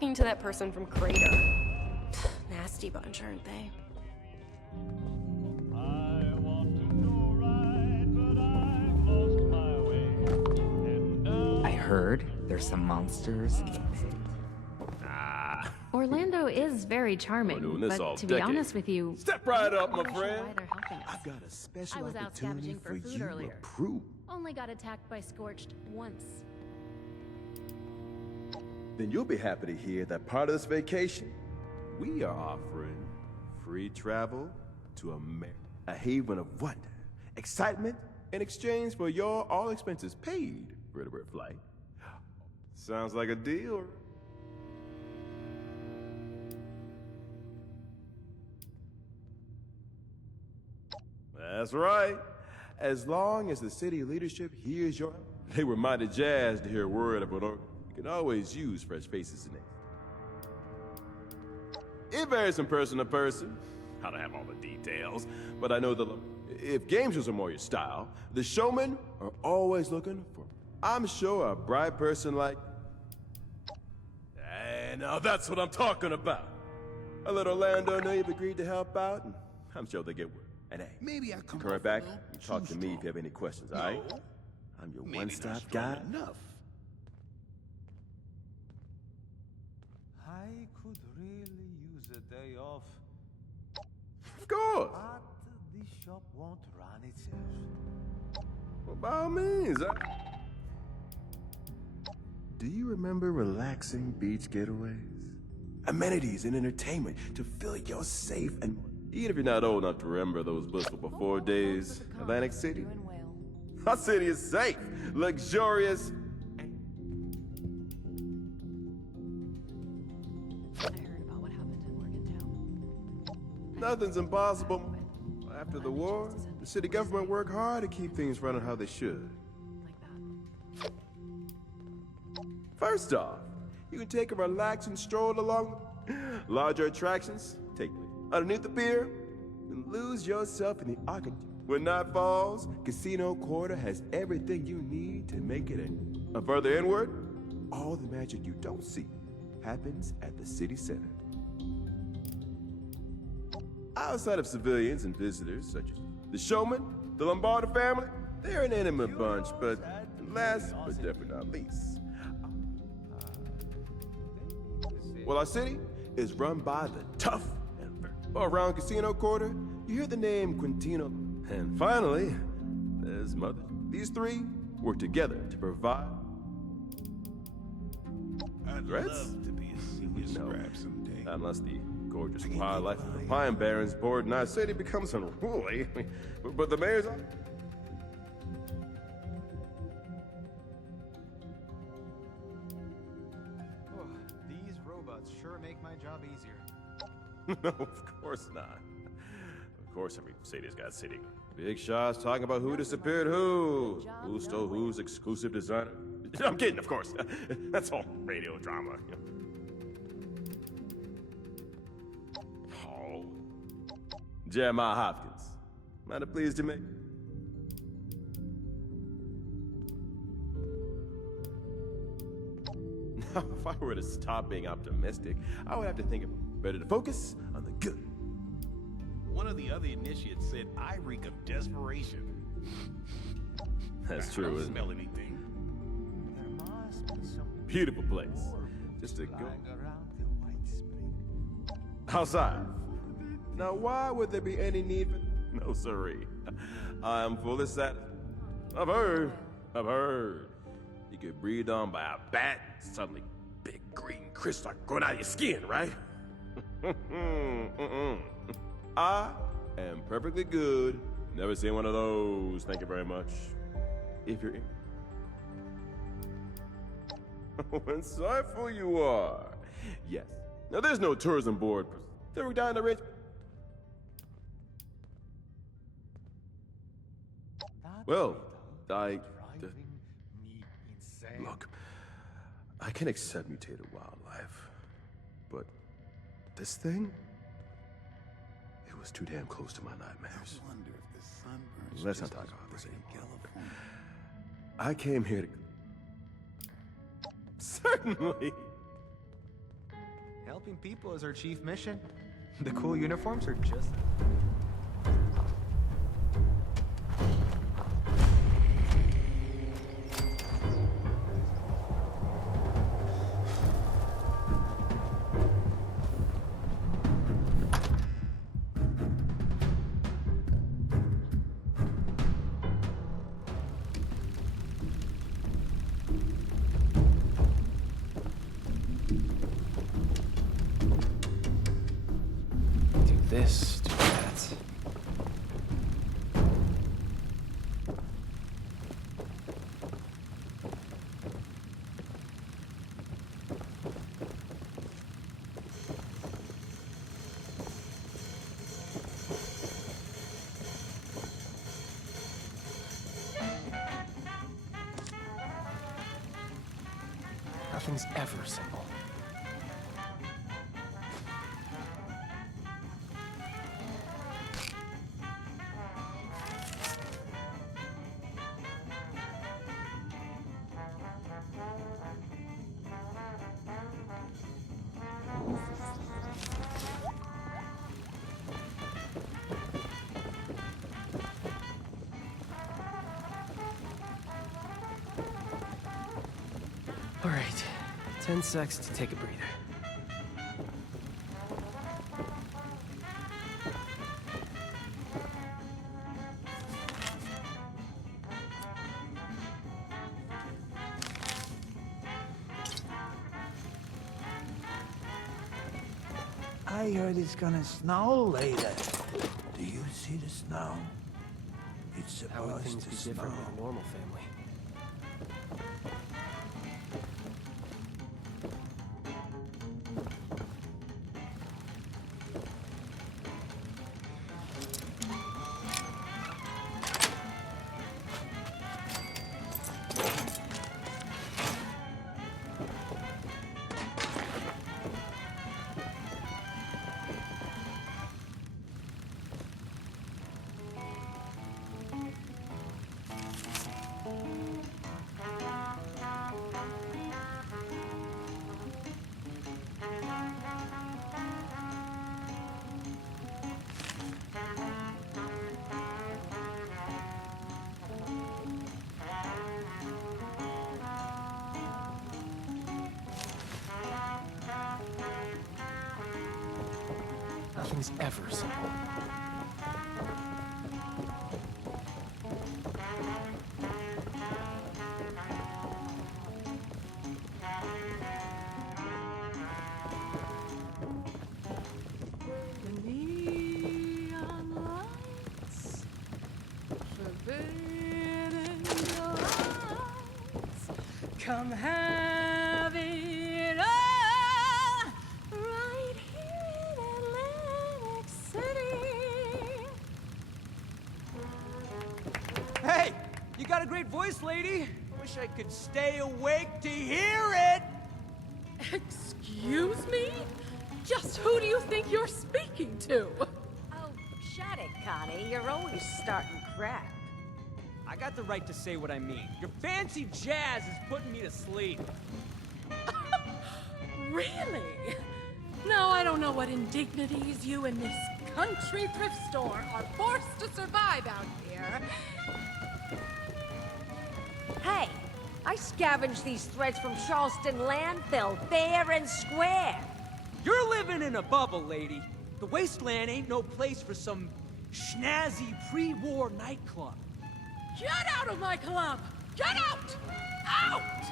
talking to that person from Crater. Nasty bunch, aren't they? I heard there's some monsters. Orlando is very charming, doing this all but to be decade. honest with you, Step right up, my I'm not sure friend. why they're helping us. I've got a special I was out opportunity scavenging for for food you earlier. to prove. Only got attacked by Scorched once. Then you'll be happy to hear that part of this vacation, we are offering free travel to America, a haven of wonder, excitement, in exchange for your all expenses paid vertebrate flight. Sounds like a deal. That's right. As long as the city leadership hears your... They were mighty jazzed to hear word of an org. You can always use fresh faces in it. It varies from person to person. I don't have all the details, but I know that if game shows are more your style, the showmen are always looking for... I'm sure a bright person like... Hey, now that's what I'm talking about. A little Orlando know you've agreed to help out, and I'm sure they get word. And hey, Maybe I come come right off a back little and talk too to me if strong. you have any questions, No, alright? I'm your maybe one-stop not strong guy. enough. I could really use a day off, Of course. but this shop won't run itself. Well, by all means. Do you remember relaxing beach getaways? Amenities and entertainment to fill your safe and... Even if you're not old enough to remember those blissful before days, Atlantic City. Our city is safe, luxurious. I heard about what happened in Morgantown. Nothing's impossible. After the war, the city government worked hard to keep things running how they should. Like that. First off, you can take a relaxing stroll along larger attractions, take underneath the pier, and lose yourself in the arcade. When night falls, Cassino Quarter has everything you need to make it in. Further inward, all the magic you don't see happens at the city center. Outside of civilians and visitors, such as the showman, the Lombardo family, they're an intimate bunch, but last but definitely not least. Well, our city is run by the tough and around Cassino Quarter, you hear the name Quintino. And finally, there's Mother. These three work together to provide... I'd Threats? love to be a senior scribe someday. Unless the gorgeous wildlife of the Pine Barrens board in our city becomes unruly. But the mayor's... These robots sure make my job easier. No, of course not. Of course every city's got city. Big shots talking about who disappeared who stole who's exclusive designer. I'm kidding, of course. That's all radio drama. Oh. Jeremiah Hopkins. Might have pleased you, mate. Now, if I were to stop being optimistic, I would have to think of better to focus on the good. One of the other initiates said I reek of desperation. That's I true, don't isn't it? smell anything. There must be some Beautiful place. Just to go flying around the White Spring. outside. Now, why would there be any need for... No, sirree. I am fully satisfied. I've heard. You get breathed on by a bat, suddenly big green crystals start growing out of your skin, right? I am perfectly good. Never seen one of those. Thank you very much. If you're in... How insightful you are. Yes. Now, there's no tourism board. They were down the ridge. That Well, data I... is driving me insane. Look, I can accept mutated wildlife, but this thing, it was too damn close to my nightmares. I wonder if the sunburns Let's just not talk as about this bright in anymore. California. I came here to... Certainly! Helping people is our chief mission. The cool uniforms are just... this, do that. Nothing's ever simple. All right, 10 secs to take a breather. I heard it's gonna snow later. Do you see the snow? It's How would supposed things to be snow. different with a normal family? Nothing's ever simple. The neon lights, forbidden delights. Come have it all right here in Atlantic City. Hey, you got a great voice, lady. Wish I could stay awake to hear it. Excuse me? Just who do you think you're speaking to? Oh, shut it, Connie. You're always starting crap. I got the right to say what I mean. Your fancy jazz is putting me to sleep. Really? Now I don't know what indignities you and this country thrift store are forced to survive out here. Hey, I scavenged these threads from Charleston landfill, fair and square. You're living in a bubble, lady. The wasteland ain't no place for some snazzy pre-war nightclub. Get out of my club! Get out! Out!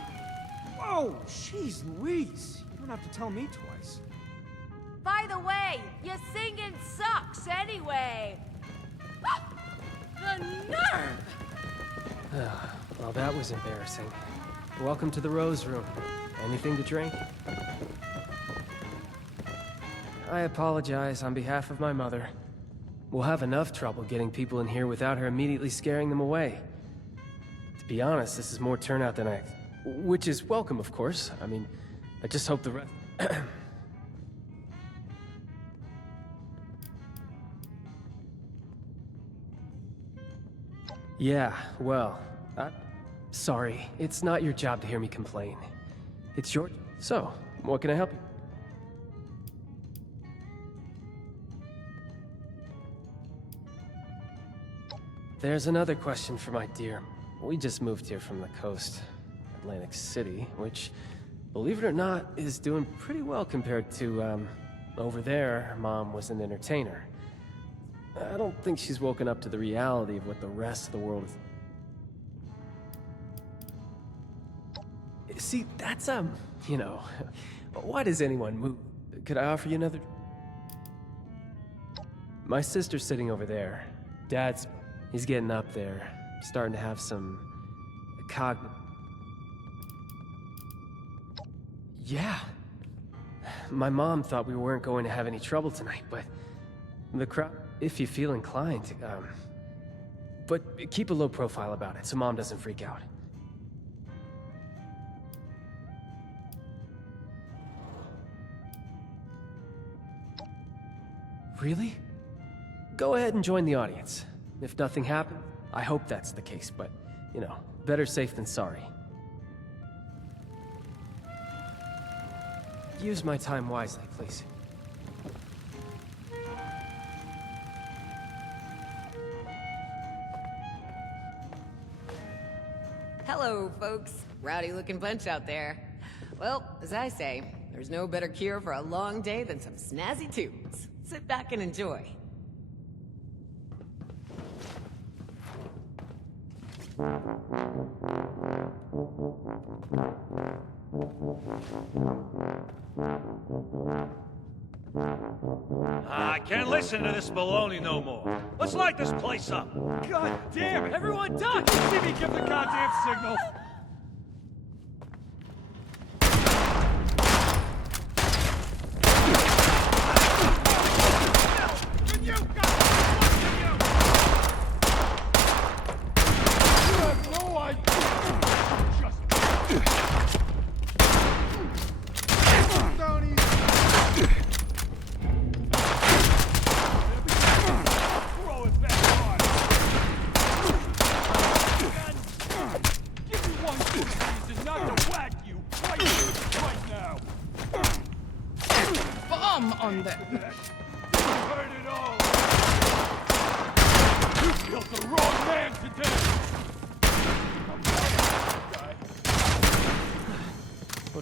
Whoa, jeez Louise. You don't have to tell me twice. By the way, your singing sucks anyway. Ah! The nerve! Well, that was embarrassing. Welcome to the Rose Room. Anything to drink? I apologize on behalf of my mother. We'll have enough trouble getting people in here without her immediately scaring them away. To be honest, this is more turnout than I... Which is welcome, of course. I mean, I just hope the rest... Yeah, well, sorry. It's not your job to hear me complain. It's your... So, what can I help you? there's another question for my dear. We just moved here from the coast, Atlantic City, which, believe it or not, is doing pretty well compared to, over there, Mom was an entertainer. I don't think she's woken up to the reality of what the rest of the world is. See, that's, you know, why does anyone move? Could I offer you another? My sister's sitting over there. He's getting up there, starting to have some Yeah. My mom thought we weren't going to have any trouble tonight, but the crowd, if you feel inclined, but keep a low profile about it so Mom doesn't freak out. Really? Go ahead and join the audience. If nothing happened, I hope that's the case, but, you know, better safe than sorry. Use my time wisely, please. Hello, folks. Rowdy-looking bunch out there. Well, as I say, there's no better cure for a long day than some snazzy tunes. Sit back and enjoy. I can't listen to this baloney no more. Let's light this place up. God damn it! Everyone duck! Did you see me give the goddamn signal?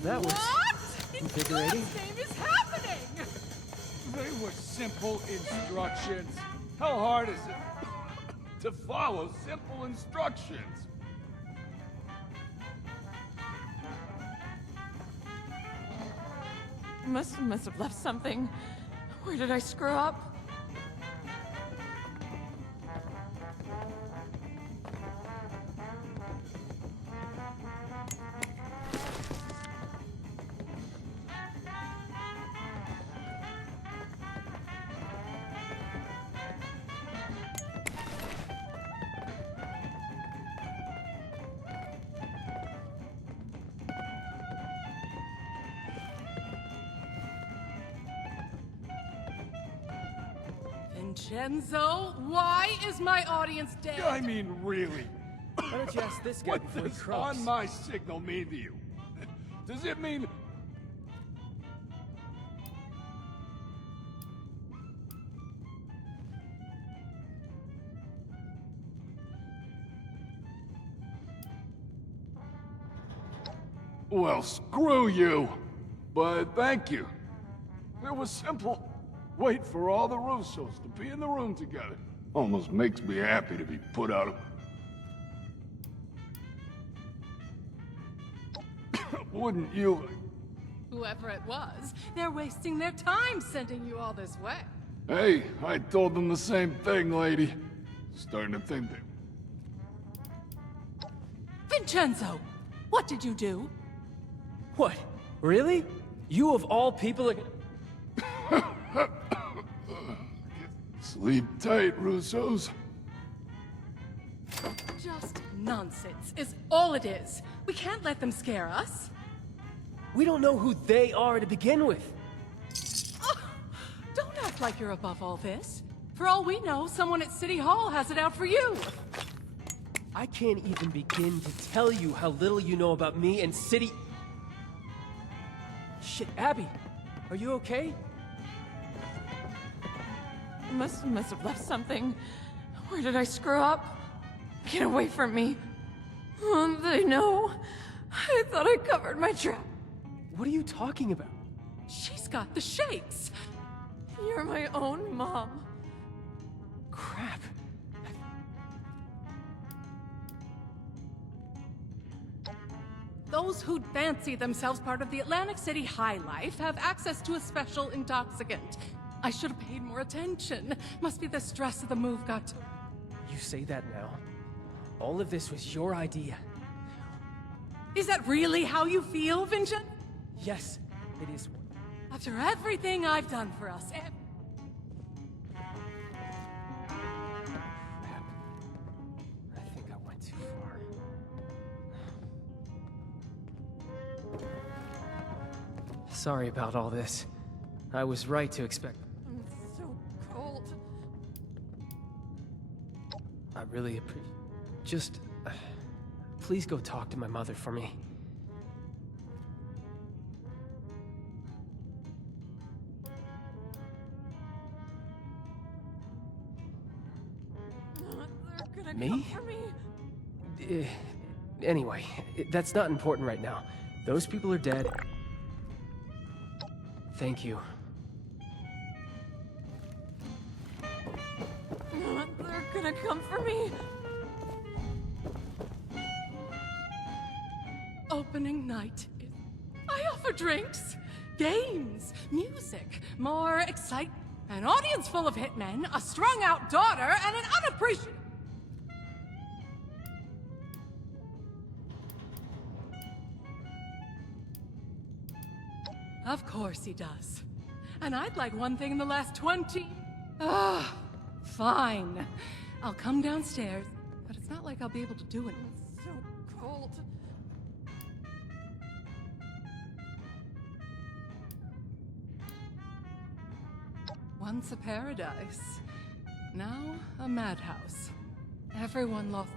That was invigorating. What is happening? They were simple instructions. How hard is it to follow simple instructions? Must have left something. Where did I screw up? Vincenzo, why is my audience dead? I mean, really? Why don't you ask this guy What before he does croaks? on my signal mean to you? Does it mean... Well, screw you. But thank you. It was simple. Wait for all the Russos to be in the room together. Almost makes me happy to be put out of... Wouldn't you... Whoever it was, they're wasting their time sending you all this way. Hey, I told them the same thing, lady. Starting to think that... Vincenzo, what did you do? What? Really? You of all people are... Sleep tight, Russos. Just nonsense is all it is. We can't let them scare us. We don't know who they are to begin with. Oh, don't act like you're above all this. For all we know, someone at City Hall has it out for you. I can't even begin to tell you how little you know about me and City... Shit, Abby, are you okay? Must have left something. Where did I screw up? Get away from me. Oh, they know. I thought I covered my trap. What are you talking about? She's got the shakes. You're my own mom. Crap. Those who fancy themselves part of the Atlantic City high life have access to a special intoxicant. I should have paid more attention. Must be the stress of the move got to... You say that now? All of this was your idea. Is that really how you feel, Vincent? Yes, it is. After everything I've done for us, Crap. I think I went too far. Sorry about all this. I was right to expect... I'm so cold. I really appreciate... Just... please go talk to my mother for me. They're gonna Me? come for me. Anyway, that's not important right now. Those people are dead. Thank you. They're gonna come for me. Opening night. I offer drinks, games, music, more excitement, an audience full of hitmen, a strung-out daughter, and an unappreciated... Of course he does. And I'd like one thing in the last 20... Ah, fine. I'll come downstairs, but it's not like I'll be able to do it. It's so cold. Once a paradise, now a madhouse. Everyone lost...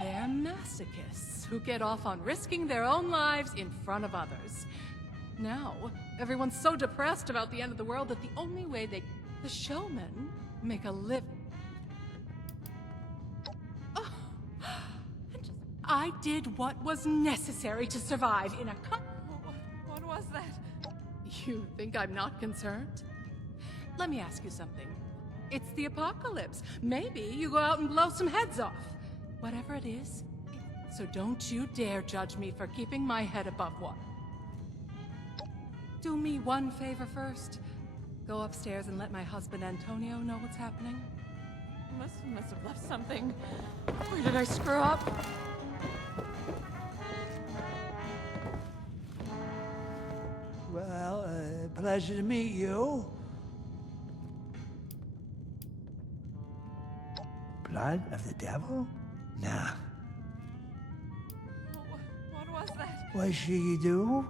They're masochists who get off on risking their own lives in front of others. Now, everyone's so depressed about the end of the world that the only way the showmen make a living... Oh, I did what was necessary to survive in a What was that? You think I'm not concerned? Let me ask you something. It's the apocalypse. Maybe you go out and blow some heads off. Whatever it is. So don't you dare judge me for keeping my head above water. Do me one favor first. Go upstairs and let my husband Antonio know what's happening. Must have left something. Where did I screw up? Well, pleasure to meet you. Blood of the devil? Nah. What was that? What should you do?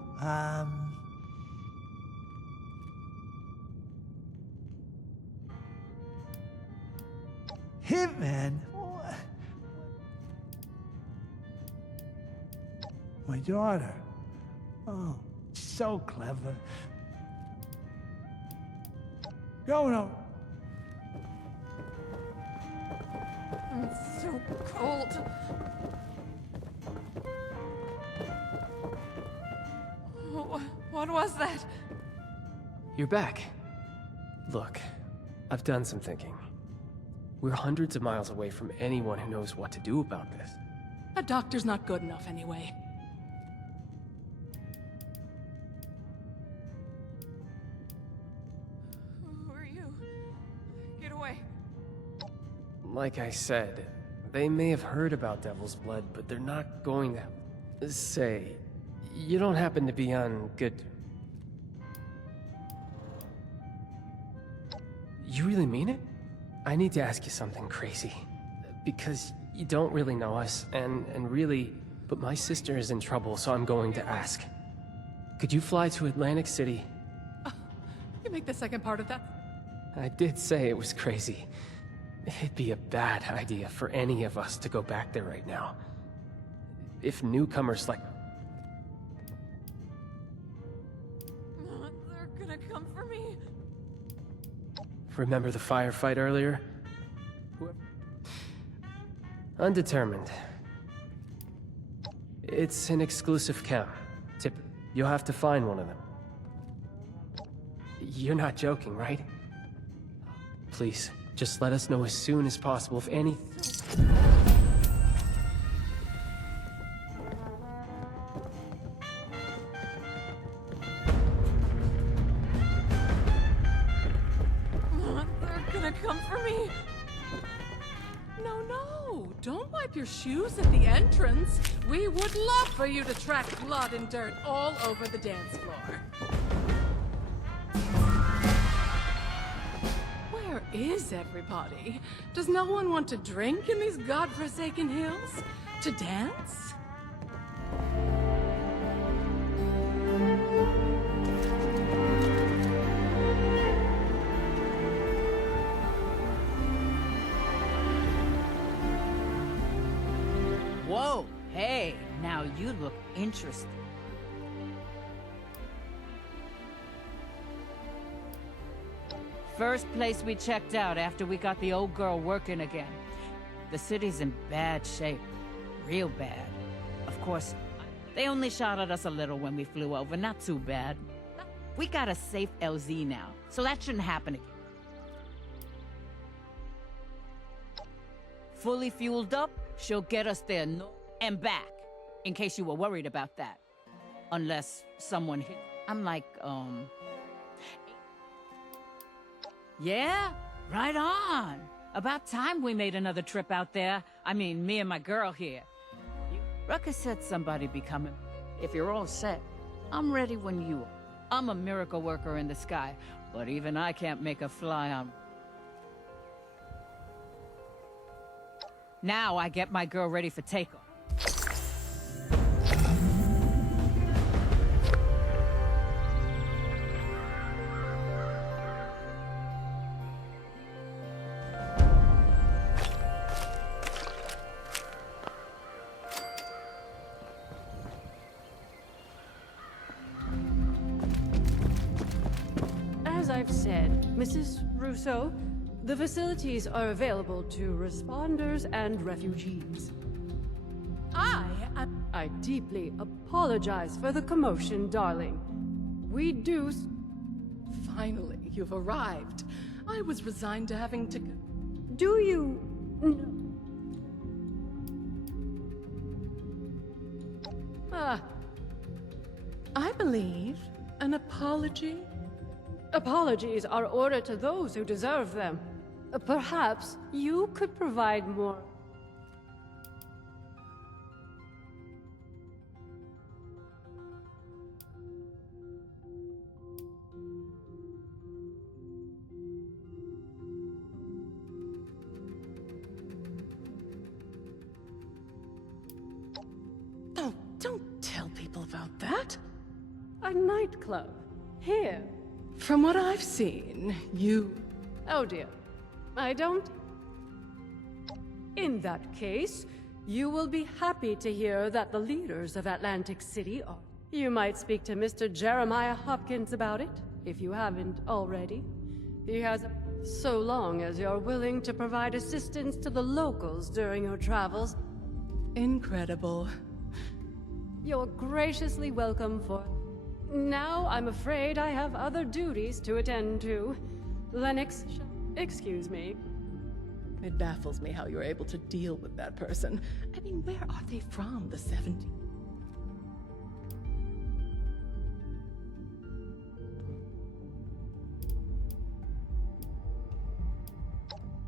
Hitman? My daughter. Oh, so clever. No. It's so cold. What was that? You're back. Look, I've done some thinking. We're hundreds of miles away from anyone who knows what to do about this. A doctor's not good enough anyway. Who are you? Get away. Like I said, they may have heard about Devil's Blood, but they're not going to... Say, you don't happen to be on good... You really mean it? I need to ask you something crazy. Because you don't really know us, and really... But my sister is in trouble, so I'm going to ask. Could you fly to Atlantic City? You make the second part of that. I did say it was crazy. It'd be a bad idea for any of us to go back there right now. If newcomers like... They're gonna come for me. Remember the firefight earlier? Whoever... Undetermined. It's an exclusive camp. You'll have to find one of them. You're not joking, right? Please, just let us know as soon as possible if any... They're gonna come for me. No, don't wipe your shoes at the entrance. We would love for you to track blood and dirt all over the dance floor. Where is everybody? Does no one want to drink in these godforsaken hills? To dance? Whoa, hey, now you look interesting. First place we checked out after we got the old girl working again. The city's in bad shape. Real bad. Of course, they only shot at us a little when we flew over, not too bad. We got a safe LZ now, so that shouldn't happen again. Fully fueled up, she'll get us there and back, in case you were worried about that. Unless someone hit... I'm like, Yeah, right on. About time we made another trip out there. I mean, me and my girl here. Ruckus said somebody be coming. If you're all set, I'm ready when you are. I'm a miracle worker in the sky, but even I can't make a fly on... Now I get my girl ready for takeoff. As I've said, Mrs. Russo, the facilities are available to responders and refugees. I deeply apologize for the commotion, darling. We do... Finally, you've arrived. I was resigned to having to... Do you... I believe an apology? Apologies are ordered to those who deserve them. Perhaps you could provide more... Oh, don't tell people about that. A nightclub. Here. From what I've seen, you... Oh dear. I don't... In that case, you will be happy to hear that the leaders of Atlantic City are... You might speak to Mr. Jeremiah Hopkins about it, if you haven't already. He has... So long as you're willing to provide assistance to the locals during your travels. Incredible. You're graciously welcome for... Now, I'm afraid I have other duties to attend to. Lennox, excuse me. It baffles me how you're able to deal with that person. I mean, where are they from, the 70s?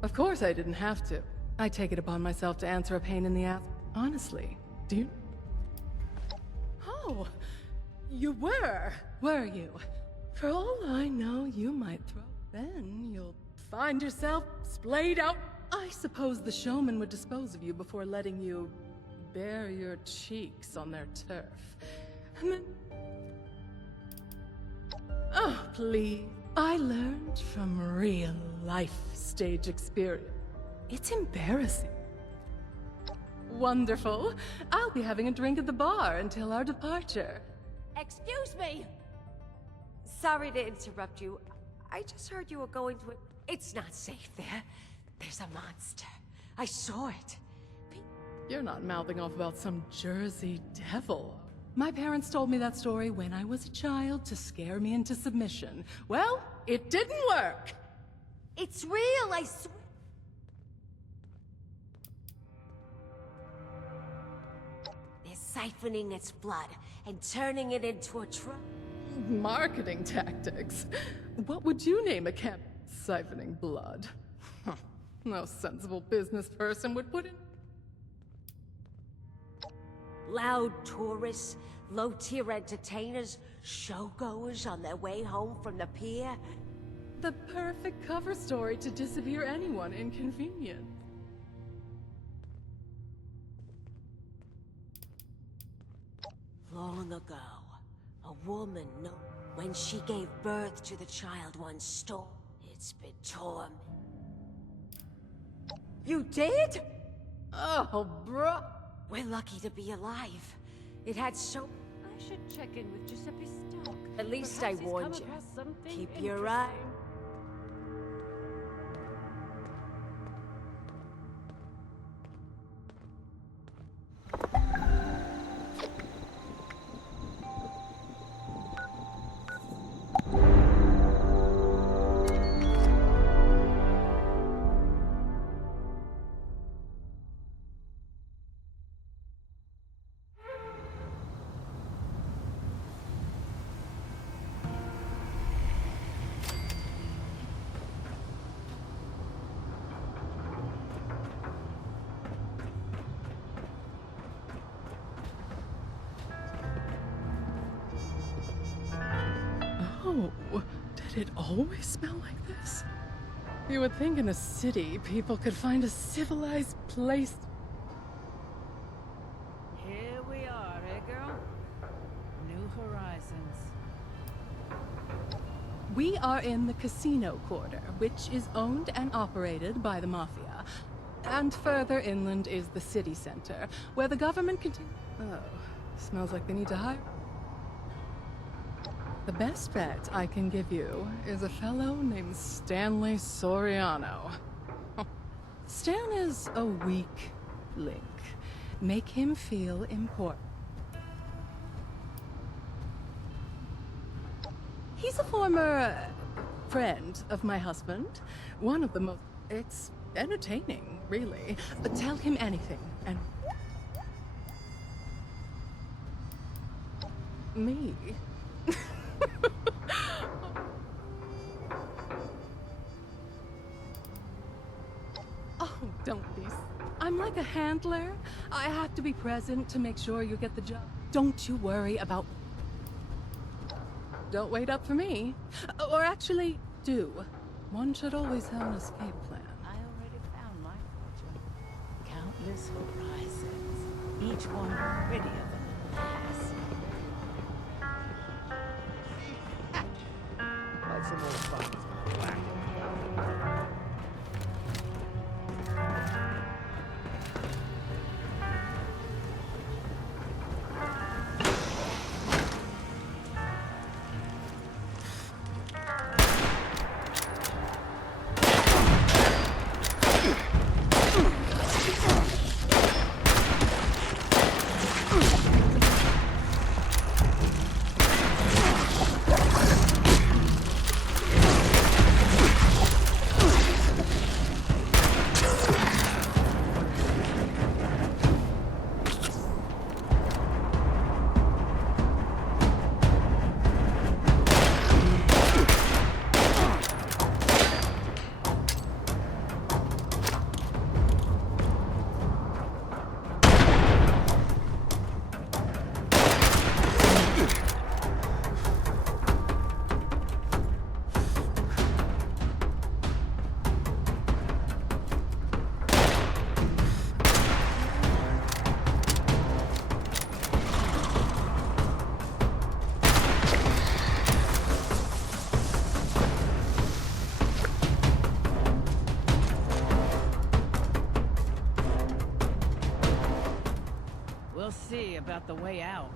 Of course I didn't have to. I take it upon myself to answer a pain in the ass. Honestly, do you... Oh, you were you? For all I know, you might throw... Then you'll find yourself splayed out. I suppose the showman would dispose of you before letting you bare your cheeks on their turf. And then... Oh, please. I learned from real-life stage experience. It's embarrassing. Wonderful. I'll be having a drink at the bar until our departure. Excuse me! Sorry to interrupt you. I just heard you were going to... It's not safe there. There's a monster. I saw it. You're not mouthing off about some Jersey devil. My parents told me that story when I was a child to scare me into submission. Well, it didn't work! It's real, I swear. They're siphoning its blood and turning it into a drug. Marketing tactics. What would you name a camp? Siphoning blood. Huh. No sensible business person would put in... Loud tourists, low-tier entertainers, showgoers on their way home from the pier. The perfect cover story to disappear anyone inconvenient. Long ago, a woman when she gave birth to the child once stole. It's been torn. You did? Oh, bruh. We're lucky to be alive. It had so... I should check in with Giuseppe Stark. At least Perhaps I he's warned come you. across something Keep your eye... interesting. Oh, did it always smell like this? You would think in a city, people could find a civilized place. Here we are, eh, girl? New horizons. We are in the Cassino quarter, which is owned and operated by the Mafia. And further inland is the city center, where the government continues... Oh, smells like they need to hire... The best bet I can give you is a fellow named Stanley Soriano. Stan is a weak link. Make him feel important. He's a former friend of my husband. One of the most... It's entertaining, really. But tell him anything, and... Me? Oh, don't be... I'm like a handler. I have to be present to make sure you get the job. Don't you worry about... Don't wait up for me. Or actually, do. One should always have an escape plan. I already found my fortune. Countless horizons. Each one prettier than the last. Like some more fun. We'll see about the way out.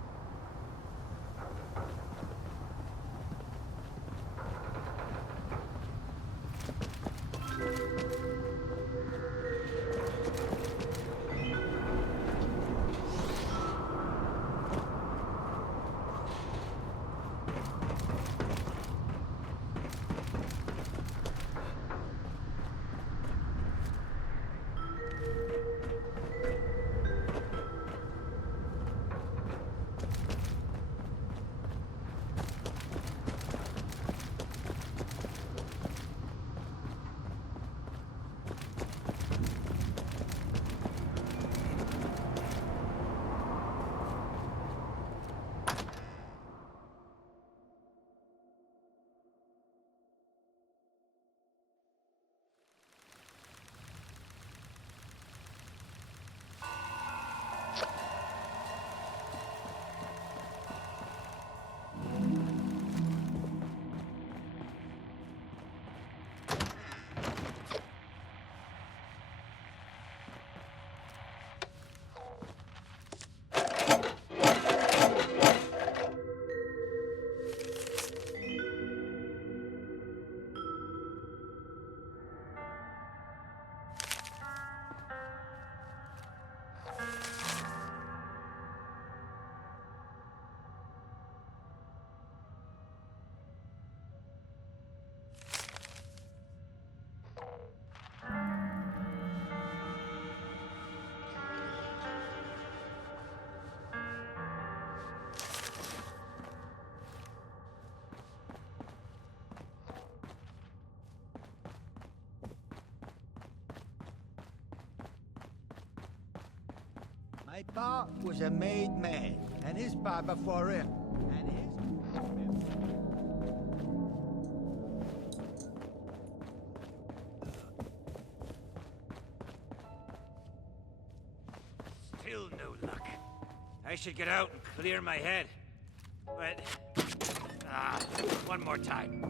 Pa was a made man, and his pa before him. And his... Still no luck. I should get out and clear my head. But... one more time.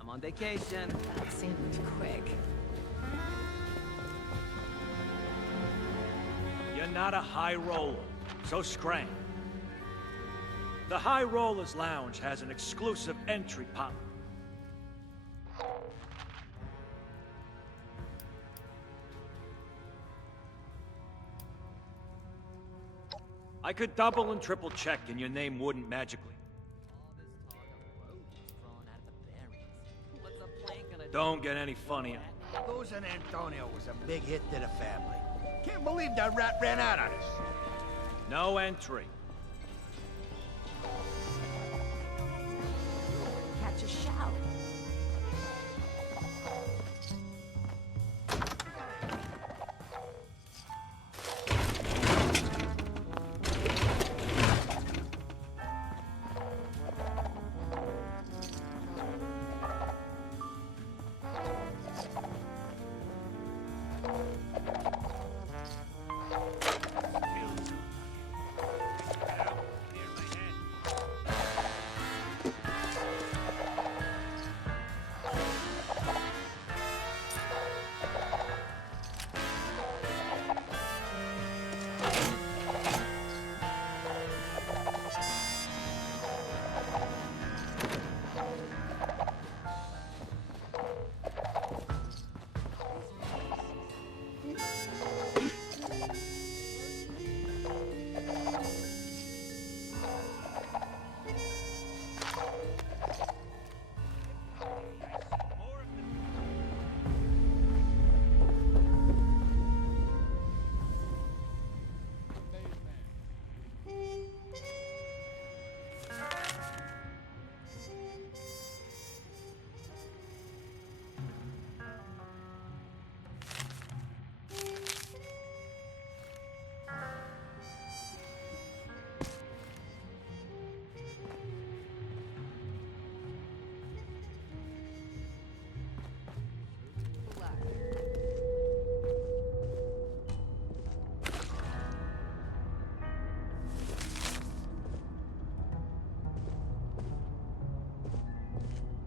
I'm on vacation. That seemed quick. You're not a high roller, so scram. The High Rollers Lounge has an exclusive entry pop. I could double and triple check and your name wouldn't magically. Don't get any funnier. Losing Antonio was a big hit to the family. Can't believe that rat ran out on us. No entry. Catch a shout.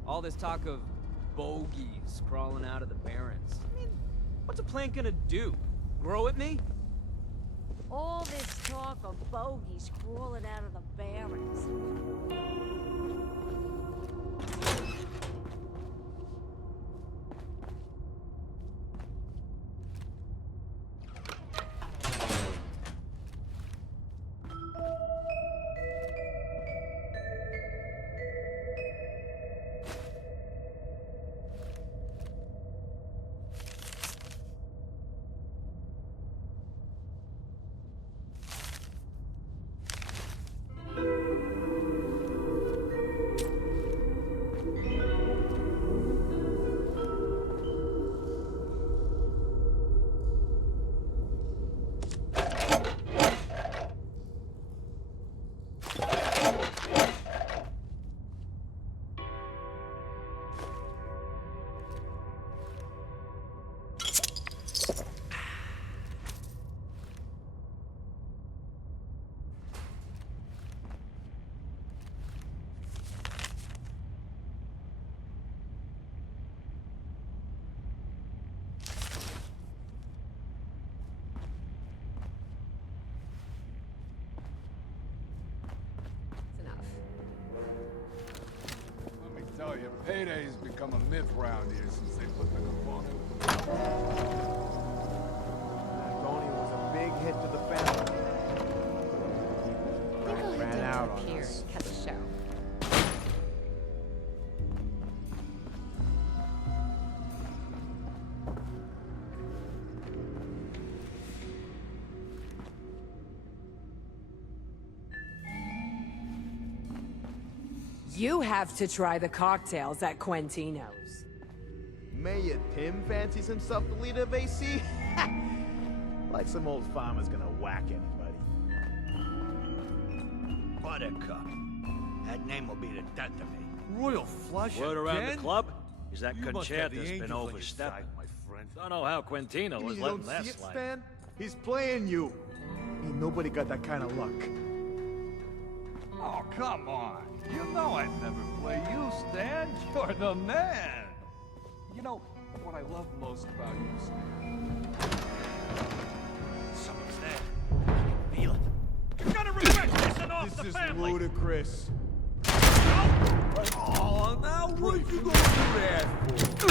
All this talk of bogeys crawling out of the barrens. I mean, what's a plant gonna do? Grow at me? All this talk of bogeys crawling out of the barrens. Tell you, payday's become a myth round here since they put the component. Antonio was a big hit to the family. Ran out on us. Cut the show. You have to try the cocktails at Quentino's. Mayor Tim fancies himself the leader of AC? Like some old farmer's gonna whack anybody. Buttercup. That name will be the death of me. Royal flush Word around the club is that Concerta's been overstepping. Don't know how Quintino was letting that slide. Stan? He's playing you. Ain't nobody got that kind of luck. Oh, come on. You know I'd never play you, Stan. You're the man. You know, what I love most about you, Stan? Someone's there. I can feel it. You're gonna regret pissing off the family! This is ludicrous. Oh, now what you gonna do that for?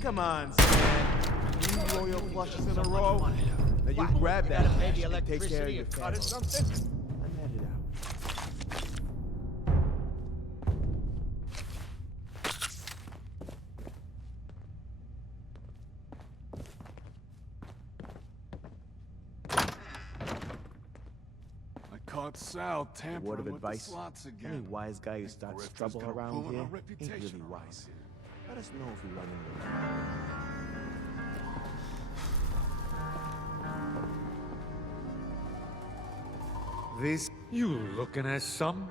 Come on, Stan. 3 royal flushes in a row. Now you grab that maybe and take care of your cut or family. something? I'm headed out. I caught Sal tampering Word of with advice: the slots again. any wise guy who starts Grifters trouble got around pulling here our ain't reputation really around wise. here. Let us know if you run into him. This... You looking at something?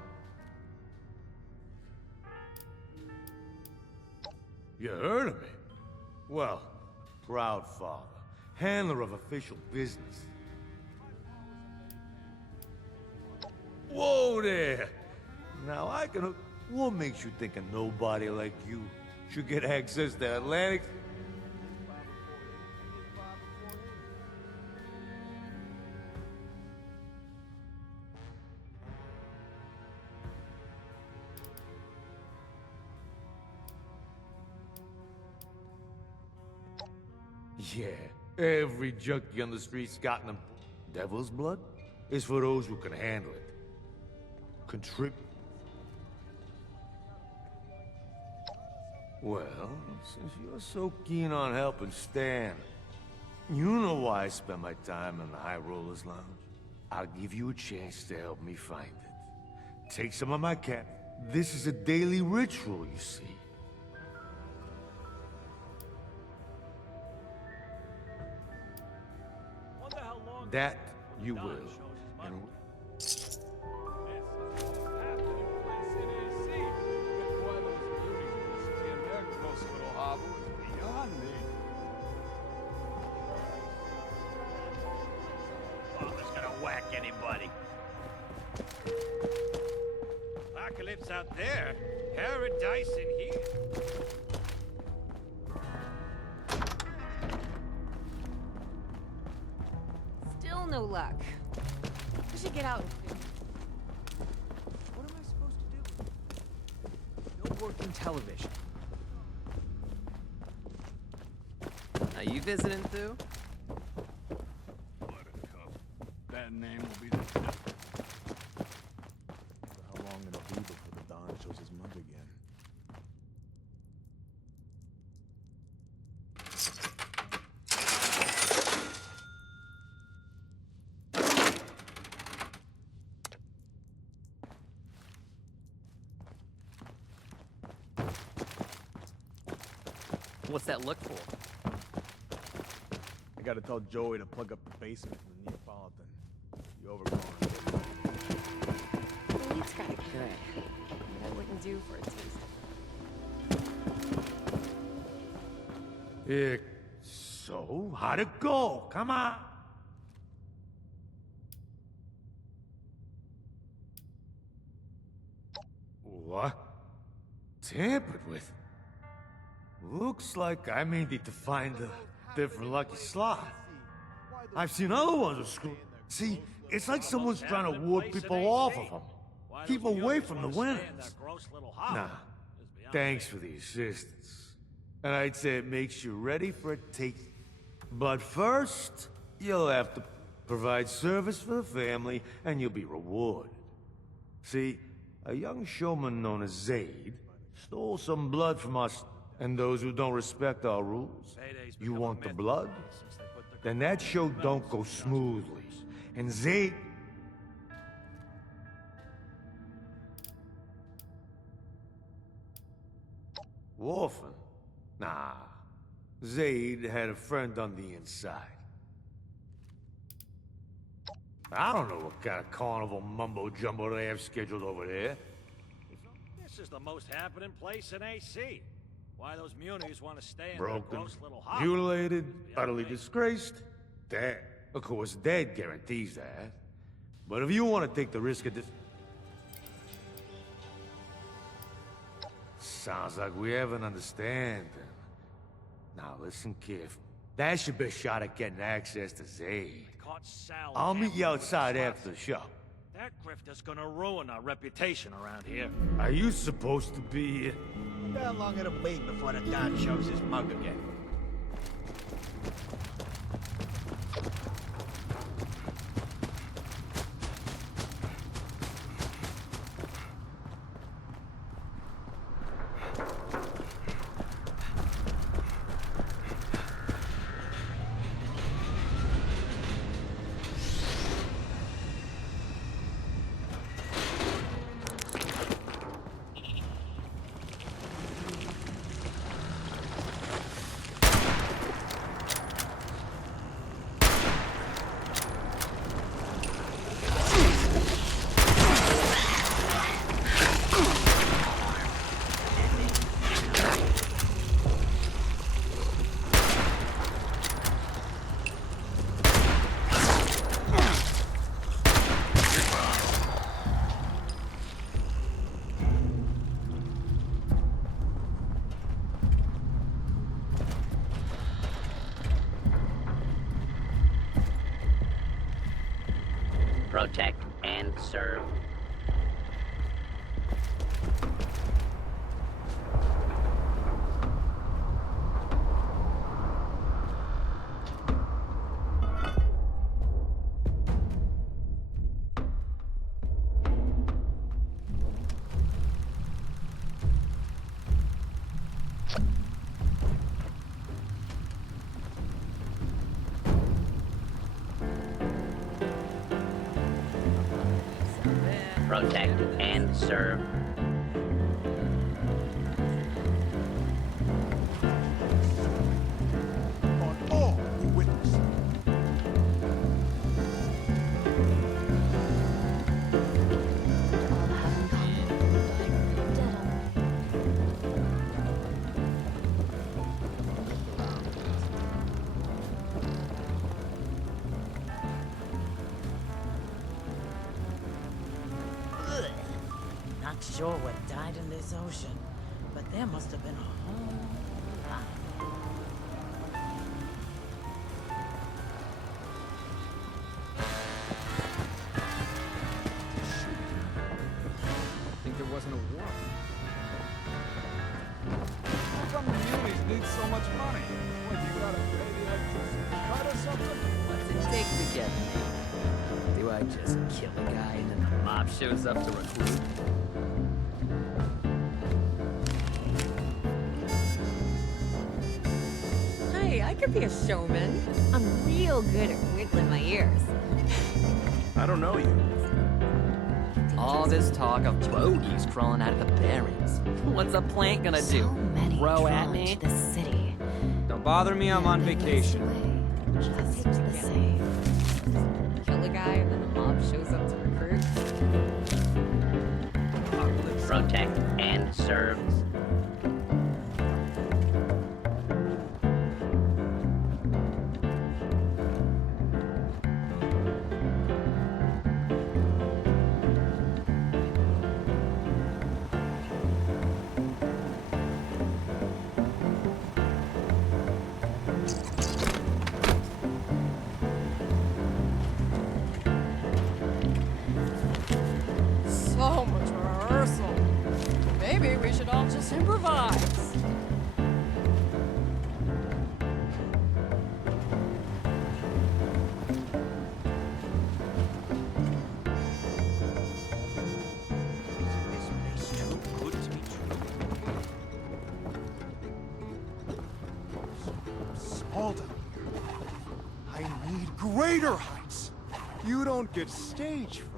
You heard of me? Well, proud father, handler of official business. Whoa there! Now I can... What makes you think a nobody like you should get access to Atlantic? Yeah, every junkie on the street's got them. Devil's blood is for those who can handle it. Contribute. Well, since you're so keen on helping Stan, you know why I spend my time in the High Rollers Lounge. I'll give you a chance to help me find it. Take some of my cap. This is a daily ritual, you see. That you will. And Father's gonna whack anybody. Apocalypse out there. Paradise in here. Still no luck. We should get out. What am I supposed to do? No working television. Are you visiting too? Buttercup. That name will be the death. How long it'll be before the Don shows his mug again? What's that look for? I gotta tell Joey to plug up the basement in the Neapolitan. You overgrown. He's got it good. What I wouldn't do for a taste. So, how'd it go? Come on. What? Tampered with? Looks like I may need to find a different lucky slot. I've seen other ones with screw. See, it's like someone's trying to ward people off of them. Keep away from the winners. Nah, thanks for the assistance. And I'd say it makes you ready for a taste. But first, you'll have to provide service for the family, and you'll be rewarded. See, a young showman known as Zaid stole some blood from us and those who don't respect our rules. You want the blood? Then that show don't go smoothly. And Zaid... Orphan? Nah. Zaid had a friend on the inside. I don't know what kind of carnival mumbo-jumbo they have scheduled over there. This is the most happening place in AC. Why those munis want to stay in Broken, their gross little hovel? mutilated, utterly disgraced. Dead. Of course, dead guarantees that. But if you want to take the risk of this... Sounds like we have an understanding. Now listen carefully. That's your best shot at getting access to Zaid. Caught Sal I'll meet you gambling with outside the after the show. That grifter's gonna ruin our reputation around here. Are you supposed to be... How long it'll be before the Don shows his mug again? Protect and serve. Protect and serve. On all who witness. Not sure what died in this ocean, but there must have been a whole lot. Think there wasn't a war? How come the munis need so much money? What, you gotta pay the electricity cut or something? What's it take to get me? Do I just kill a guy and then the mob shows up to recruit? Hey, I could be a showman. I'm real good at wiggling my ears. I don't know you. All this talk of bogeys crawling out of the barrens. What's a plant gonna do? Row at me? The city. Don't bother me, I'm on vacation. Just the same. Kill a guy and then the mob shows up to recruit. Protect and serve. So much rehearsal. Maybe we should all just improvise. Small down here. I need greater heights. You don't get stage fright.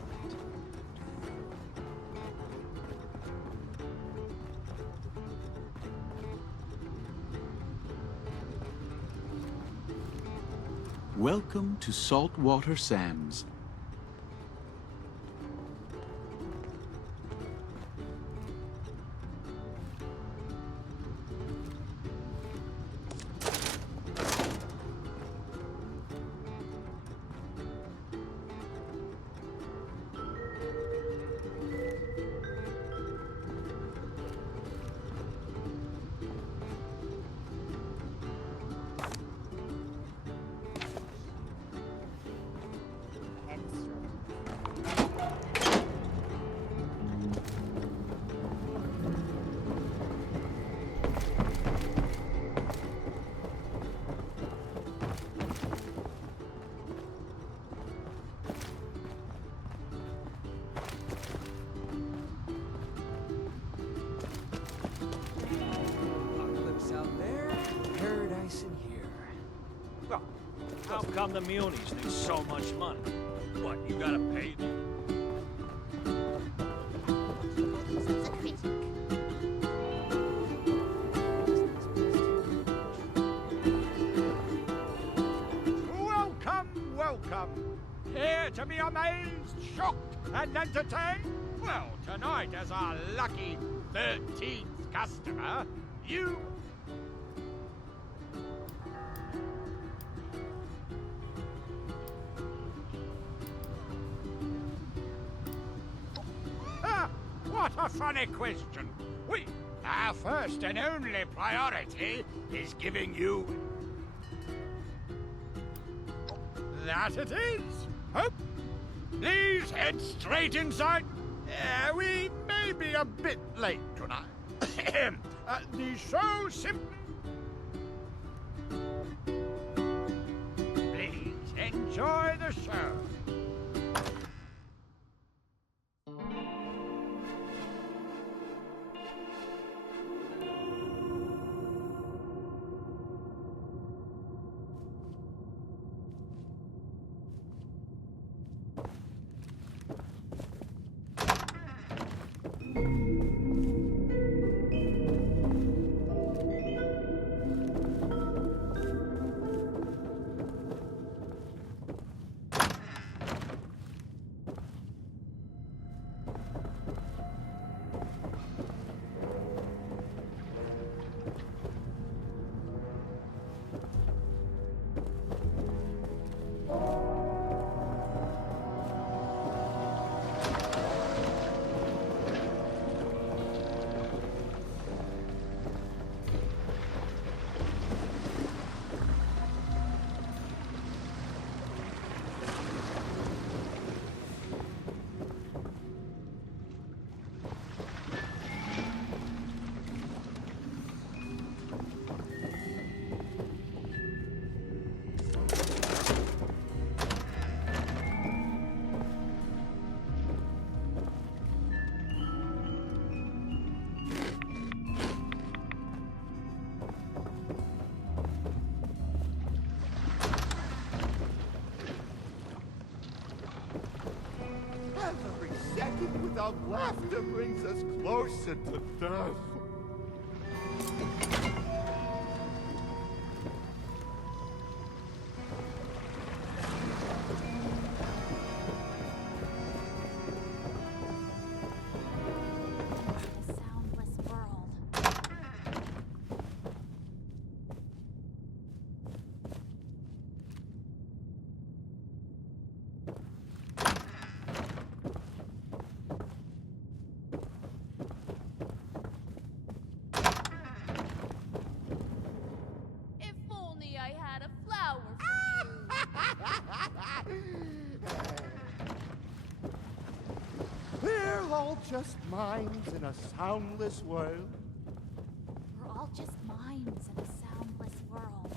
Welcome to Saltwater Sands. How come the munis need so much money? What, you gotta pay them? Welcome, welcome. Here to be amazed, shocked, and entertained? Well, tonight as our lucky 13th customer, you... What a funny question. Our first and only priority is giving you... That it is. Hope. Please head straight inside. We may be a bit late tonight. The show simply... Please enjoy the show. Every second without laughter brings us closer to death. We're all just minds in a soundless world. We're all just minds in a soundless world.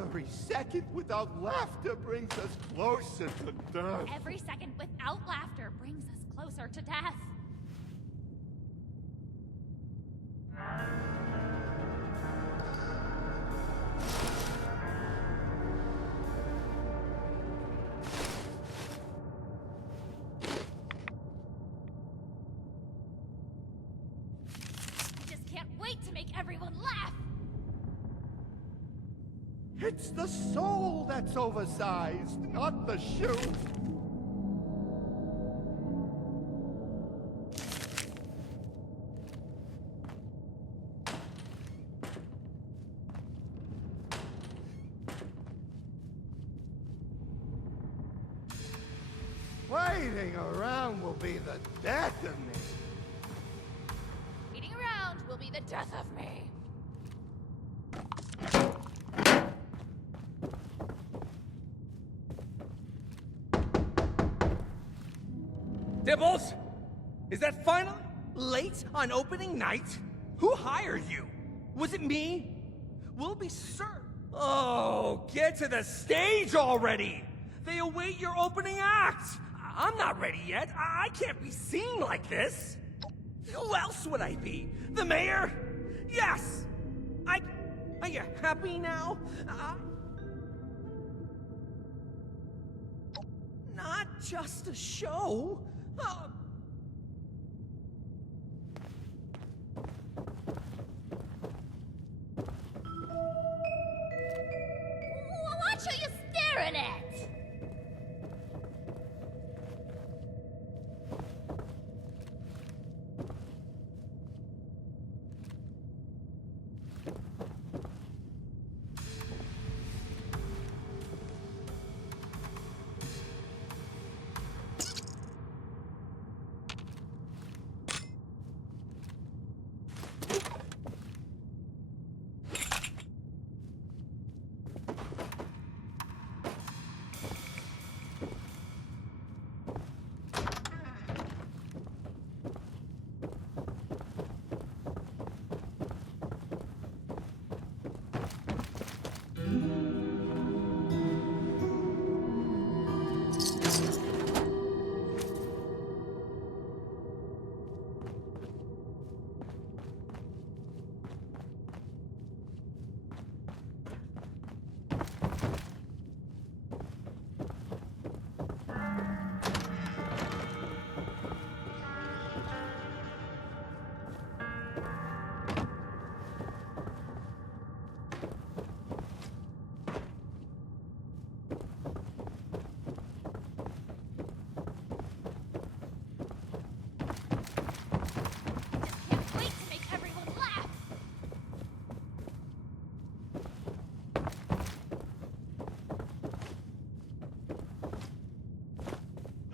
Every second without laughter brings us closer to death. Every second without laughter brings us closer to death. It's the soul that's oversized, not the shoe. Waiting around will be the death of me. Waiting around will be the death of me. Dibbles! Is that finally late on opening night? Who hired you? Was it me? We'll be served. Oh, get to the stage already! They await your opening act! I'm not ready yet. I can't be seen like this. Who else would I be? The mayor? Yes! Are you happy now? Not just a show. What are you staring at?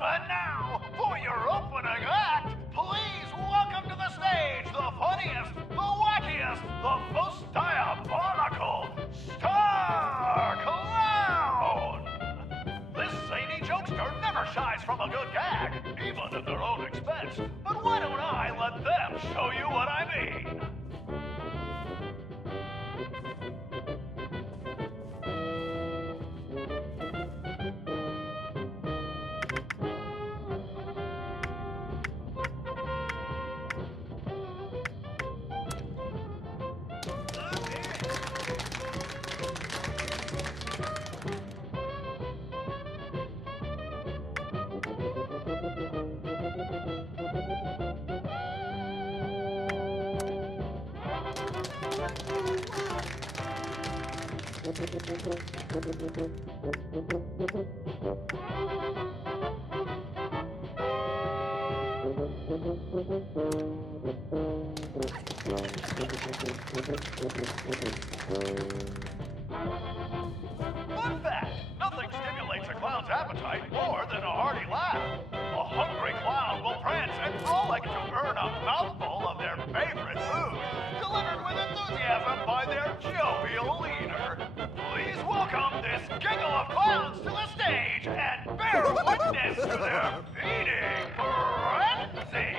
And now, for your opening act, please welcome to the stage the funniest, the wackiest, the most diabolical Star Clown! This zany jokester never shies from a good gag, even at their own expense. But why don't I let them show you what I mean? Fun fact, nothing stimulates a clown's appetite more than a hearty laugh. A hungry clown will prance and frolic to earn a mouthful of their favorite food, delivered with enthusiasm by their jovial leader. Please welcome this giggle of clowns to the stage and bear witness to their feeding frenzy.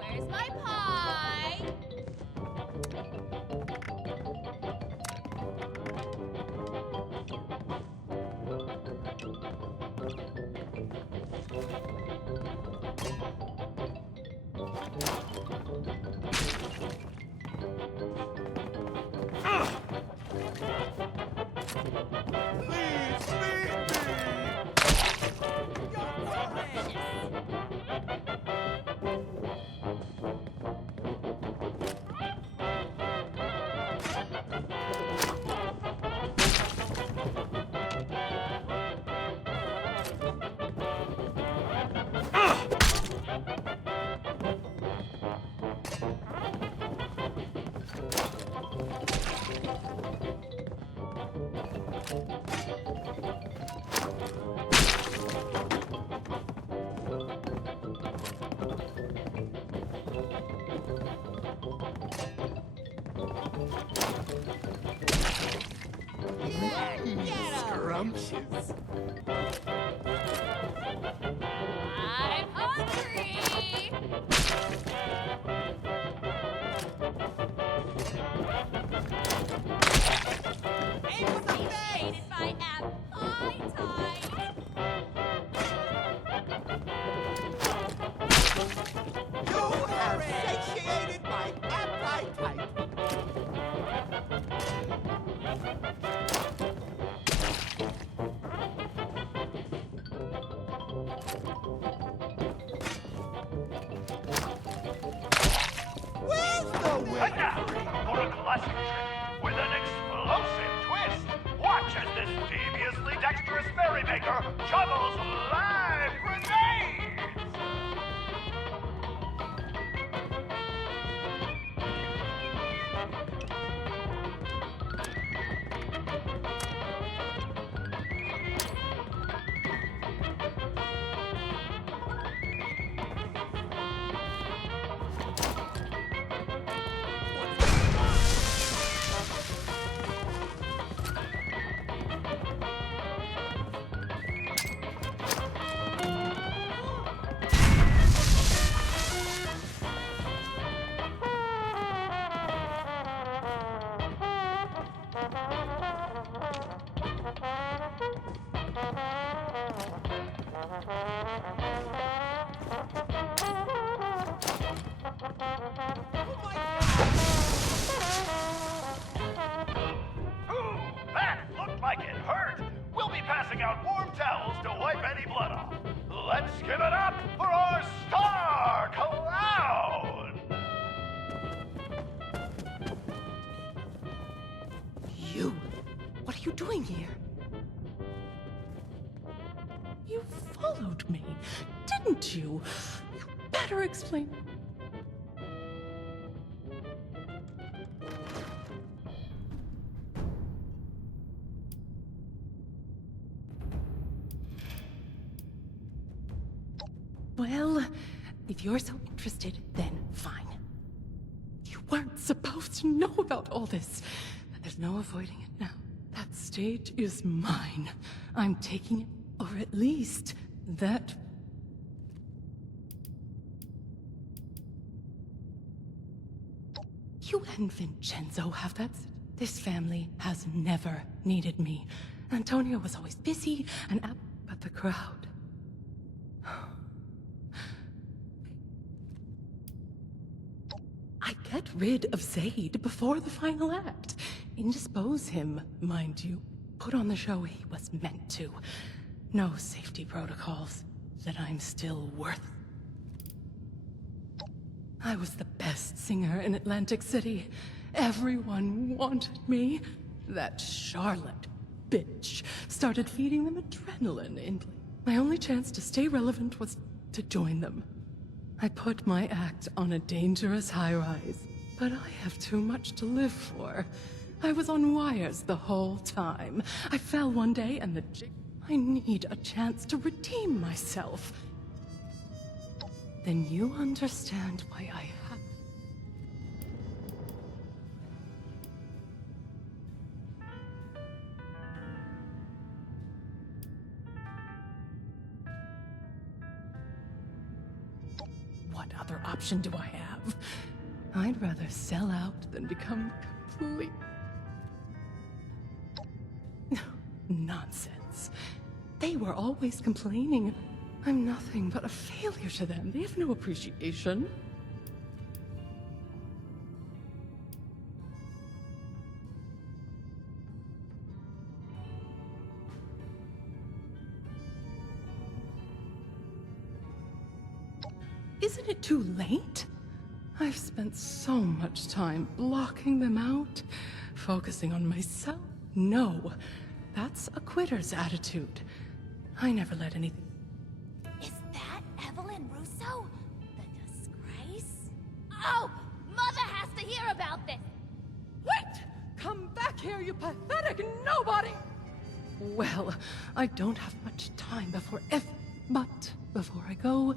Where's my pie? Please feed me! Scrumptious. I'm hungry! Satiated by appetite! You have satiated my appetite! Where's the way? And now, for a classic trick with an explosive twist. Watch as this deviously dexterous merrymaker juggles live grenades! That looked like it hurt. We'll be passing out warm towels to wipe any blood off. Let's give it up for our star clown! You! What are you doing here? You followed me, didn't you? You better explain. Well, if you're so interested, then fine. You weren't supposed to know about all this. There's no avoiding it now. That stage is mine. I'm taking it, or at least that... You and Vincenzo have that. This family has never needed me. Antonio was always busy and out, but the crowd... I get rid of Zaid before the final act. Indispose him, mind you. Put on the show he was meant to. No safety protocols that I'm still worth. I was the best singer in Atlantic City. Everyone wanted me. That Charlotte bitch started feeding them adrenaline. My only chance to stay relevant was to join them. I put my act on a dangerous high-rise, but I have too much to live for. I was on wires the whole time. I fell one day and the jig... I need a chance to redeem myself. Then you understand why I have... What other option do I have? I'd rather sell out than become complete... Nonsense. They were always complaining. I'm nothing but a failure to them. They have no appreciation. Isn't it too late? I've spent so much time blocking them out, focusing on myself. No, that's a quitter's attitude. I never let anything... Is that Evelyn Russo? The disgrace? Oh! Mother has to hear about this! Wait! Come back here, you pathetic nobody! Well, I don't have much time before but before I go,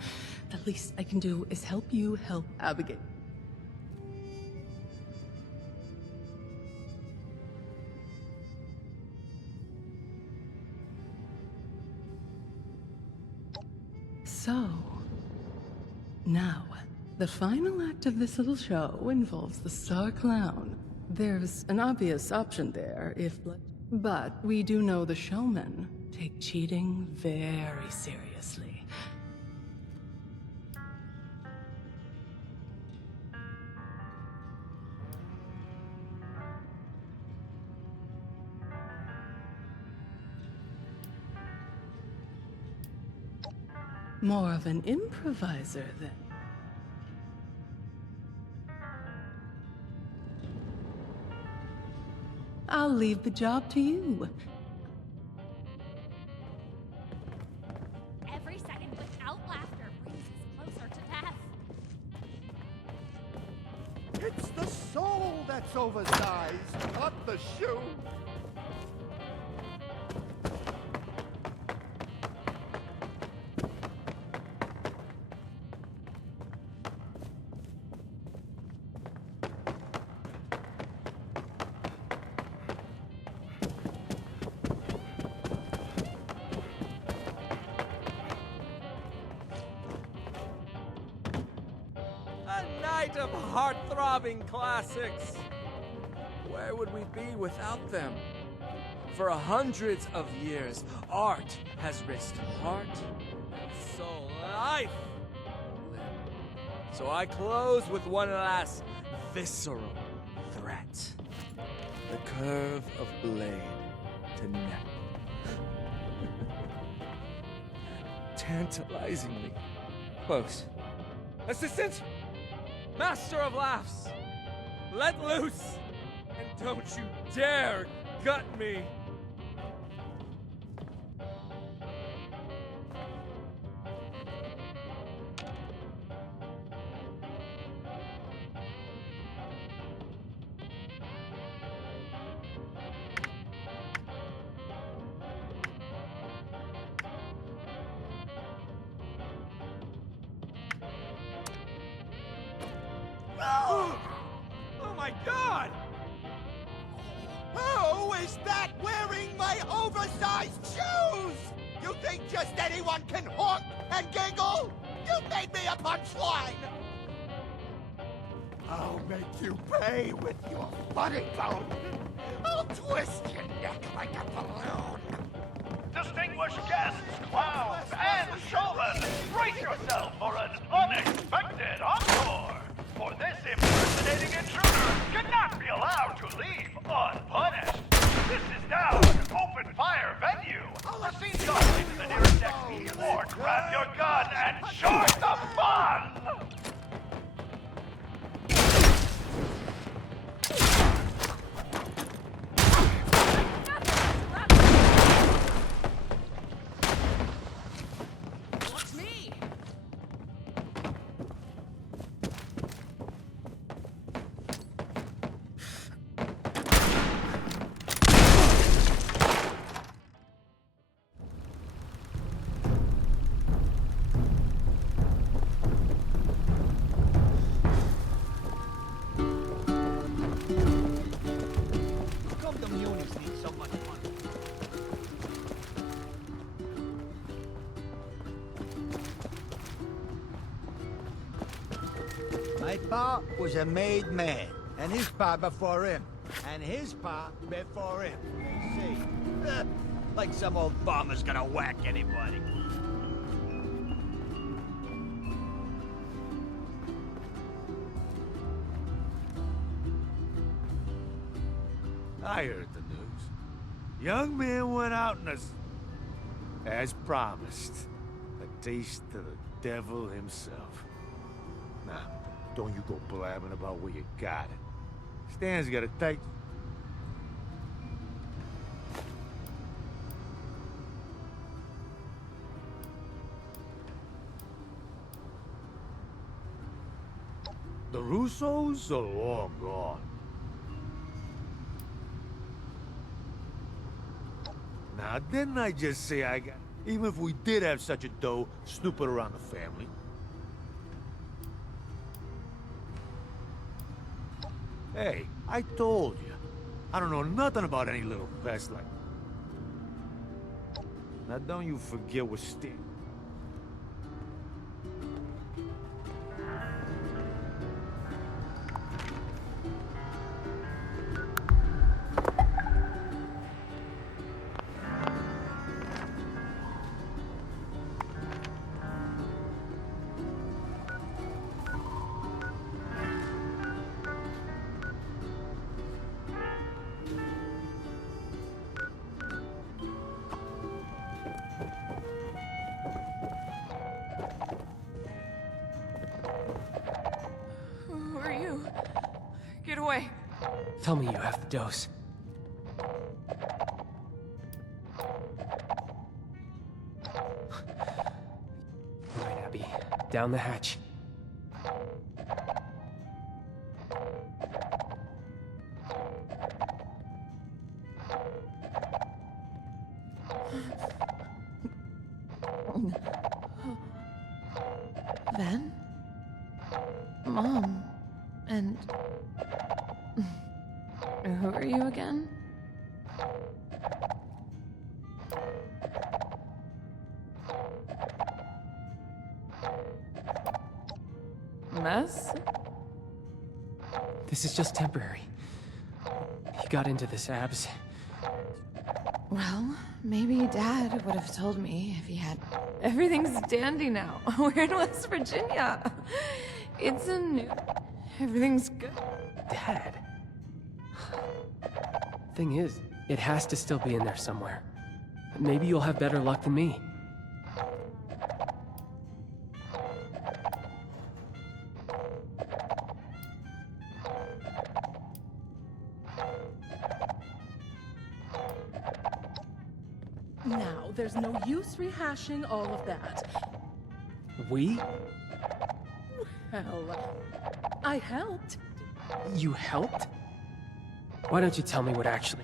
the least I can do is help you help Abigail. So, now, the final act of this little show involves the star clown. There's an obvious option there but we do know the showmen take cheating very seriously. More of an improviser, then. I'll leave the job to you. Every second without laughter brings us closer to death. It's the soul that's oversized, not the shoe. Of heart-throbbing classics. Where would we be without them? For hundreds of years, art has risked heart and soul, life and limb. So I close with one last visceral threat. The curve of blade to neck. Tantalizingly close. Assistant! Master of laughs! Let loose! And don't you dare gut me! Oh my God! Who is that wearing my oversized shoes? You think just anyone can honk and giggle? You made me a punchline! I'll make you pay with your funny bone. I'll twist your neck like a balloon. Distinguished guests, clowns, and showmen, brace yourself for an unexpected encore! For this impersonating intruder cannot be allowed to leave unpunished. This is now an open fire venue. Proceed on into the nearest exit or grab your gun and join the fun! My pa was a made man, and his pa before him, and his pa before him. They say, like some old farmer's gonna whack anybody. I heard the news. Young man went out and as promised, a taste of the devil himself. Now, don't you go blabbing about where you got it. Stan's got a tight... The Russos are long gone. Now, didn't I just say I got... Even if we did have such a doe snooping around the family? Hey, I told you. I don't know nothing about any little pest like... Now, don't you forget we're still... Tell me you have the dose. All right, Abby. Down the hatch. Then? Mom. And... who are you again? Mess? This is just temporary. He got into this abs. Well, maybe Dad would have told me if he had... Everything's dandy now. We're in West Virginia. It's a new... Everything's good. Dad? Thing is, it has to still be in there somewhere. Maybe you'll have better luck than me. Now, there's no use rehashing all of that. We? Well, I helped. You helped? Why don't you tell me what actually...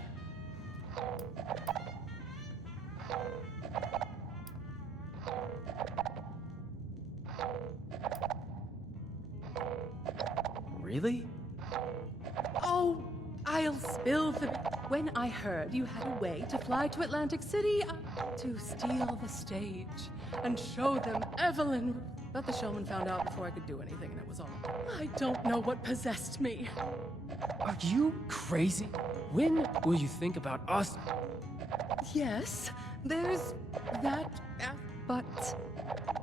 Really? Oh, I'll spill the... When I heard you had a way to fly to Atlantic City, to steal the stage and show them Evelyn... But the showman found out before I could do anything, and it was all... I don't know what possessed me. Are you crazy? When will you think about us? Yes, there's that... But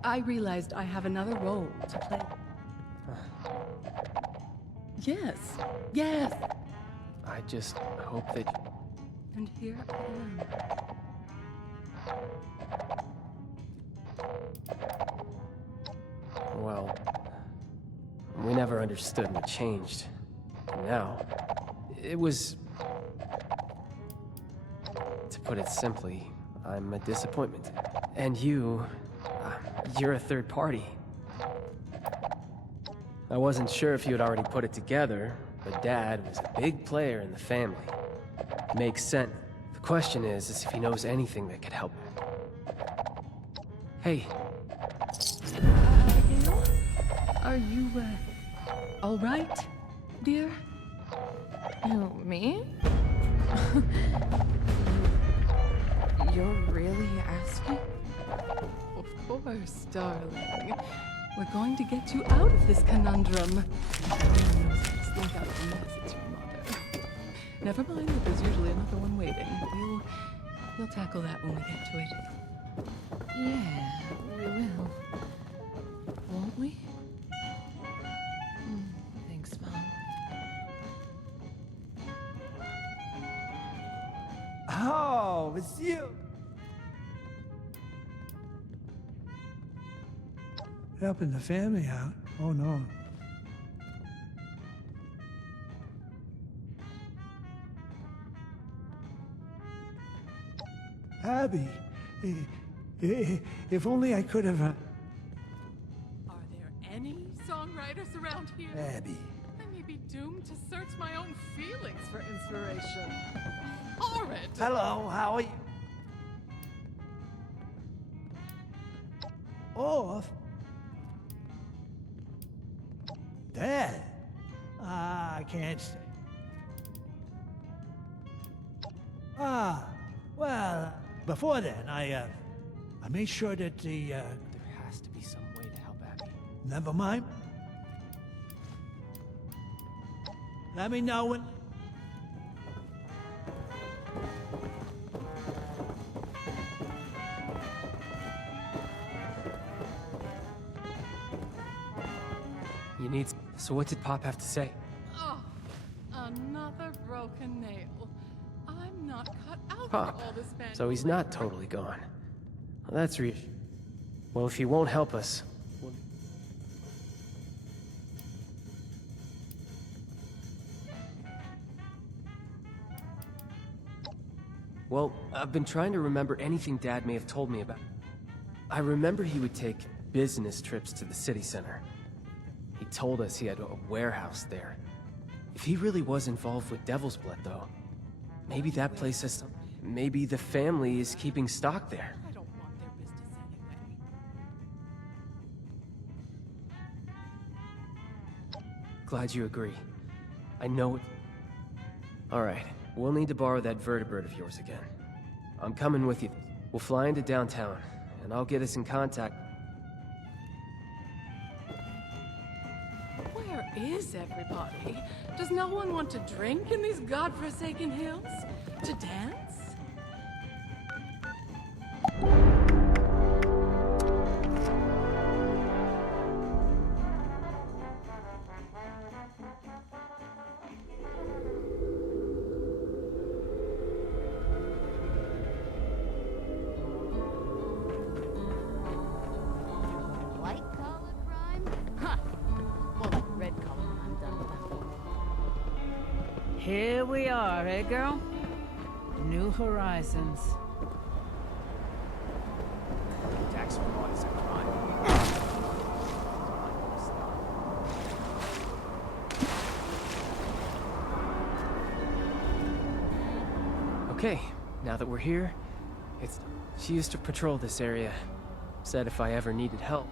I realized I have another role to play. Yes, yes. I just hope that... And here I am. Well, we never understood what changed. Now, it was... To put it simply, I'm a disappointment. And you're a third party. I wasn't sure if you had already put it together, but Dad was a big player in the family. Makes sense. The question is if he knows anything that could help. Hey. Are you, all right, dear? Who, me? You're really asking? Of course, darling. We're going to get you out of this conundrum. Everyone knows how to slink out unless it's your mother. Never mind that there's usually another one waiting. We'll tackle that when we get to it. Yeah, we will. Won't we? Thanks, Mom. Oh, it's you. Helping the family out? Oh, no. Abby, if only I could have... Are there any songwriters around here? Abby. I may be doomed to search my own feelings for inspiration. Horrid! Hello, how are you? Off? Dad? I can't stay. Well, before then, I made sure that the, There has to be some way to help Abby. Never mind. Let me know when... You need... So what did Pop have to say? Oh, another broken nail. I'm not cut out Pop. for all this bad. So he's not totally gone. Well, that's reassuring. Well, if he won't help us... Well, I've been trying to remember anything Dad may have told me about. I remember he would take business trips to the city center. He told us he had a warehouse there. If he really was involved with Devil's Blood, though, maybe that place has some... Maybe the family is keeping stock there. I don't want their business anyway. Glad you agree. I know it... Alright, we'll need to borrow that vertebrate of yours again. I'm coming with you. We'll fly into downtown, and I'll get us in contact. Where is everybody? Does no one want to drink in these godforsaken hills? To dance? White collar crime? Huh. More like red collar when I'm done with that. Here we are, eh, girl? New horizons. Tax fraud is a crime. Okay, now that we're here, it's... She used to patrol this area. Said if I ever needed help.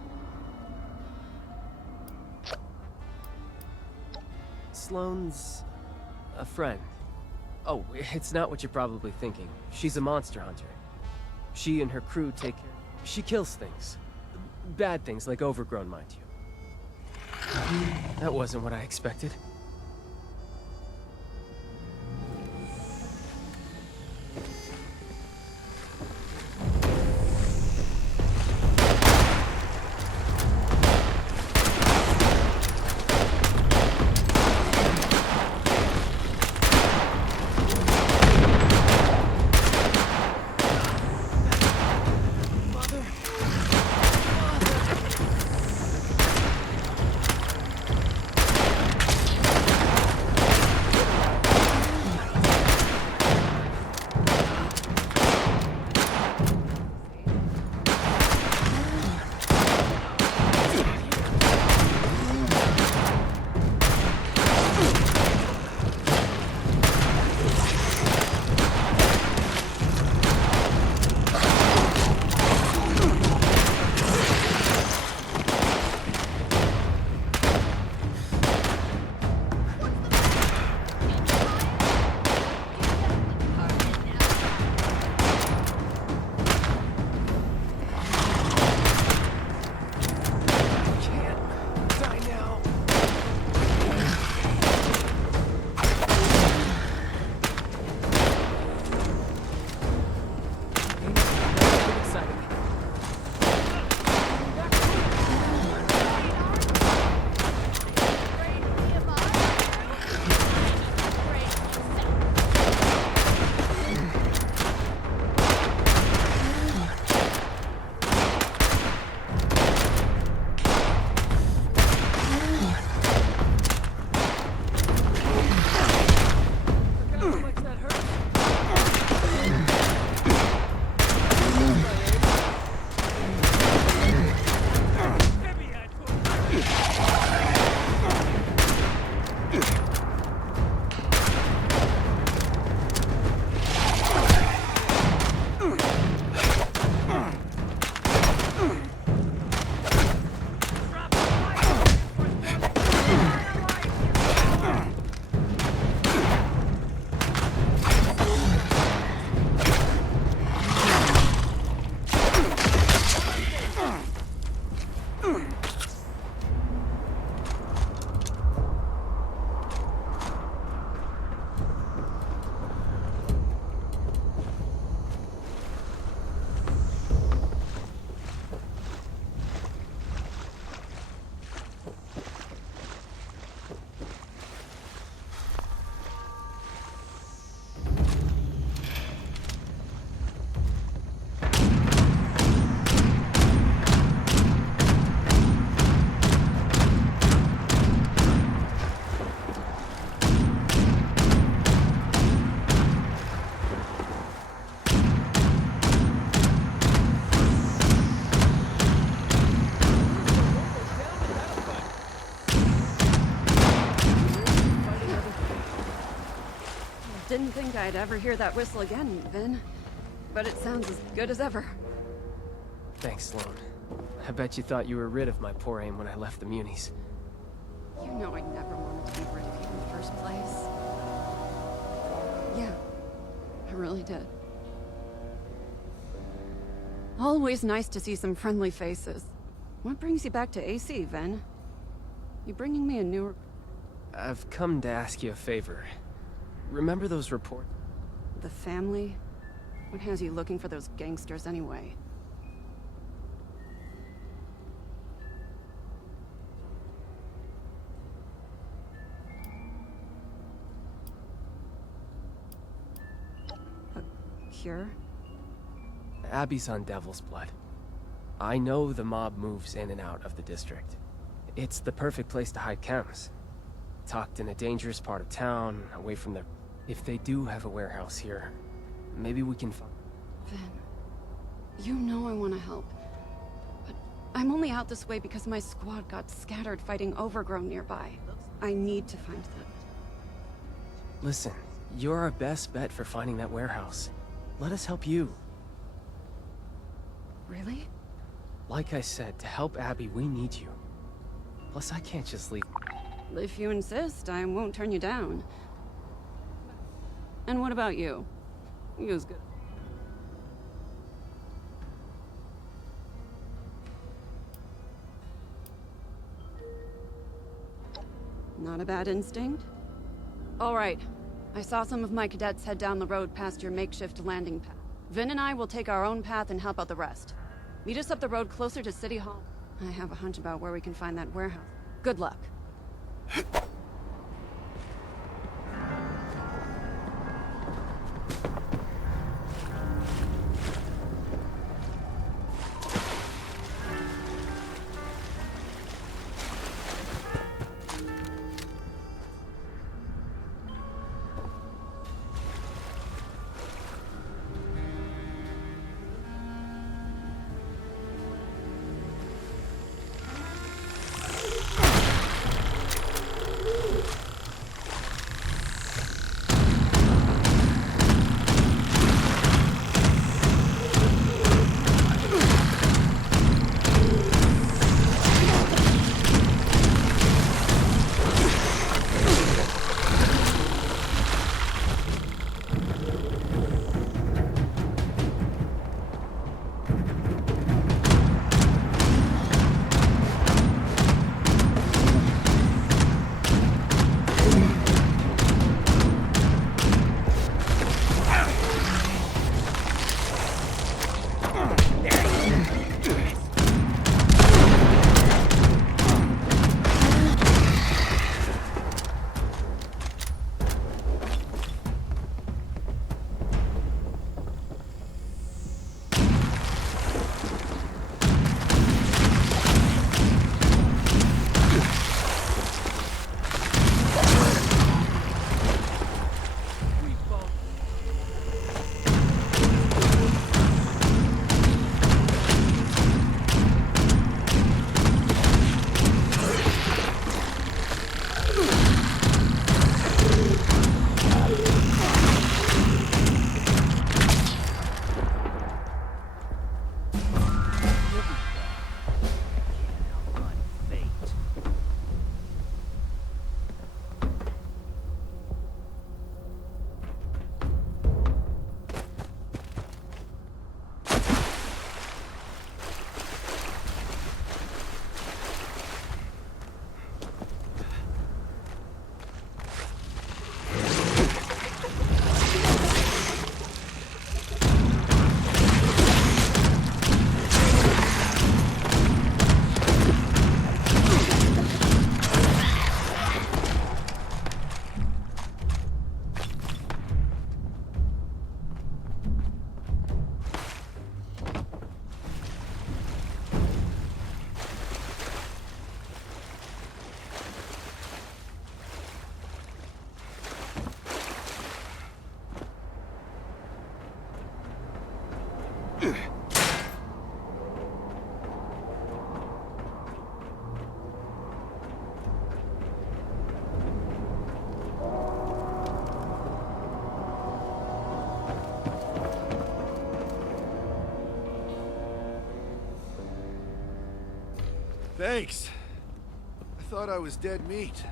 Sloane's... a friend. Oh, it's not what you're probably thinking. She's a monster hunter. She and her crew take care... She kills things. Bad things, like overgrown, mind you. That wasn't what I expected. Didn't think I'd ever hear that whistle again, Vin. But it sounds as good as ever. Thanks, Sloan. I bet you thought you were rid of my poor aim when I left the Munis. You know I never wanted to be rid of you in the first place. Yeah, I really did. Always nice to see some friendly faces. What brings you back to AC, Ven? You bringing me a new... I've come to ask you a favor. Remember those reports? The family? What has you looking for those gangsters anyway? A cure? Abby's on Devil's Blood. I know the mob moves in and out of the district. It's the perfect place to hide chems. Tucked in a dangerous part of town, away from their... If they do have a warehouse here, maybe we can find... Vin, you know I want to help. But I'm only out this way because my squad got scattered fighting Overgrown nearby. I need to find them. Listen, you're our best bet for finding that warehouse. Let us help you. Really? Like I said, to help Abby, we need you. Plus, I can't just leave. If you insist, I won't turn you down. And what about you? You was good. Not a bad instinct? All right. I saw some of my cadets head down the road past your makeshift landing pad. Vin and I will take our own path and help out the rest. Meet us up the road closer to City Hall. I have a hunch about where we can find that warehouse. Good luck. Thanks. I thought I was dead meat.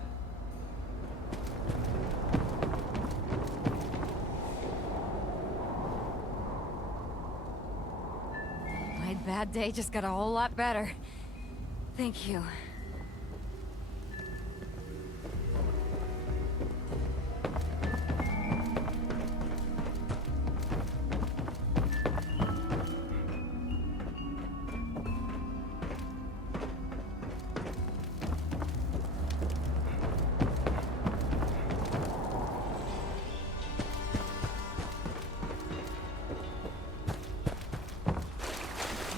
My bad day just got a whole lot better. Thank you.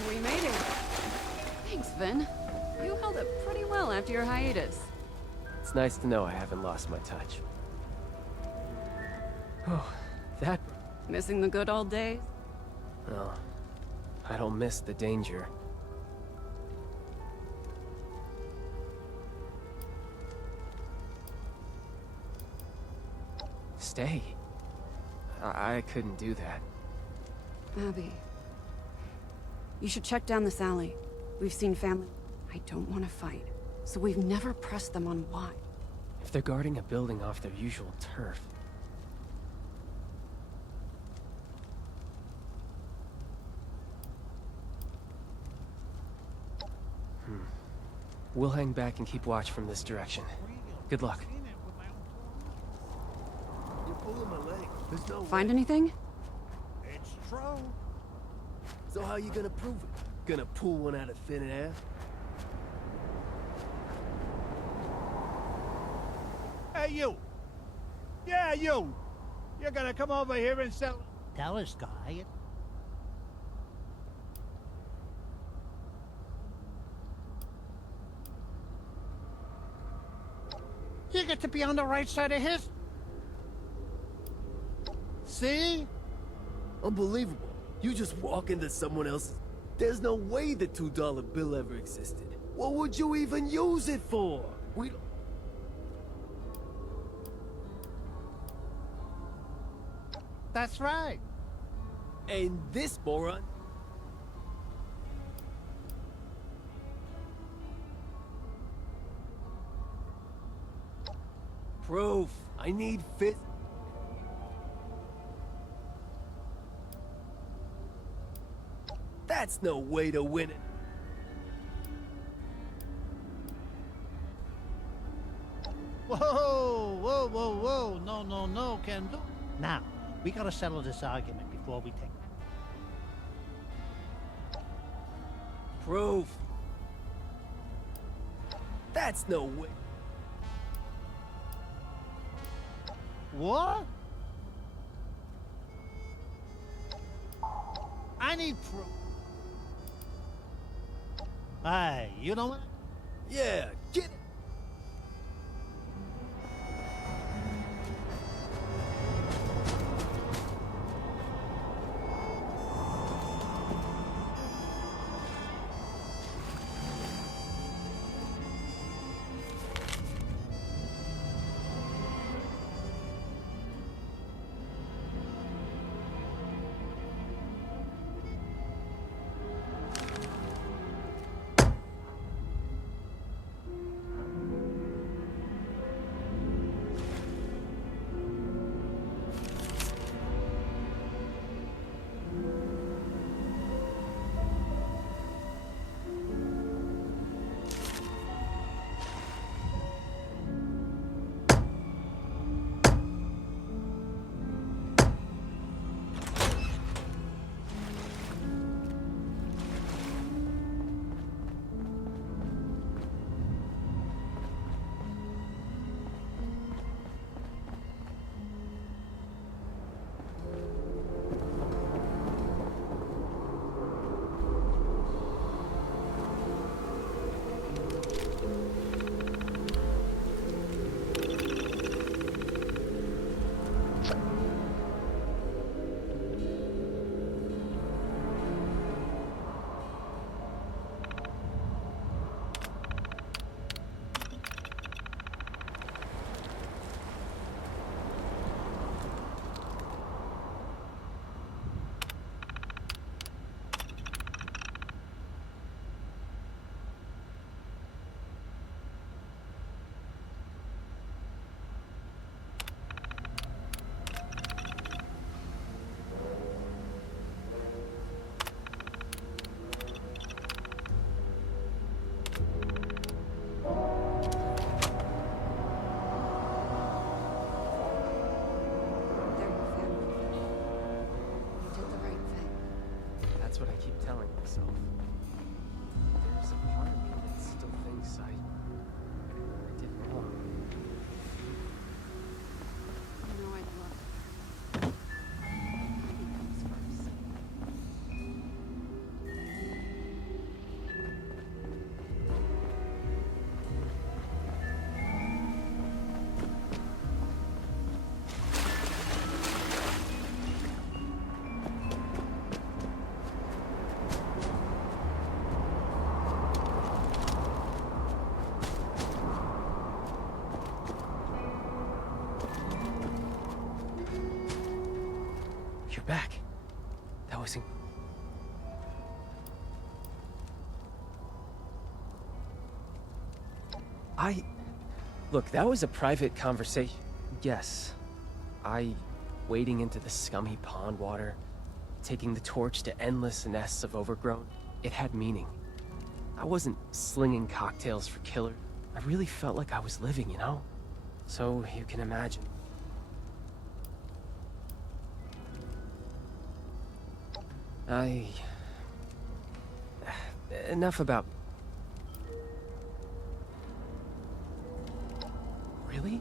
We made it. Thanks, Vin. You held up pretty well after your hiatus. It's nice to know I haven't lost my touch. Oh, that... Missing the good old days? No, I don't miss the danger. Stay. I couldn't do that. Abby. You should check down this alley. We've seen family. I don't want to fight, so we've never pressed them on why. If they're guarding a building off their usual turf... We'll hang back and keep watch from this direction. Good luck. You're pulling my leg. There's no Find anything? It's true. So how you gonna prove it? Gonna pull one out of thin air? Hey, you! Yeah, you! You're gonna come over here and sell... Tell us, guy. You get to be on the right side of his... See? Unbelievable. You just walk into someone else's... There's no way the $2 bill ever existed. What would you even use it for? We don't... That's right. And this moron... Proof. I need fit. That's no way to win it. Whoa, whoa, whoa, whoa. No, no, no, can do. Now, we gotta settle this argument before we take... Proof. That's no way. What? I need proof. Hey, you know what? Yeah, get it. telling myself. There's a part of me that still thinks I did wrong. No, I'd love Abby comes first. You're back. That was Look, that was a private conversation. Yes. Wading into the scummy pond water, taking the torch to endless nests of overgrown, it had meaning. I wasn't slinging cocktails for killers. I really felt like I was living, you know? So you can imagine. Enough about... Really?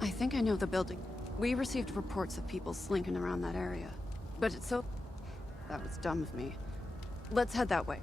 I think I know the building. We received reports of people slinking around that area. But it's so... That was dumb of me. Let's head that way.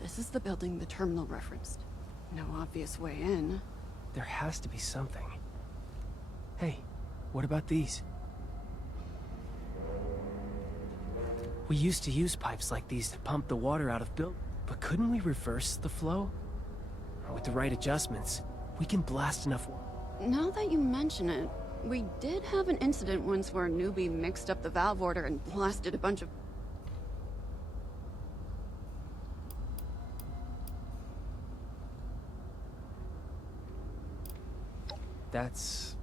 This is the building the terminal referenced. No obvious way in. There has to be something. Hey, what about these? We used to use pipes like these to pump the water out of buildings, but couldn't we reverse the flow? With the right adjustments, we can blast enough water. Now that you mention it, we did have an incident once where a newbie mixed up the valve order and blasted a bunch of... That's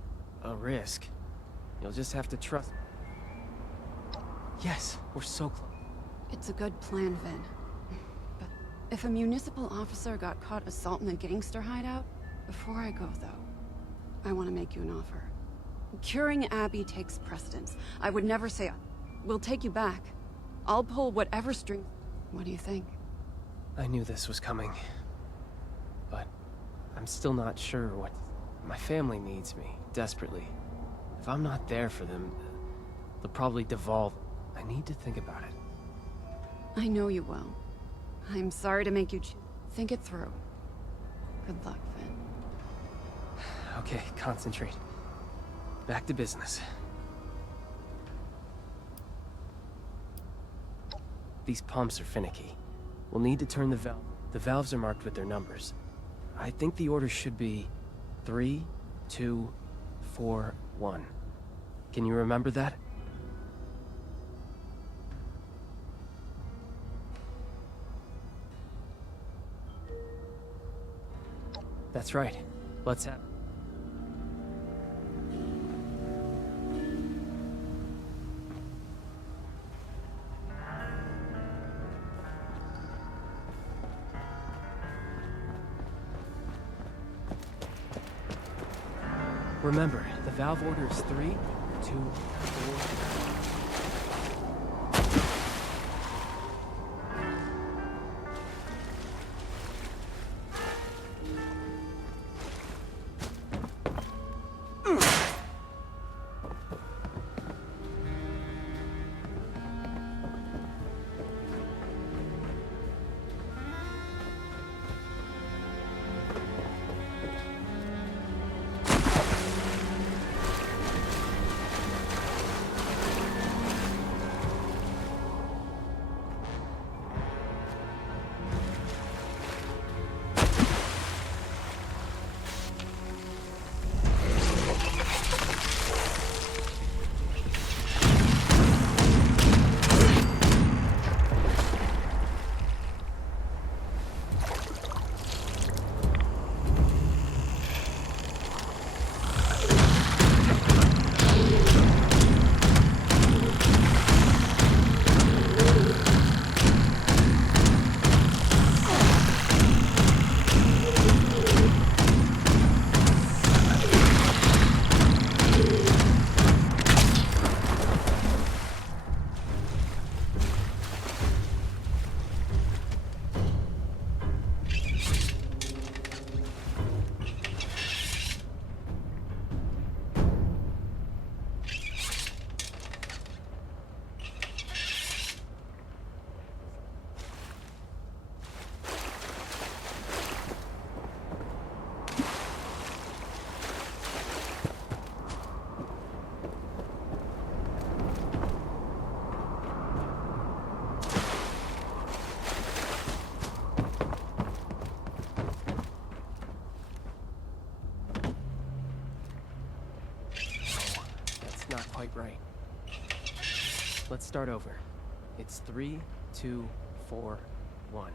a risk. You'll just have to trust. Yes, we're so close. It's a good plan, Vin. But if a municipal officer got caught assaulting a gangster hideout, before I go, though, I want to make you an offer. Curing Abby takes precedence. I would never say, we'll take you back. I'll pull whatever string... What do you think? I knew this was coming. But I'm still not sure what... My family needs me, desperately. If I'm not there for them, they'll probably devolve. I need to think about it. I know you will. I'm sorry to make you think it through. Good luck, Finn. Okay, concentrate. Back to business. These pumps are finicky. We'll need to turn the valve. The valves are marked with their numbers. I think the order should be 3, 2, 4, 1. Can you remember that? That's right. Let's have... Remember, the valve order is 3, 2, 4... Not quite right. Let's start over. It's 3, 2, 4, 1.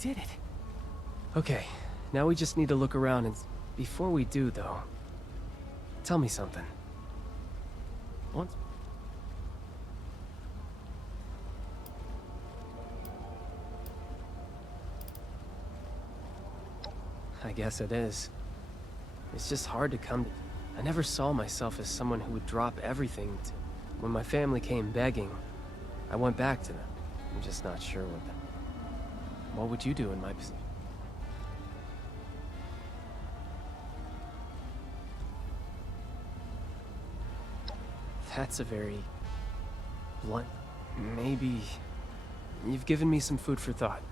did it. Okay, now we just need to look around and... Before we do, though, tell me something. Once... I guess it is. It's just hard to come to... I never saw myself as someone who would drop everything to... When my family came begging, I went back to them. I'm just not sure what that... What would you do in my position? That's a very... blunt... Maybe... You've given me some food for thought.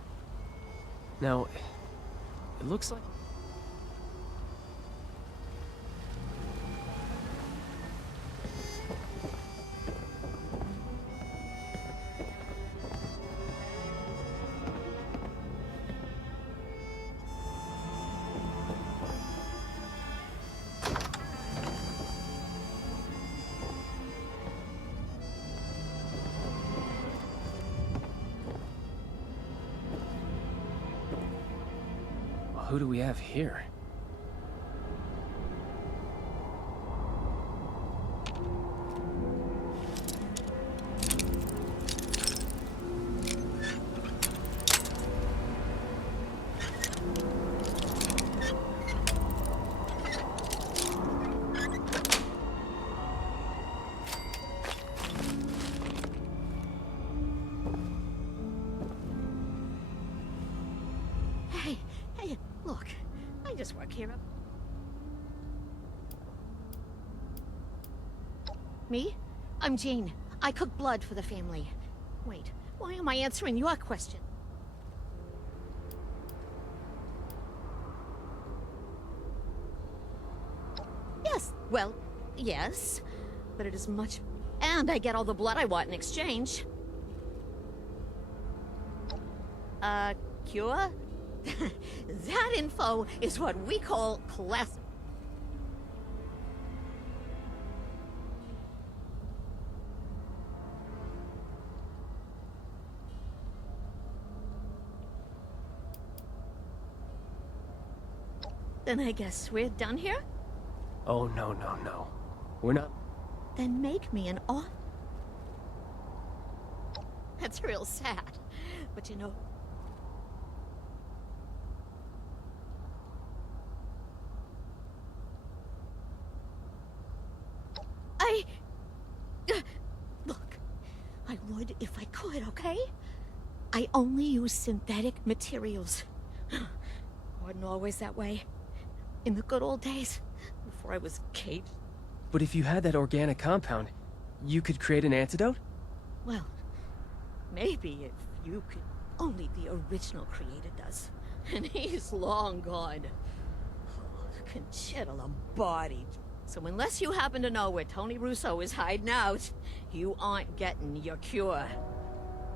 Now, it looks like... Who do we have here? Look, I just work here. Me? I'm Jane. I cook blood for the family. Wait, why am I answering your question? Yes, well, yes. But it is much... And I get all the blood I want in exchange. Cure? That info is what we call classic. Then I guess we're done here? Oh, no. We're not... Then make me an offer. That's real sad. But you know... Look, I would if I could, okay? I only use synthetic materials. Wasn't always that way. In the good old days, before I was caged. But if you had that organic compound, you could create an antidote? Well, maybe if you could. Only the original creator does. And he's long gone. Conchita Lombardi. So unless you happen to know where Tony Russo is hiding out, you aren't getting your cure.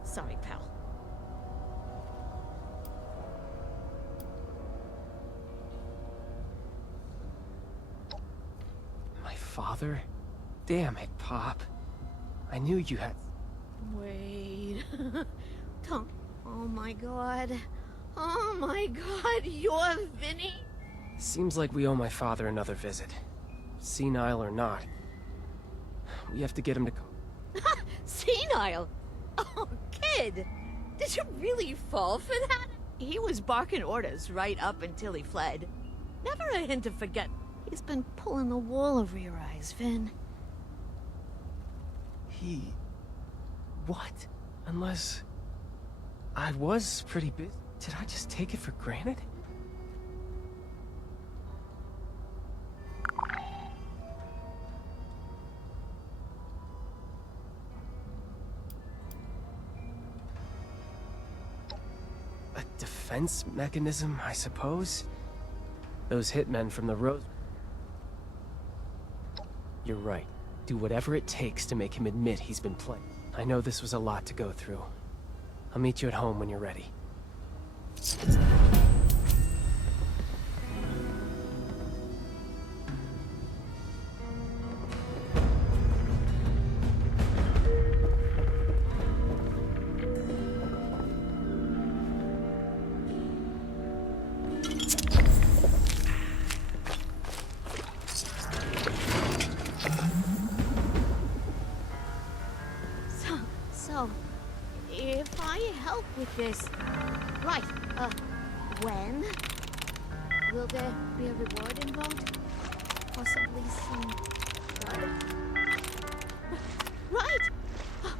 Sorry, pal. My father? Damn it, Pop. I knew you had... Wait... Don't... Oh my god. Oh my god, you're Vinny? Seems like we owe my father another visit. Senile or not. We have to get him to come. Senile? Oh, kid! Did you really fall for that? He was barking orders right up until he fled. Never a hint of forget. He's been pulling the wool over your eyes, Vin. He... What? Unless... I was pretty busy. Did I just take it for granted? A defense mechanism, I suppose? Those hitmen from the road... You're right. Do whatever it takes to make him admit he's been playing. I know this was a lot to go through. I'll meet you at home when you're ready. I help with this? Right, when? Will there be a reward involved? Possibly some blood? Right! Oh,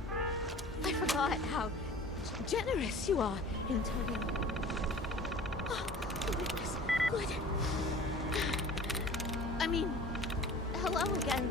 I forgot how generous you are in turning. Oh, goodness, good. I mean, hello again.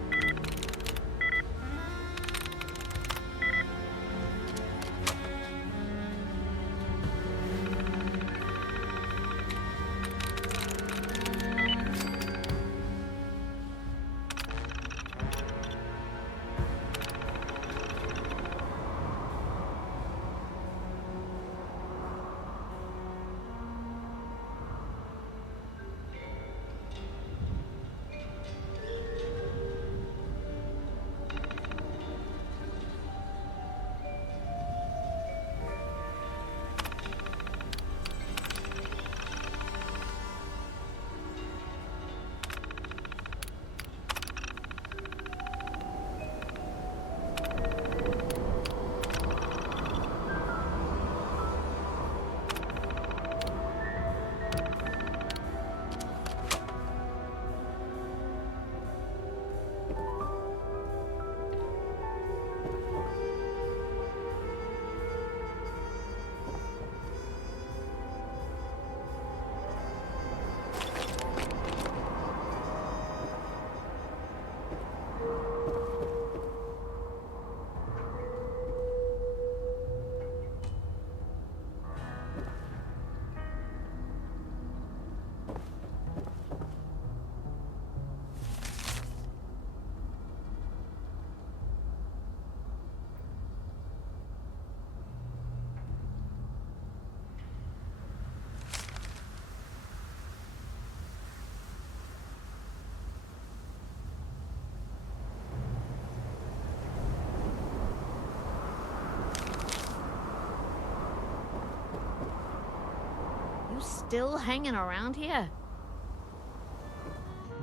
Still hanging around here?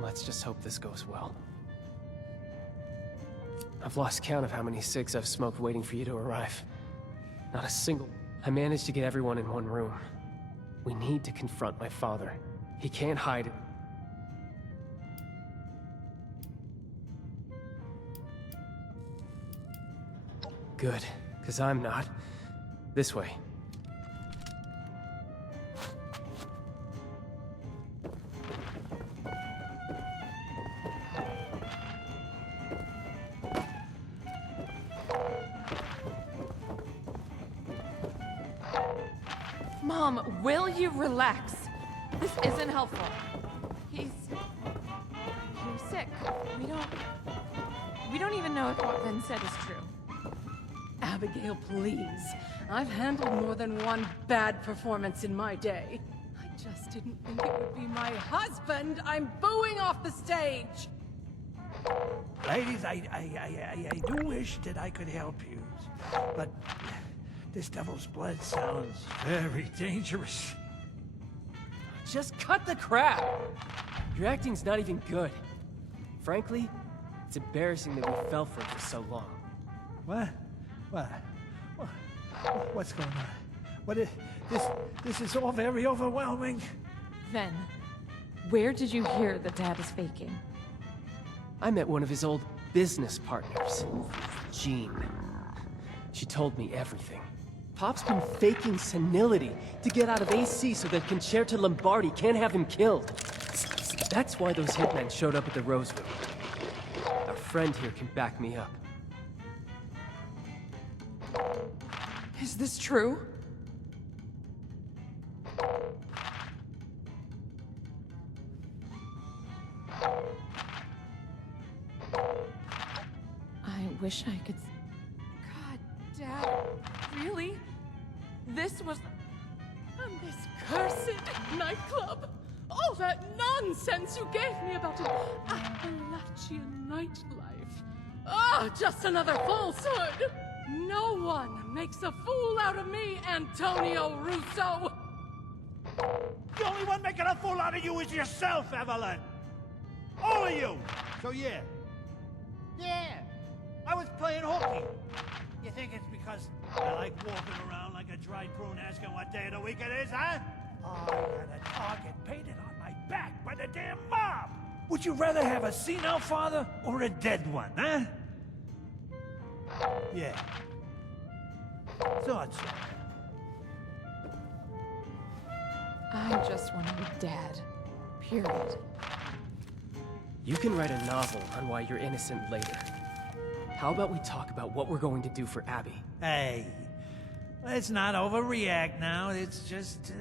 Let's just hope this goes well. I've lost count of how many cigs I've smoked waiting for you to arrive. Not a single. I managed to get everyone in one room. We need to confront my father. He can't hide it. Good, because I'm not. This way. Mom, will you relax? This isn't helpful. He's sick. We don't even know if what Ben said is true. Abigail, please. I've handled more than one bad performance in my day. I just didn't think it would be my husband. I'm booing off the stage. Ladies, I do wish that I could help you, but this devil's blood sounds very dangerous. Just cut the crap! Your acting's not even good. Frankly, it's embarrassing that we fell for it for so long. What? What's going on? This is all very overwhelming. Ven, where did you hear that Dad is faking? I met one of his old business partners, Jean. She told me everything. Pop's been faking senility to get out of AC so that Concerta Lombardi can't have him killed. That's why those hitmen showed up at the Roseville. Our friend here can back me up. Is this true? I wish I could... God, Dad, really? This was... And this cursed nightclub. All that nonsense you gave me about an Appalachian nightlife. Ah, just another falsehood. No one makes a fool out of me, Antonio Russo. The only one making a fool out of you is yourself, Evelyn. All of you. So yeah, I was playing hooky. You think it's because I like walking around like a dried prune asking what day of the week it is, huh? I had a target painted on my back by the damn mob! Would you rather have a senile father or a dead one, huh? Yeah. Thought so. I just want to be dad. Period. You can write a novel on why you're innocent later. How about we talk about what we're going to do for Abby? Hey, let's not overreact now. It's just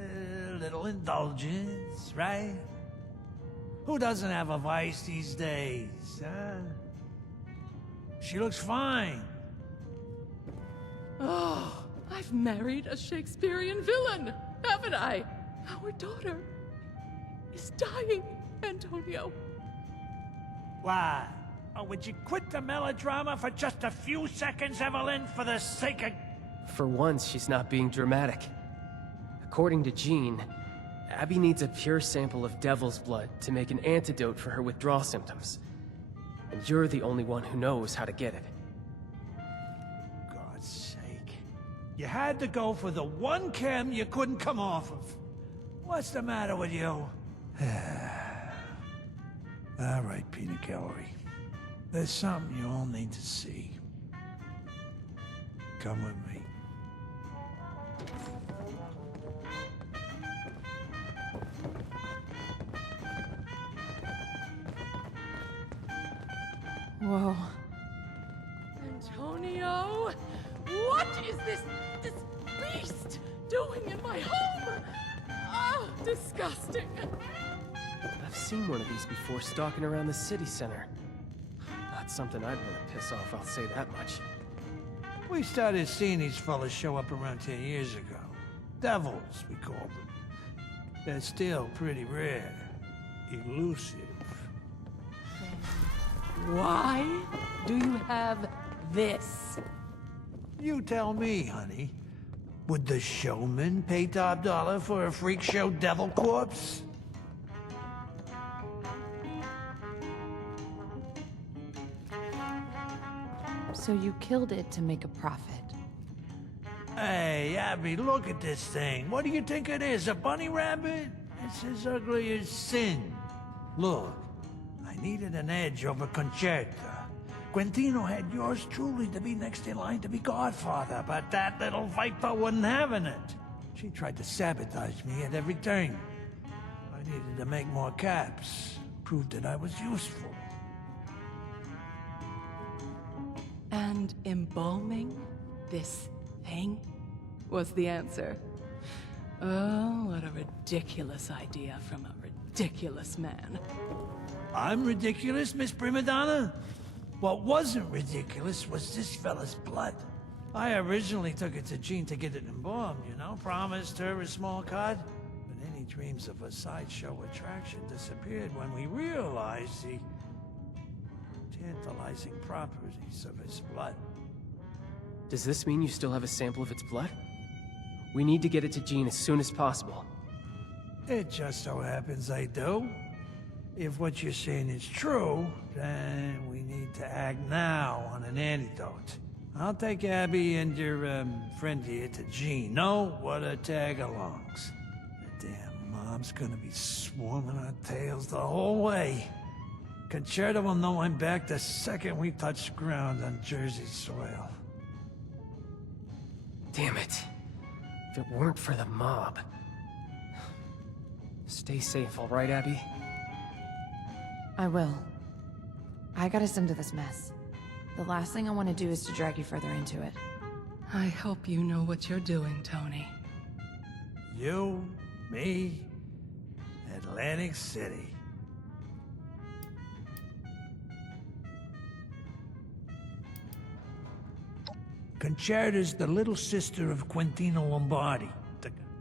a little indulgence, right? Who doesn't have a vice these days, huh? She looks fine. Oh, I've married a Shakespearean villain, haven't I? Our daughter is dying, Antonio. Why? Oh, would you quit the melodrama for just a few seconds, Evelyn, for the sake of... For once, she's not being dramatic. According to Jean, Abby needs a pure sample of devil's blood to make an antidote for her withdrawal symptoms. And you're the only one who knows how to get it. God's sake. You had to go for the one chem you couldn't come off of. What's the matter with you? All right, Peanut Gallery. There's something you all need to see. Come with me. Whoa. Antonio, what is this beast doing in my home? Oh, disgusting. I've seen one of these before stalking around the city center. Not something I'd want to piss off, I'll say that much. We started seeing these fellas show up around 10 years ago. Devils, we call them. They're still pretty rare. Elusive. Why do you have this? You tell me, honey. Would the showman pay top dollar for a freak show devil corpse? So you killed it to make a profit. Hey, Abby, look at this thing. What do you think it is, a bunny rabbit? It's as ugly as sin. Look, I needed an edge over Concerta. Quintino had yours truly to be next in line to be godfather, but that little viper wasn't having it. She tried to sabotage me at every turn. I needed to make more caps, prove that I was useful. And embalming this thing was the answer. Oh, what a ridiculous idea from a ridiculous man. I'm ridiculous, Miss Primadonna? What wasn't ridiculous was this fella's blood. I originally took it to Jean to get it embalmed, you know, promised her a small cut. But any dreams of a sideshow attraction disappeared when we realized the tantalizing properties of his blood. Does this mean you still have a sample of its blood? We need to get it to Jean as soon as possible. It just so happens I do. If what you're saying is true, then we need to act now on an antidote. I'll take Abby and your friend here to Jean. No, what a tag-alongs. The damn mob's gonna be swarming our tails the whole way. Concerta will know I'm back the second we touch ground on Jersey soil. Damn it. If it weren't for the mob. Stay safe, all right, Abby? I will. I got us into this mess. The last thing I want to do is to drag you further into it. I hope you know what you're doing, Tony. You, me, Atlantic City. Concerta's the little sister of Quintino Lombardi.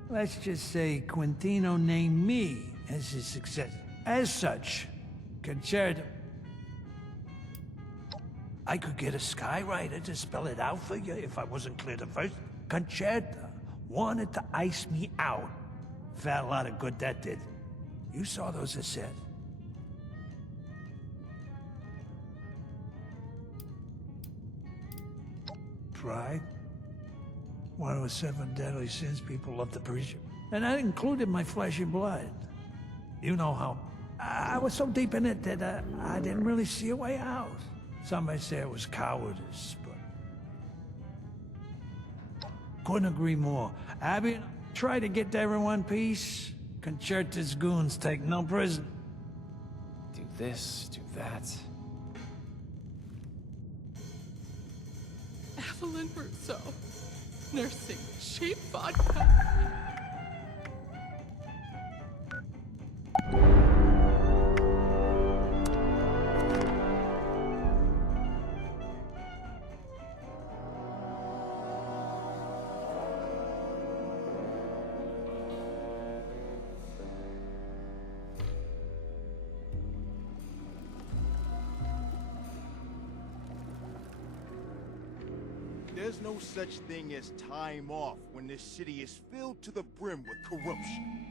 Let's just say Quintino named me as his successor. As such, Concerta... I could get a skywriter to spell it out for you if I wasn't clear the first. Concerta wanted to ice me out. Fat lot of good that did. You saw those assets. right? One of the 7 deadly sins people love to preach. And that included my flesh and blood. You know how I was so deep in it that I didn't really see a way out. Some may say it was cowardice, but... Couldn't agree more. Abby, try to get there in one piece. Concerta's goons take no prisoners. Do this, do that. Evelyn Russo, nursing cheap vodka. There's no such thing as time off when this city is filled to the brim with corruption.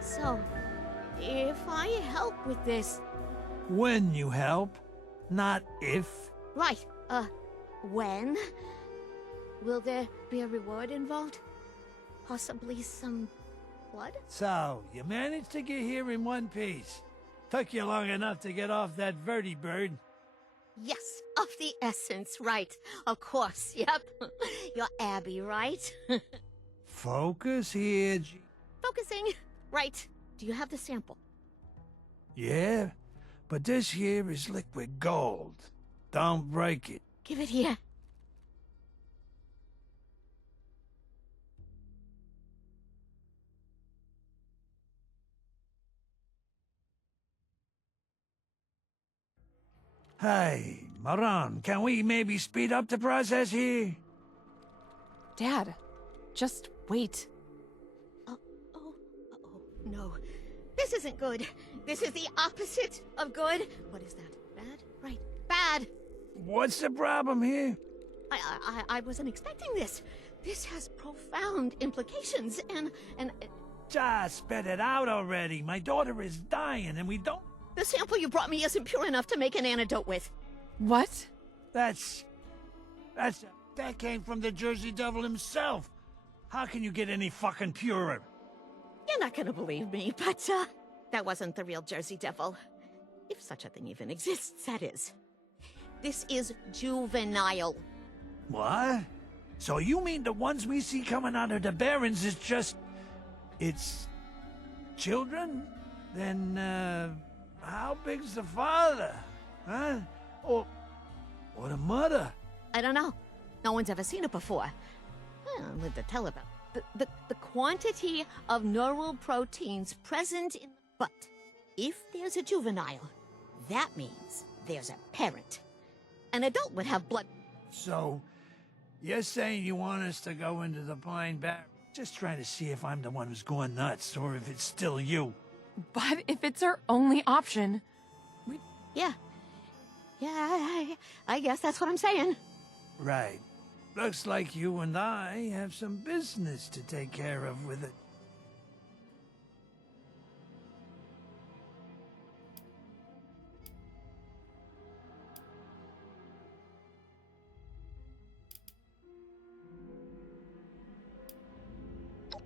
So, if I help with this... When you help, not if. Right, when? Will there be a reward involved? Possibly some blood? So, you managed to get here in one piece. Took you long enough to get off that vertibird. Yes, of the essence, right. Of course, yep. You're Abby, right? Focus here, Focusing. Right. Do you have the sample? Yeah, but this here is liquid gold. Don't break it. Give it here. Hey, Maran, can we maybe speed up the process here? Dad, just wait. No. This isn't good. This is the opposite of good. What is that? Bad? Right. Bad! What's the problem here? I wasn't expecting this. This has profound implications, and... Just spit it out already. My daughter is dying, and we don't... The sample you brought me isn't pure enough to make an antidote with. What? That came from the Jersey Devil himself. How can you get any fucking purer? You're not gonna believe me, but, that wasn't the real Jersey Devil. If such a thing even exists, that is. This is juvenile. What? So you mean the ones we see coming out of the Barrens is just... it's... children? Then, how big's the father? Huh? Or the mother? I don't know. No one's ever seen it before. I'll live to tell about the quantity of neural proteins present in... But if there's a juvenile, that means there's a parent. An adult would have blood... So, you're saying you want us to go into the Pine Barrens? Just trying to see if I'm the one who's going nuts, or if it's still you. But if it's our only option... Yeah. Yeah, I guess that's what I'm saying. Right. Looks like you and I have some business to take care of with it.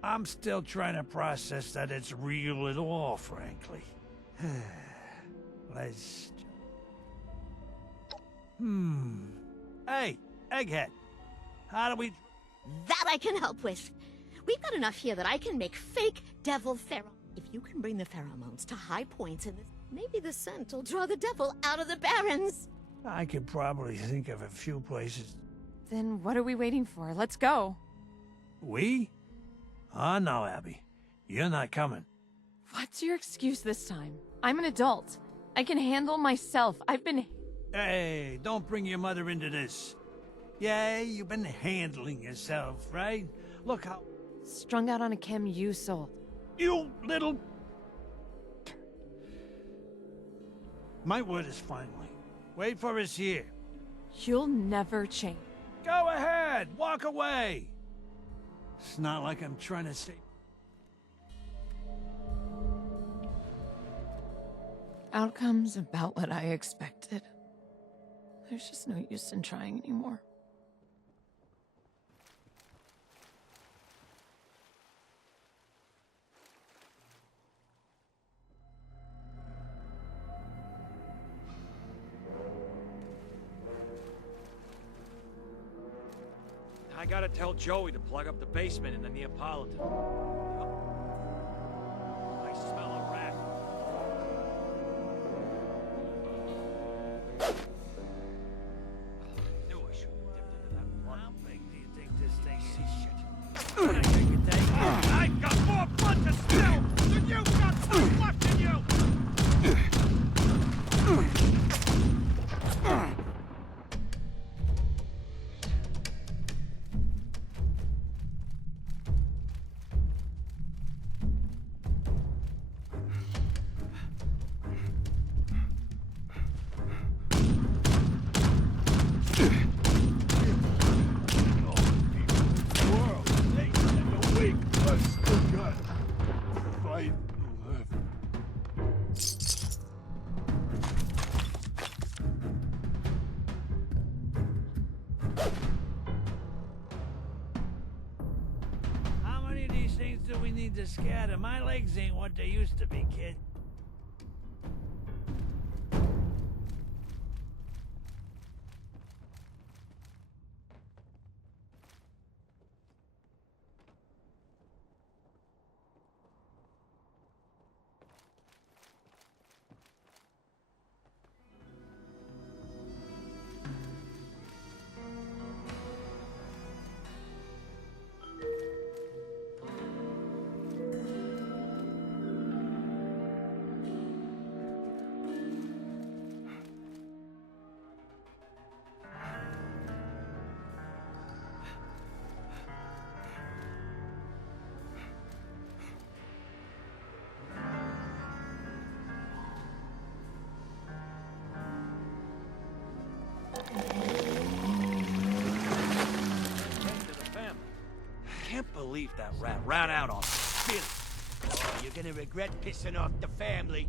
I'm still trying to process that it's real at all, frankly. Let's... Hey, Egghead. How do we... That I can help with. We've got enough here that I can make fake devil pheromones. If you can bring the pheromones to high points in this, maybe the scent will draw the devil out of the Barrens. I could probably think of a few places. Then what are we waiting for? Let's go. We? Oh, no, Abby. You're not coming. What's your excuse this time? I'm an adult. I can handle myself. I've been... Hey, don't bring your mother into this. Yeah, you've been handling yourself, right? Look how... Strung out on a chem you sold. You little... My word is finally. Wait for us here. You'll never change. Go ahead! Walk away! It's not like I'm trying to say... Outcome's about what I expected. There's just no use in trying anymore. I gotta tell Joey to plug up the basement in the Neapolitan. I smell a rat. I knew I shouldn't have dipped into that blood. How big do you think this thing is? Shit. Can I take a take? I've got more blood to spill than you've got time left in you! How many of these things do we need to scatter? My legs ain't what they used to be, kid. ran out on Billy. Oh, you're gonna regret pissing off the family.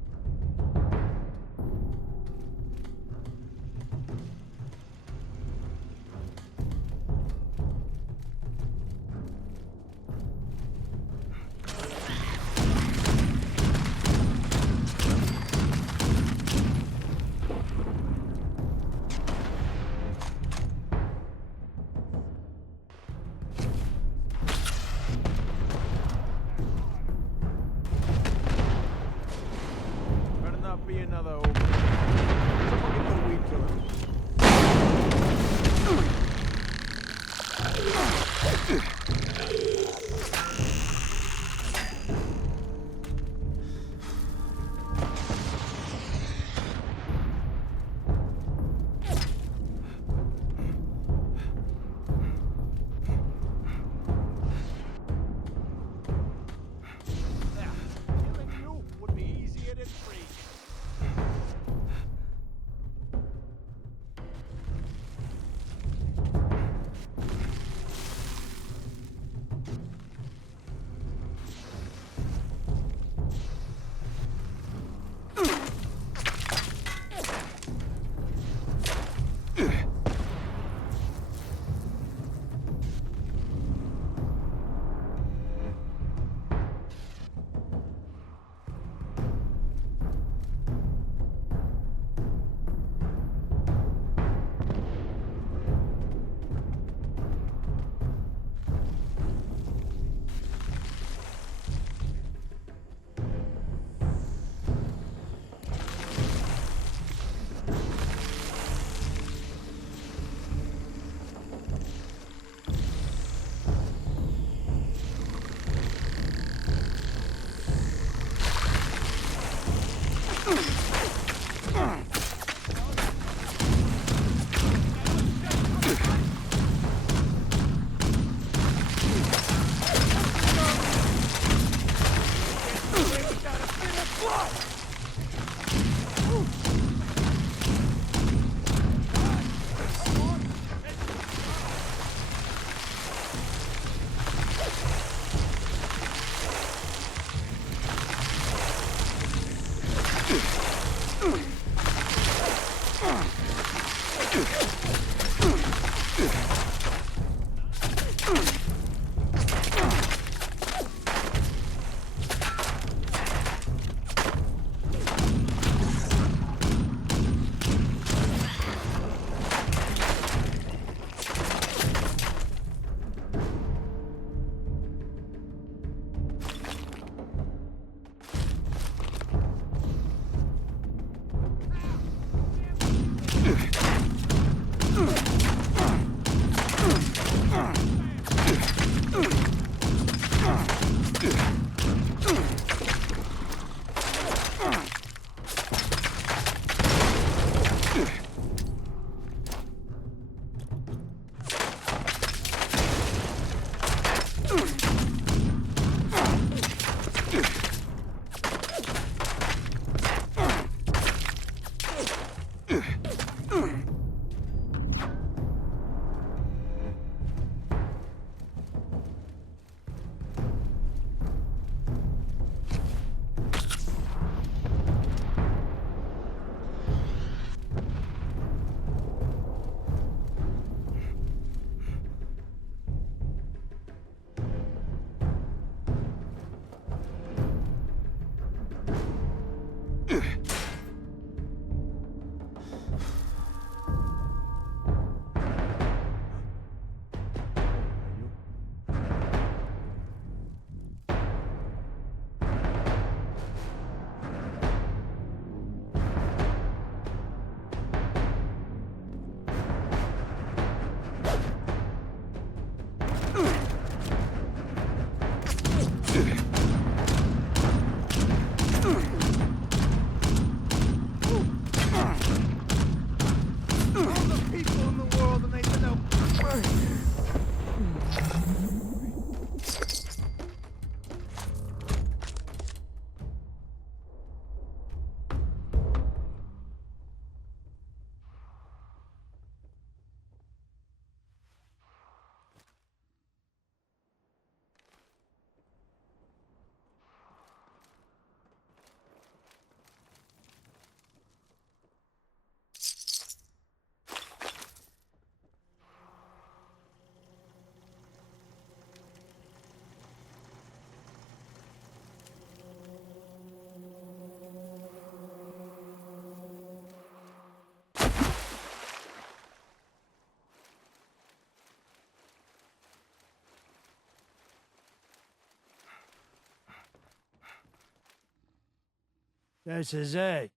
This is it.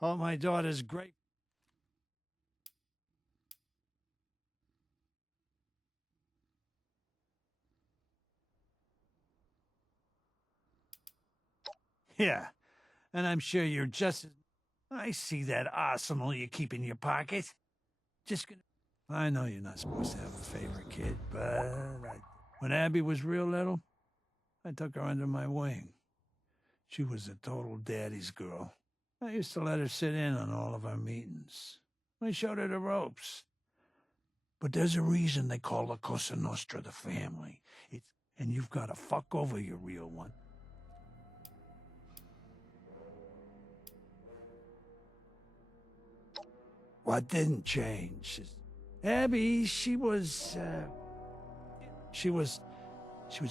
Hope my daughter's great. Yeah, and I'm sure you're just as... I see that arsenal you keep in your pocket. Just gonna... I know you're not supposed to have a favorite kid, but when Abby was real little, I took her under my wing. She was a total daddy's girl. I used to let her sit in on all of our meetings. I showed her the ropes. But there's a reason they call the Cosa Nostra the family. And you've got to fuck over your real one. What didn't change is Abby, she was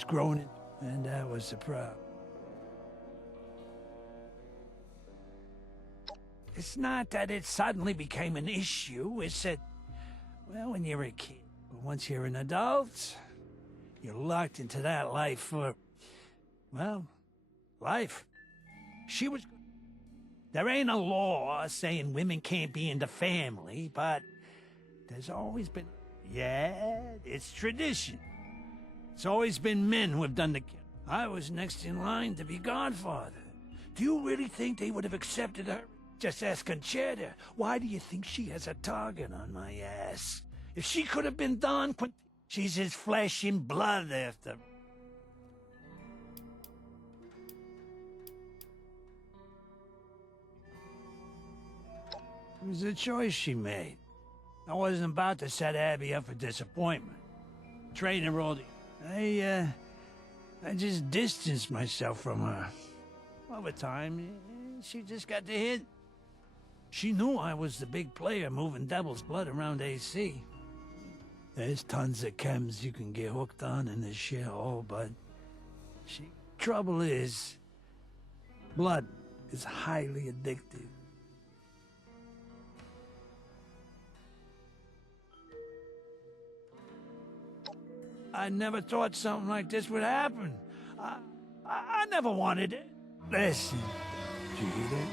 growing, and that was the problem. It's not that it suddenly became an issue, it's that, well, when you're a kid, but once you're an adult, you're locked into that life for, well, life. She was... There ain't a law saying women can't be in the family, but there's always been... Yeah, it's tradition. It's always been men who have done the... I was next in line to be godfather. Do you really think they would have accepted her? Just ask Conchetta. Why do you think she has a target on my ass? If she could have been Don Quint... She's his flesh and blood after... It was a choice she made. I wasn't about to set Abby up for disappointment. Trading her all the... I just distanced myself from her. Over time, she just got the hint. She knew I was the big player moving devil's blood around AC. There's tons of chems you can get hooked on in this shithole, but... Trouble is... blood is highly addictive. I never thought something like this would happen. I never wanted it. Listen, did you hear that?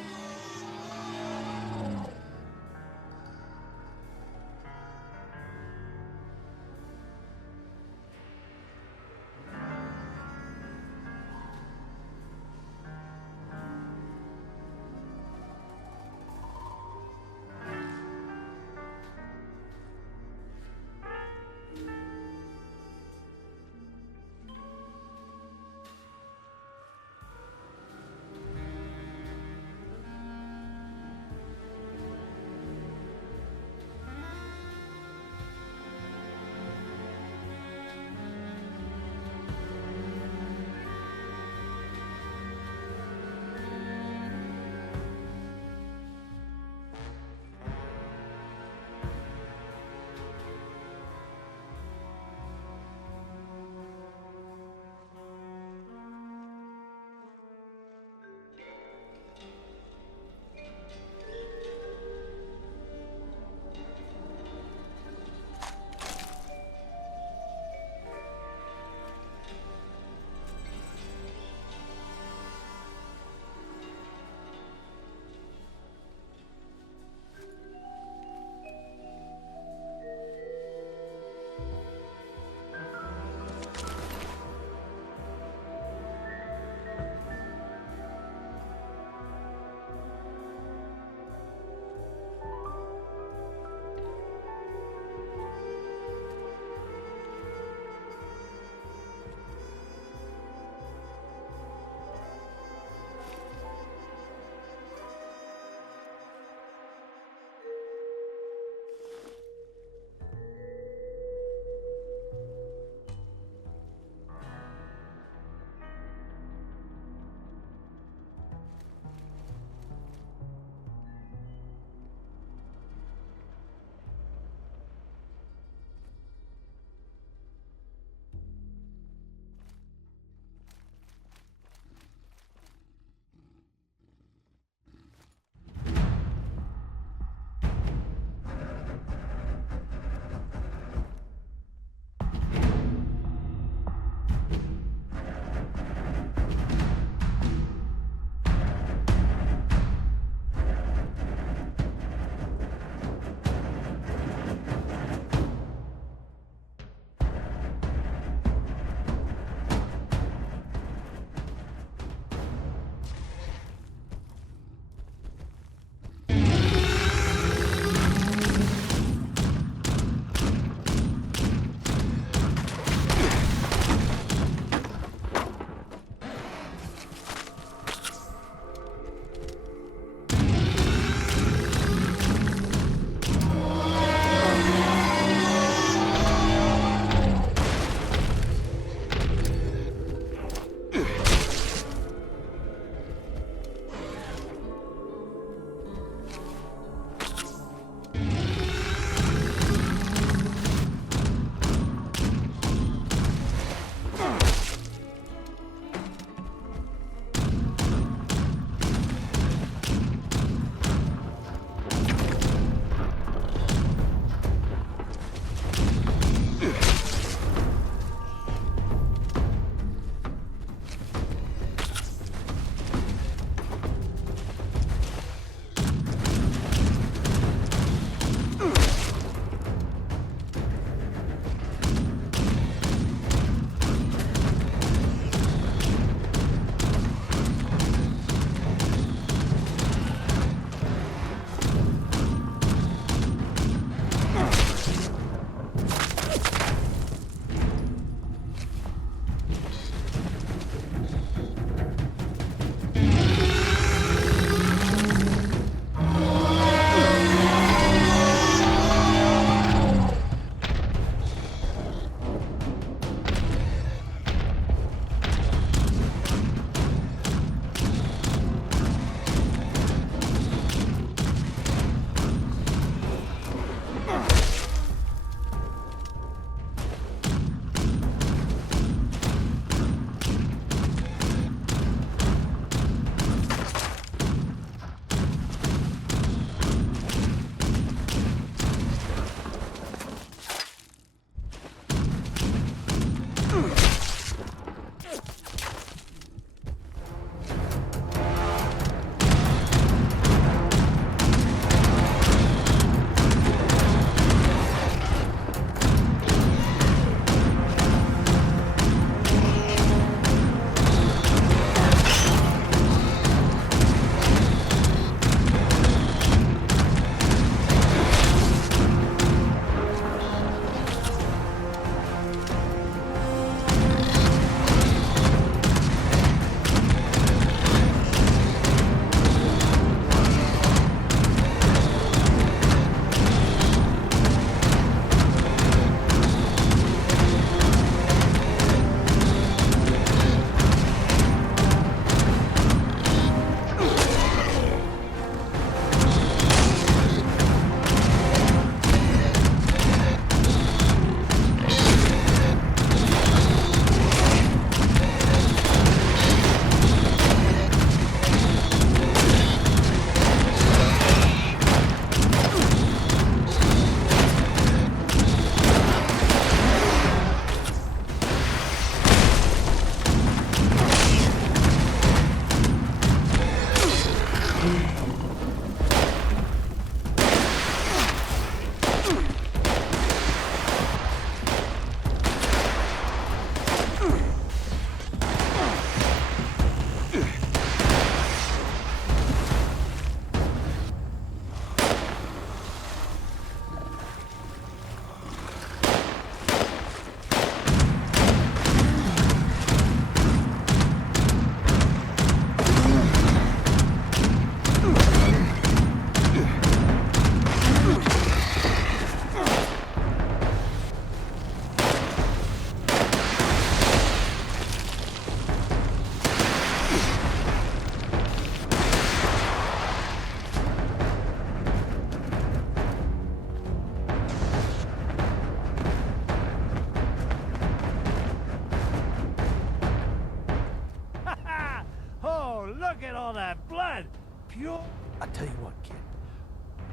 look at all that blood! Pure... I'll tell you what, kid.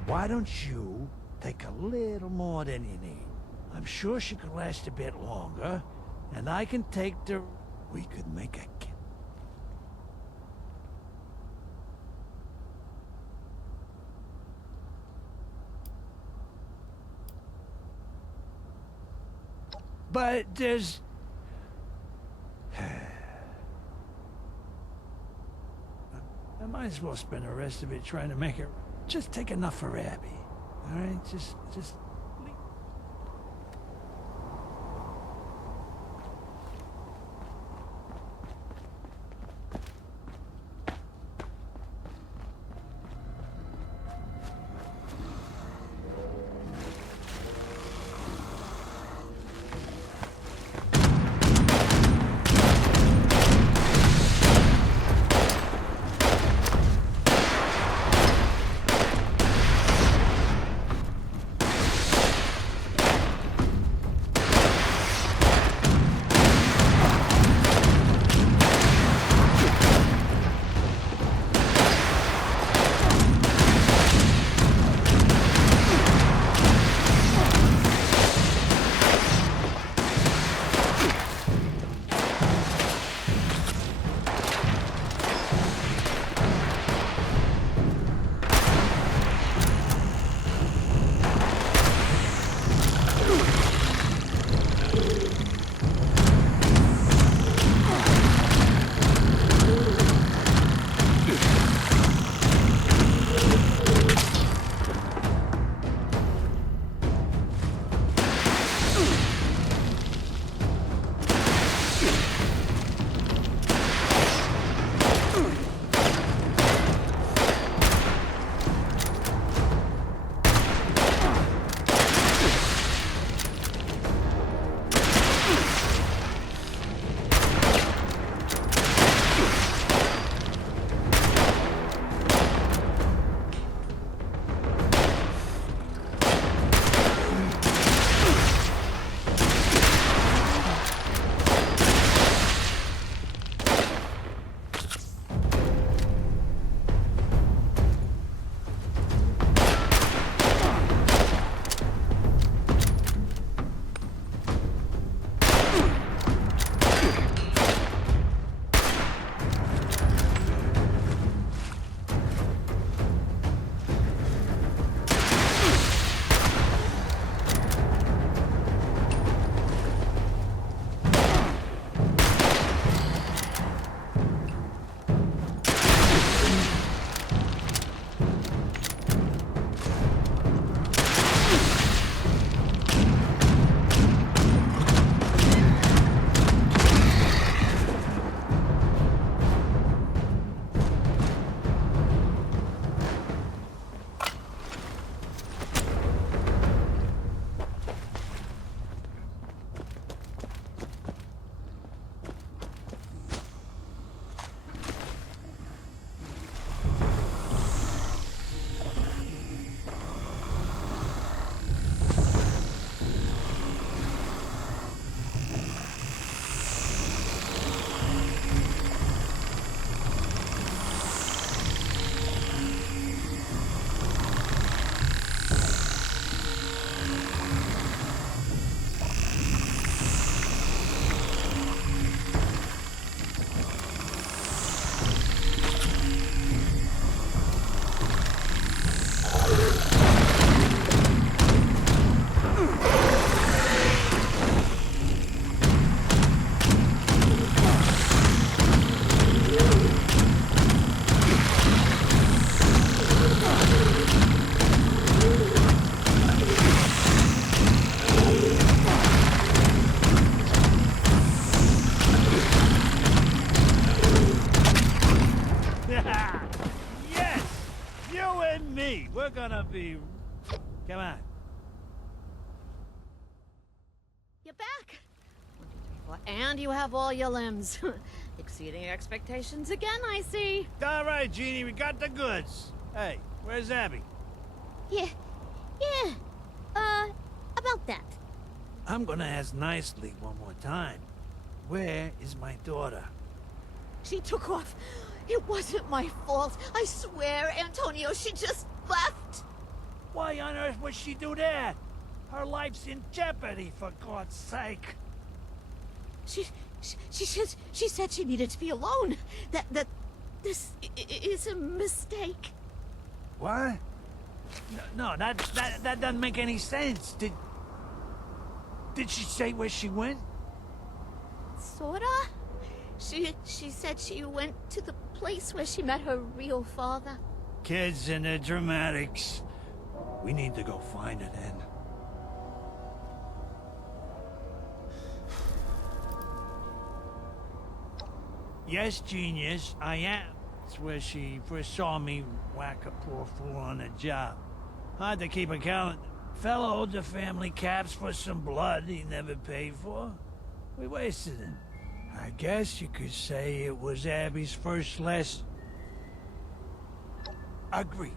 Why don't you take a little more than you need? I'm sure she could last a bit longer, and I can take the... We could make a kid. But there's... I might as well spend the rest of it trying to make it... Just take enough for Abby. Alright? Just... We're gonna be... Come on. You're back. 1, 2, 3, 4. And you have all your limbs. Exceeding expectations again, I see. All right, Jeannie, we got the goods. Hey, where's Abby? Yeah. About that. I'm gonna ask nicely one more time. Where is my daughter? She took off It wasn't my fault. I swear, Antonio, she just left. Why on earth would she do that? Her life's in jeopardy, for God's sake. She said she needed to be alone. That this is a mistake. What? No, that doesn't make any sense. Did she say where she went? Sorta. She said she went to the place where she met her real father. Kids and their dramatics. We need to go find her then. Yes, genius, I am. It's where she first saw me whack a poor fool on the job. Hard to keep a calendar. Fella owed the family caps for some blood he never paid for. We wasted it. I guess you could say it was Abby's first lesson. Agreed.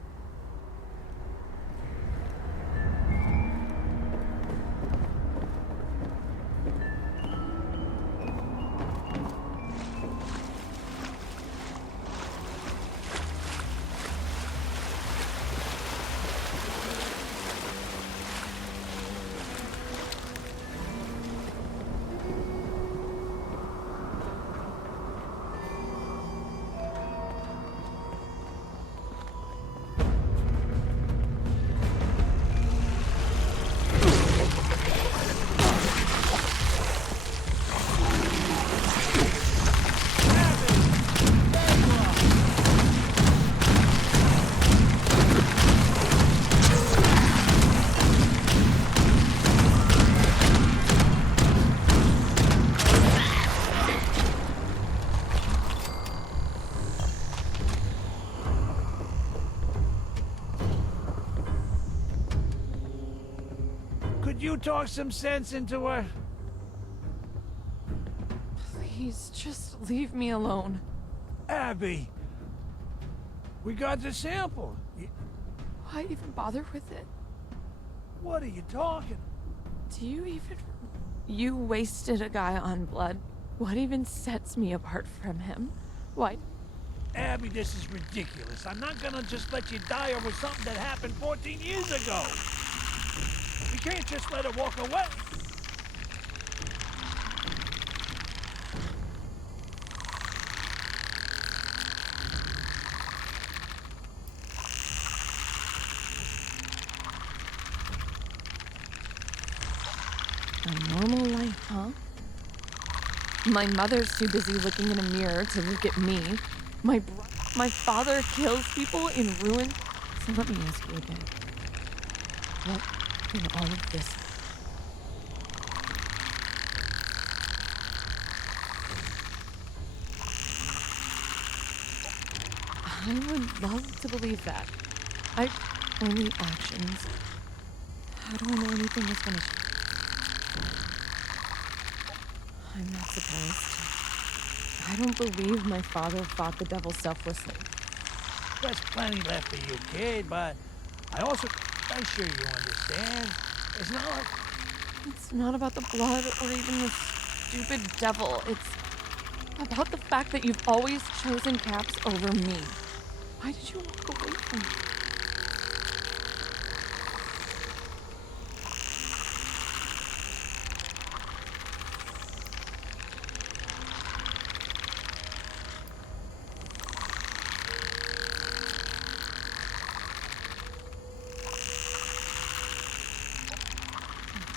You talk some sense into her? Please, just leave me alone. Abby! We got the sample. Why even bother with it? What are you talking? Do you even... You wasted a guy on blood. What even sets me apart from him? Why? Abby, this is ridiculous. I'm not gonna just let you die over something that happened 14 years ago. We can't just let her walk away. A normal life, huh? My mother's too busy looking in a mirror to look at me. My father kills people in ruin. So let me ask you again. What in all of this? I would love to believe that. Only actions. How do I know anything is finished? I'm not surprised. I don't believe my father fought the devil selflessly. There's plenty left for you, kid, but I'm sure you understand. It's not like... It's not about the blood or even the stupid devil. It's about the fact that you've always chosen Caps over me. Why did you walk away from me?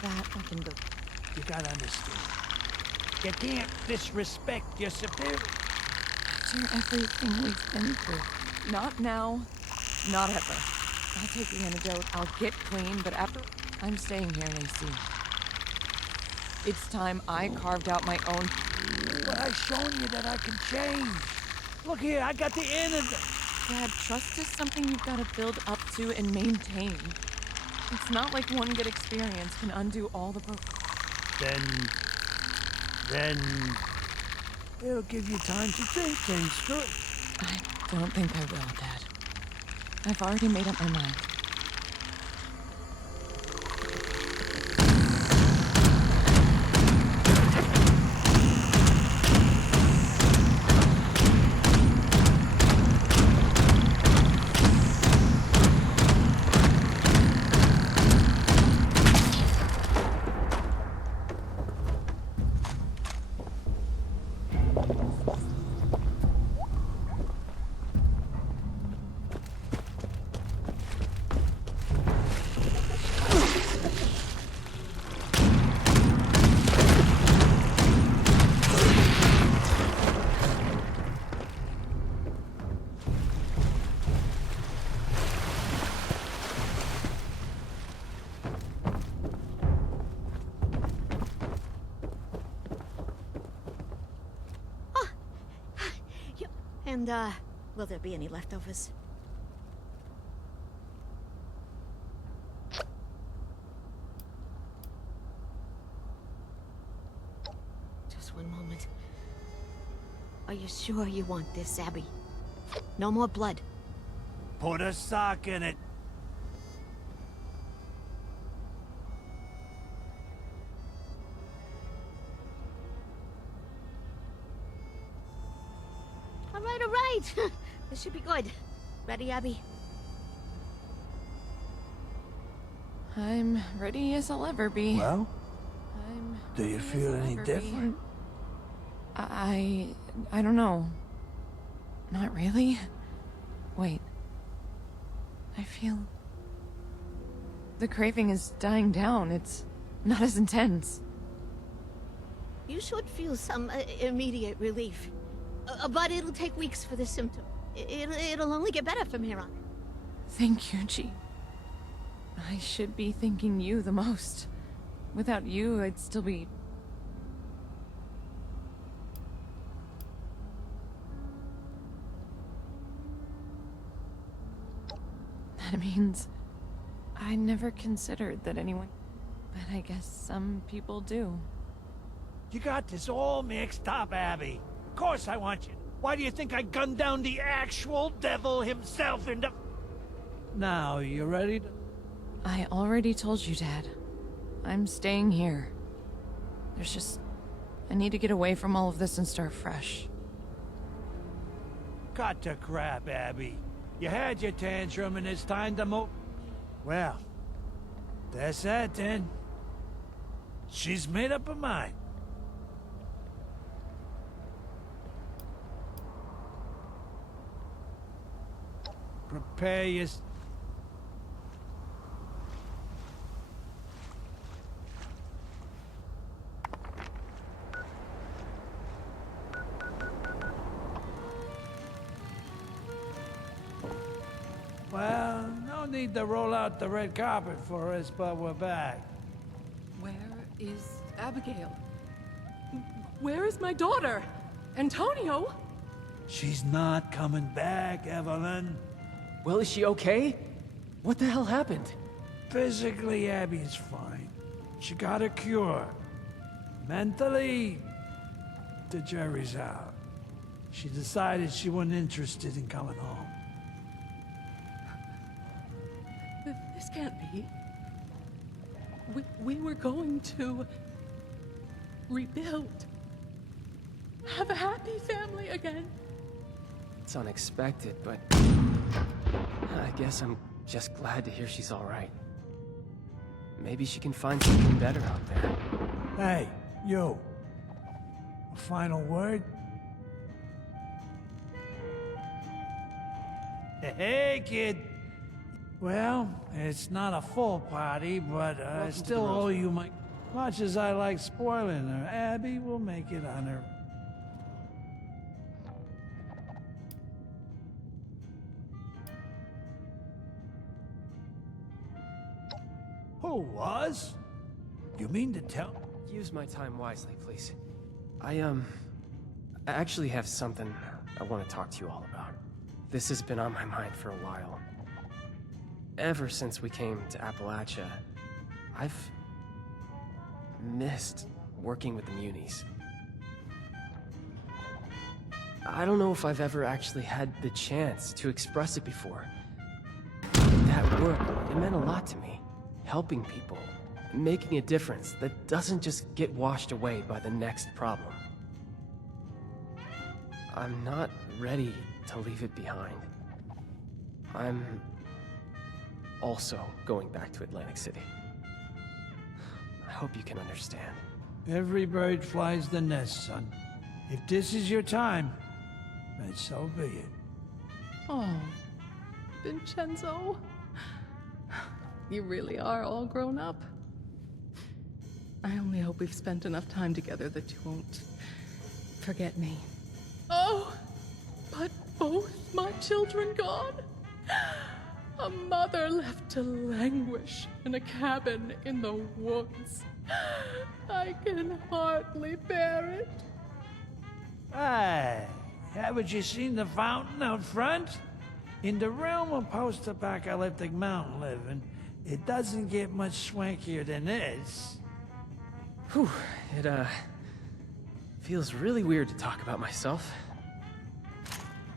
That I can do. You gotta understand. You can't disrespect your superior. After everything we've been through. Not now, not ever. I'll take the antidote, I'll get clean, but after, I'm staying here in AC. It's time I carved out my own... But I've shown you that I can change. Look here, I got the antidote. Dad, trust is something you've got to build up to and maintain. It's not like one good experience can undo all the Then it'll give you time to think things through. I don't think I will, Dad. I've already made up my mind. And, will there be any leftovers? Just one moment. Are you sure you want this, Abby? No more blood. Put a sock in it. All right. This should be good. Ready, Abby? I'm ready as I'll ever be. Well, do you feel any different? I don't know. Not really. Wait. I feel... the craving is dying down. It's not as intense. You should feel some immediate relief. But it'll take weeks for the symptom. It'll only get better from here on. Thank you, G. I should be thanking you the most. Without you, I'd still be... That means I never considered that anyone... But I guess some people do. You got this all mixed up, Abby. Of course I want you. Why do you think I gunned down the actual devil himself in the... Now, you ready to... I already told you, Dad. I'm staying here. There's just... I need to get away from all of this and start fresh. Cut the crap, Abby. You had your tantrum and it's time to move... Well, that's that then. She's made up her mind. Prepare your... Well, no need to roll out the red carpet for us, but we're back. Where is Abigail? Where is my daughter? Antonio? She's not coming back, Evelyn. Well, is she okay? What the hell happened? Physically, Abby's fine. She got a cure. Mentally, the jury's out. She decided she wasn't interested in coming home. This can't be. We were going to... rebuild. Have a happy family again. It's unexpected, but... I guess I'm just glad to hear she's all right. Maybe she can find something better out there. Hey, you. A final word? Hey, kid. Well, it's not a full party, but I still owe you my... Much as I like spoiling her, Abby will make it on her... Who was? You mean to tell... Use my time wisely, please. I actually have something I want to talk to you all about. This has been on my mind for a while. Ever since we came to Appalachia, I've missed working with the Munis. I don't know if I've ever actually had the chance to express it before. That work, it meant a lot to me. Helping people, making a difference that doesn't just get washed away by the next problem. I'm not ready to leave it behind. I'm also going back to Atlantic City. I hope you can understand. Every bird flies the nest, son. If this is your time, then so be it. Oh, Vincenzo. You really are all grown up. I only hope we've spent enough time together that you won't forget me. Oh, but both my children gone? A mother left to languish in a cabin in the woods. I can hardly bear it. Hey, haven't you seen the fountain out front? In the realm of post-apocalyptic mountain living, it doesn't get much swankier than this. Whew, it, feels really weird to talk about myself.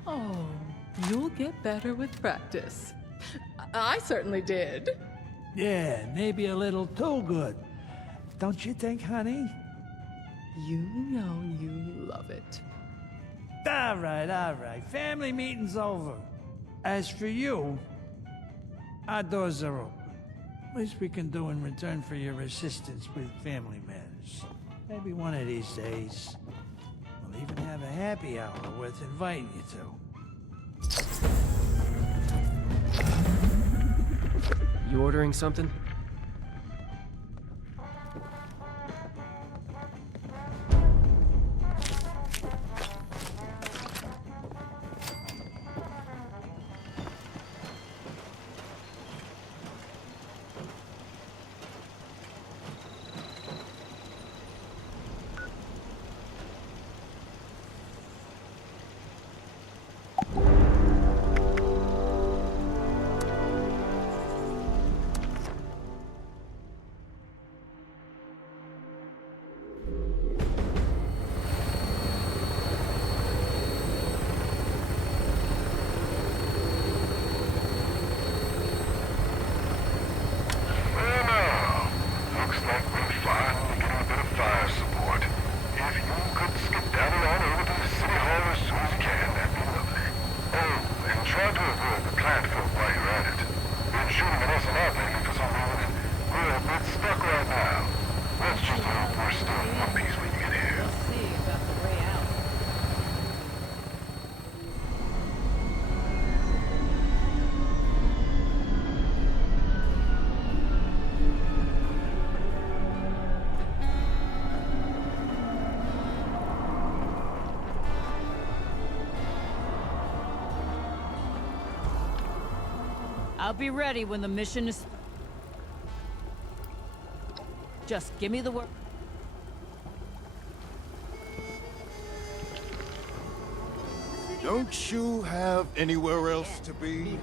Oh, you'll get better with practice. I certainly did. Yeah, maybe a little too good. Don't you think, honey? You know you love it. All right. Family meeting's over. As for you, our doors are open. Least we can do in return for your assistance with family matters. Maybe one of these days, we'll even have a happy hour worth inviting you to. You ordering something? I'll be ready when the mission is... Just give me the word. Don't you have anywhere else to be?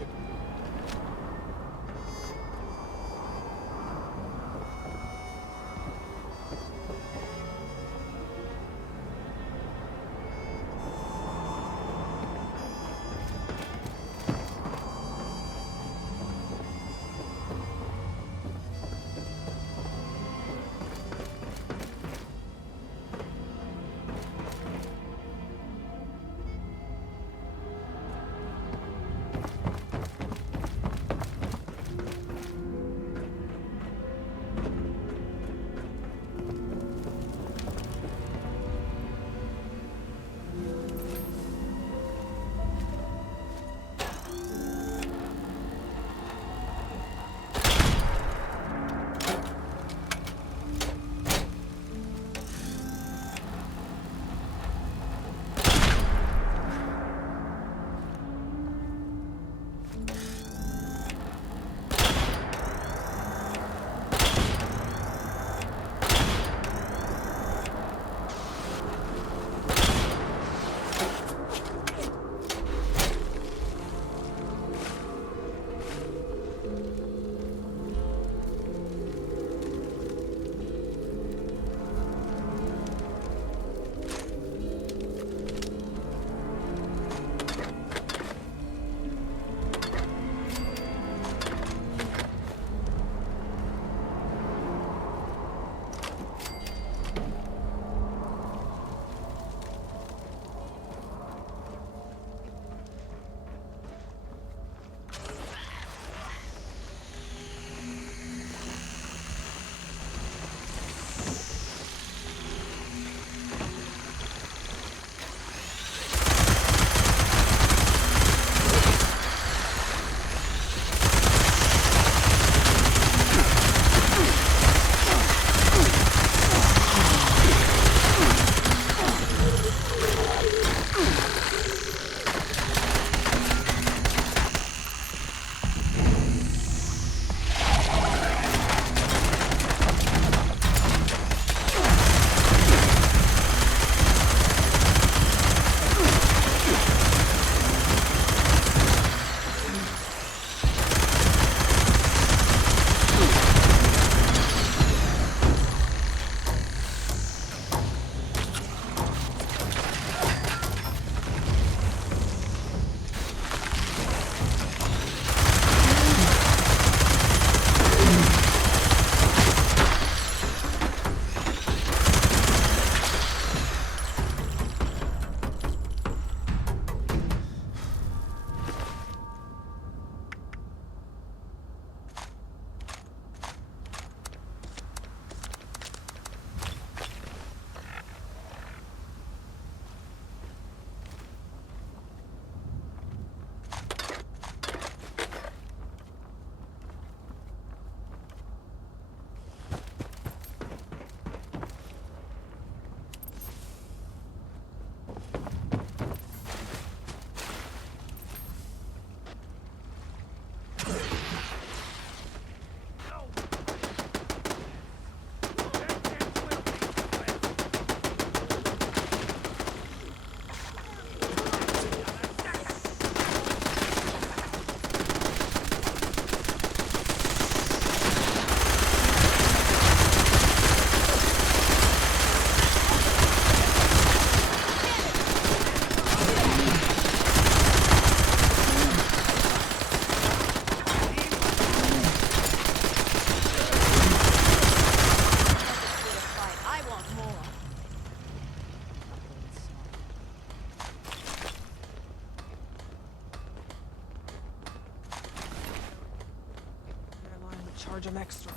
Charge them extra.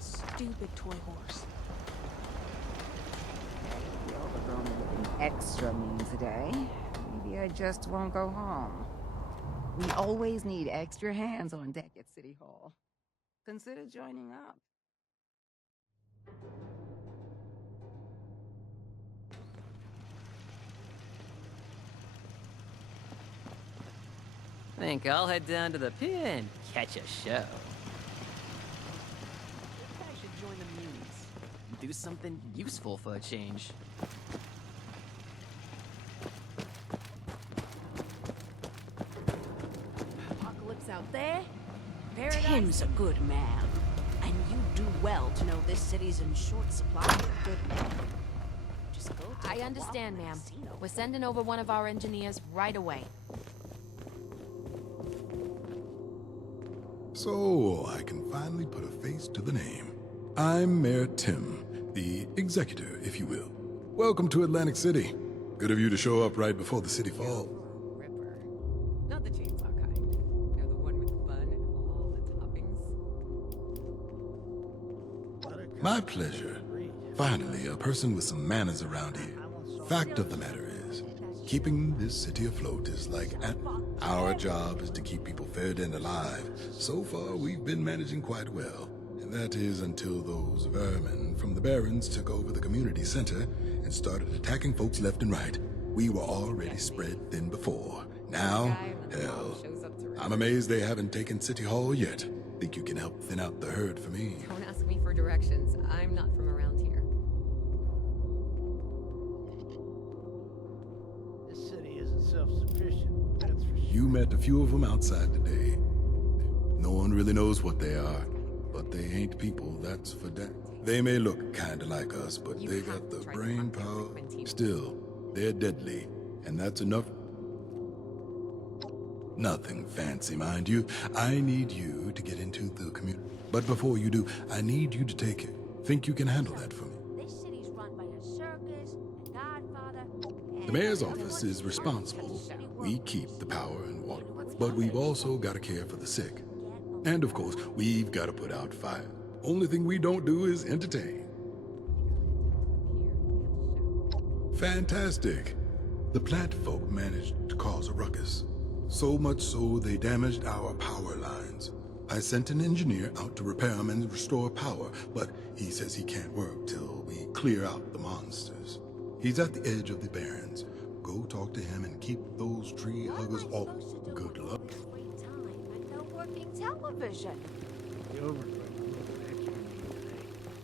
Stupid toy horse. Extra mean today. Maybe I just won't go home. We always need extra hands on deck at City Hall. Consider joining up. Think I'll head down to the pier and catch a show. I should join the Munis. Do something useful for a change. Apocalypse out there? Paradise? Tim's a good man. And you do well to know this city's in short supply of good men. Just go to I understand, ma'am. We're sending over one of our engineers right away. So, I can finally put a face to the name. I'm Mayor Tim, the executor, if you will. Welcome to Atlantic City. Good of you to show up right before the city falls. Not the chainsaw kind. You know, the one with the bun and all the toppings. My pleasure. Finally, a person with some manners around here. Fact of the matter is, keeping this city afloat is like our job is to keep people fed and alive. So far, we've been managing quite well. And that is until those vermin from the Barrens took over the community center and started attacking folks left and right. We were already spread thin before. Now, hell, I'm amazed they haven't taken City Hall yet. Think you can help thin out the herd for me? Don't ask me for directions. I'm not from around here. This city isn't self-sufficient, that's for sure. You met a few of them outside today. No one really knows what they are, but they ain't people, that's for damn. They may look kinda like us, but they got the brain power. Still, they're deadly, and that's enough. Nothing fancy, mind you. I need you to get into the community. But before you do, I need you to take it. Think you can handle that for me? This city's run by a circus, a godfather. The mayor's office is responsible. We keep the power and water, but we've also got to care for the sick. And of course, we've got to put out fire. Only thing we don't do is entertain. Fantastic. The plant folk managed to cause a ruckus. So much so they damaged our power lines. I sent an engineer out to repair them and restore power, but he says he can't work till we clear out the monsters. He's at the edge of the Barrens. Go talk to him and keep those tree huggers off. Good luck. No working television.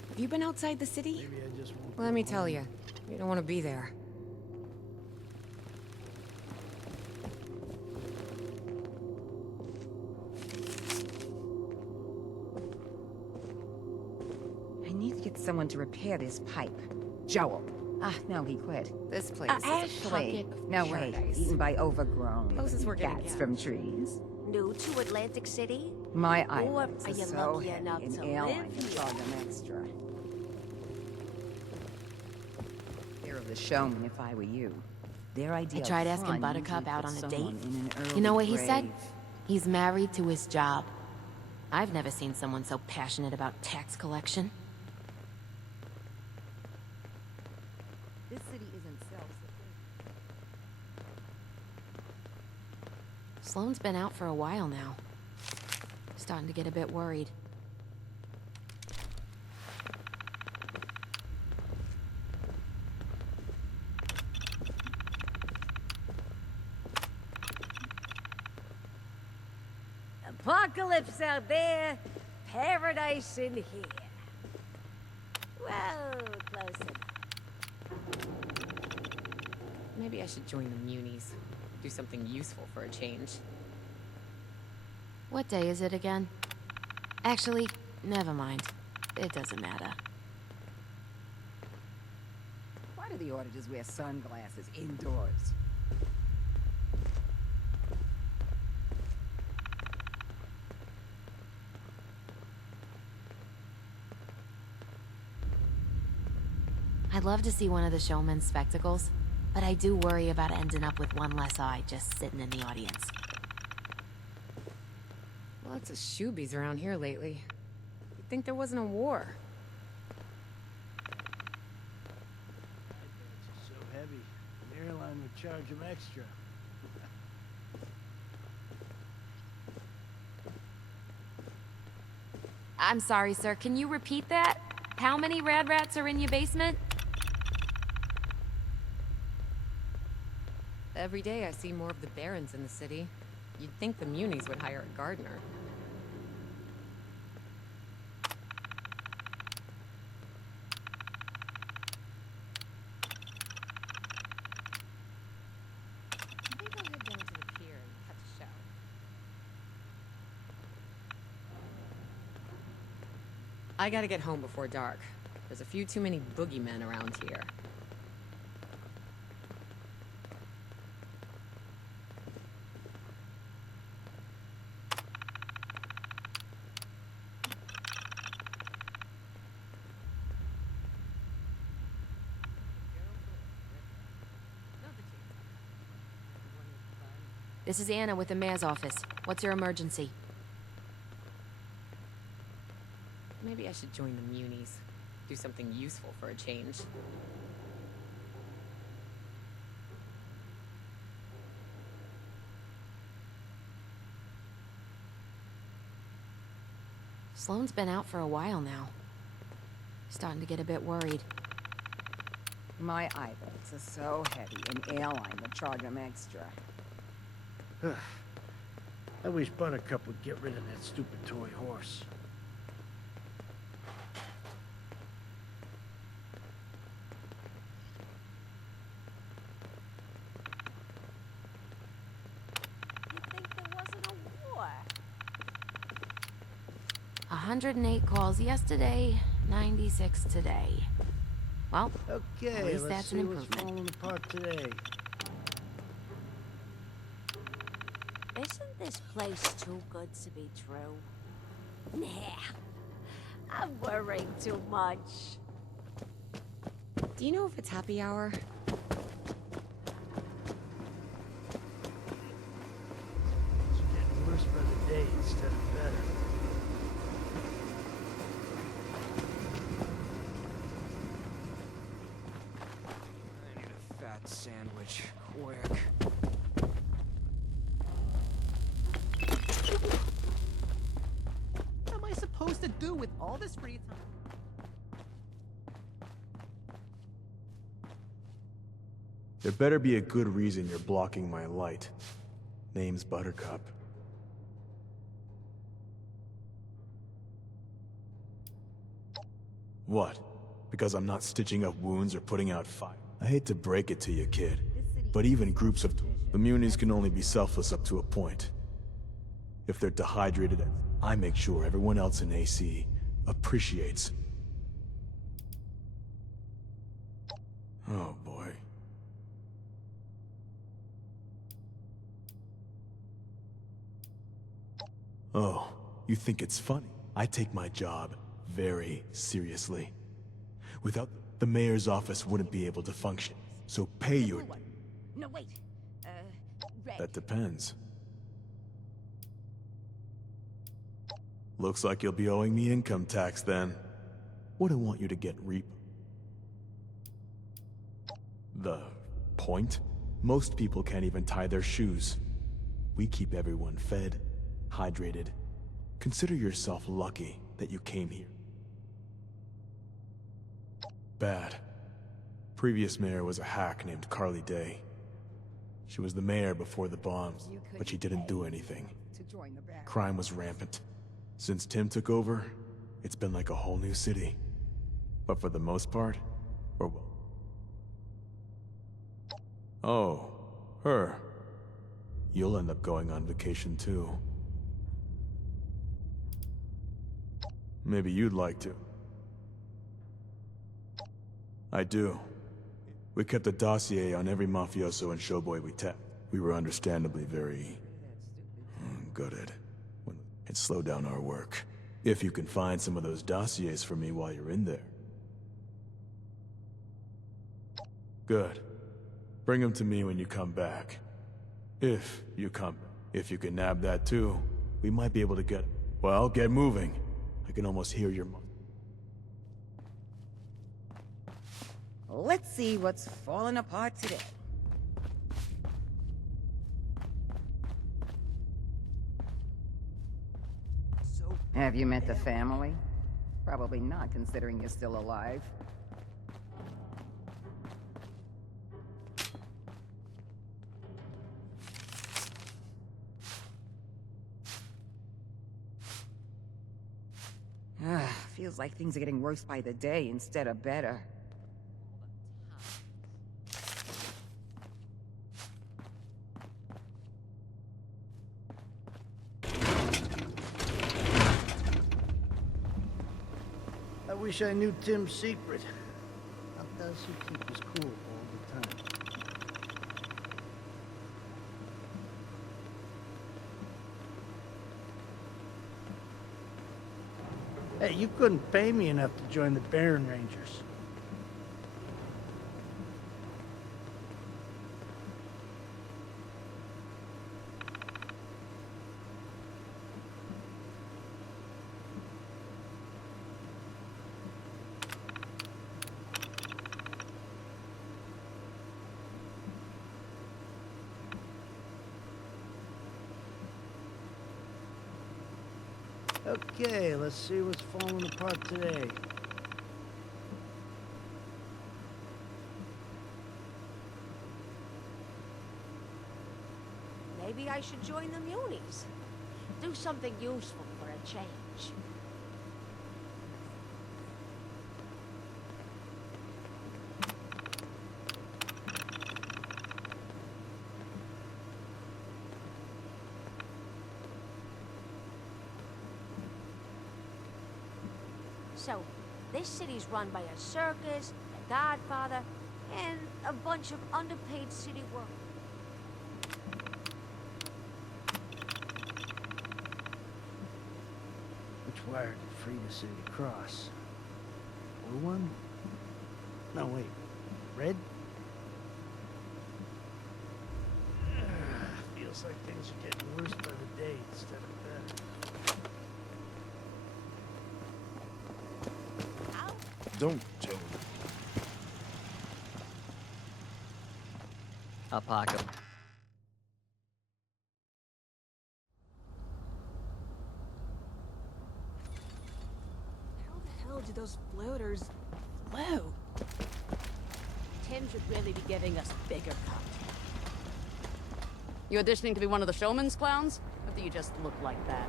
Have you been outside the city? Let me tell you, you don't want to be there. I need to get someone to repair this pipe. Joel. Ah, no, he quit. This place is a pocket of no paradise. Eaten by overgrown Closest we're gonna cats get. from trees. New to Atlantic City? My Or islands are are you so lucky heavy enough in to air, I live can here? charge them extra. They're the showman if I were you. Their idea I tried of asking fun Buttercup usually out puts on a date. someone in an You know what early he said? grave. He's married to his job. I've never seen someone so passionate about tax collection. This city isn't self-sufficient. Sloane's been out for a while now. Starting to get a bit worried. Apocalypse out there, paradise in here. Well, close enough. Maybe I should join the Munis. Do something useful for a change. What day is it again? Actually, never mind. It doesn't matter. Why do the auditors wear sunglasses indoors? I'd love to see one of the showman's spectacles, but I do worry about ending up with one less eye just sitting in the audience. Lots of shoobies around here lately. You'd think there wasn't a war. So heavy, an airline would charge them extra. I'm sorry, sir. Can you repeat that? How many rad rats are in your basement? Every day I see more of the barons in the city. You'd think the munis would hire a gardener. I think I'll head down to the pier and catch a shower. I gotta get home before dark. There's a few too many boogeymen around here. This is Anna with the mayor's office. What's your emergency? Maybe I should join the munis. Do something useful for a change. Sloane's been out for a while now. Starting to get a bit worried. My eyeballs are so heavy, an airline would charge them extra. I wish Buttercup would get rid of that stupid toy horse. You think there wasn't a war? 108 calls yesterday, 96 today. Well, Okay, at least let's that's see an what's improvement. falling apart today. Isn't this place too good to be true? Nah, I'm worrying too much. Do you know if it's happy hour? It's getting worse by the day instead of better. I need a fat sandwich, quick. What am I supposed to do with all this free time? There better be a good reason you're blocking my light. Name's Buttercup. What? Because I'm not stitching up wounds or putting out fire? I hate to break it to you, kid, but even groups of the munis can only be selfless up to a point. If they're dehydrated, I make sure everyone else in AC appreciates. Oh boy. Oh, you think it's funny? I take my job very seriously. Without the mayor's office wouldn't be able to function. So pay your... No, wait. Red. That depends. Looks like you'll be owing me income tax then. Wouldn't want you to get The point? Most people can't even tie their shoes. We keep everyone fed, hydrated. Consider yourself lucky that you came here. Bad. Previous mayor was a hack named Carly Day. She was the mayor before the bombs, but she didn't do anything. Crime was rampant. Since Tim took over, it's been like a whole new city. But for the most part, Oh, her. You'll end up going on vacation too. Maybe you'd like to. I do. We kept a dossier on every mafioso and showboy we tapped. We were understandably very... gutted. It slowed down our work. If you can find some of those dossiers for me while you're in there. Good. Bring them to me when you come back. If you come. If you can nab that too, we might be able to get... Well, get moving. I can almost hear your... Let's see what's falling apart today. Have you met the family? Probably not, considering you're still alive. Feels like things are getting worse by the day instead of better. I wish I knew Tim's secret. How does he keep his cool all the time? Hey, you couldn't pay me enough to join the Baron Rangers. Okay, let's see what's falling apart today. Maybe I should join the Munis. Do something useful for a change. So, this city's run by a circus, a godfather, and a bunch of underpaid city workers. Which wire did Frida say to cross? Blue one? No, wait. Red? Feels like things are getting worse by the day instead of better. Don't tell me. I'll park him. How the hell do those floaters float? Tim should really be giving us bigger content. You auditioning to be one of the showman's clowns? Or do you just look like that?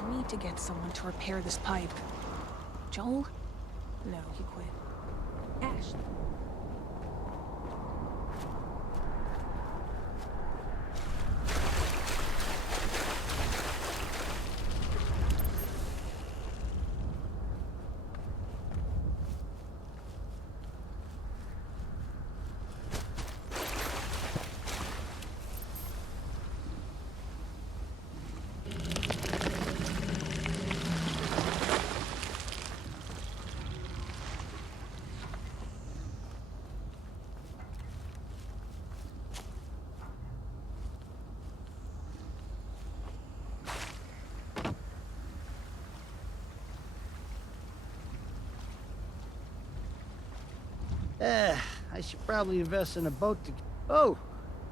I need to get someone to repair this pipe. Joel? No, he quit. Ash. I should probably invest in a boat to... Oh!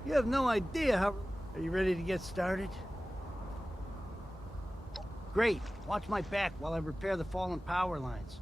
You have no idea how... Are you ready to get started? Great. Watch my back while I repair the fallen power lines.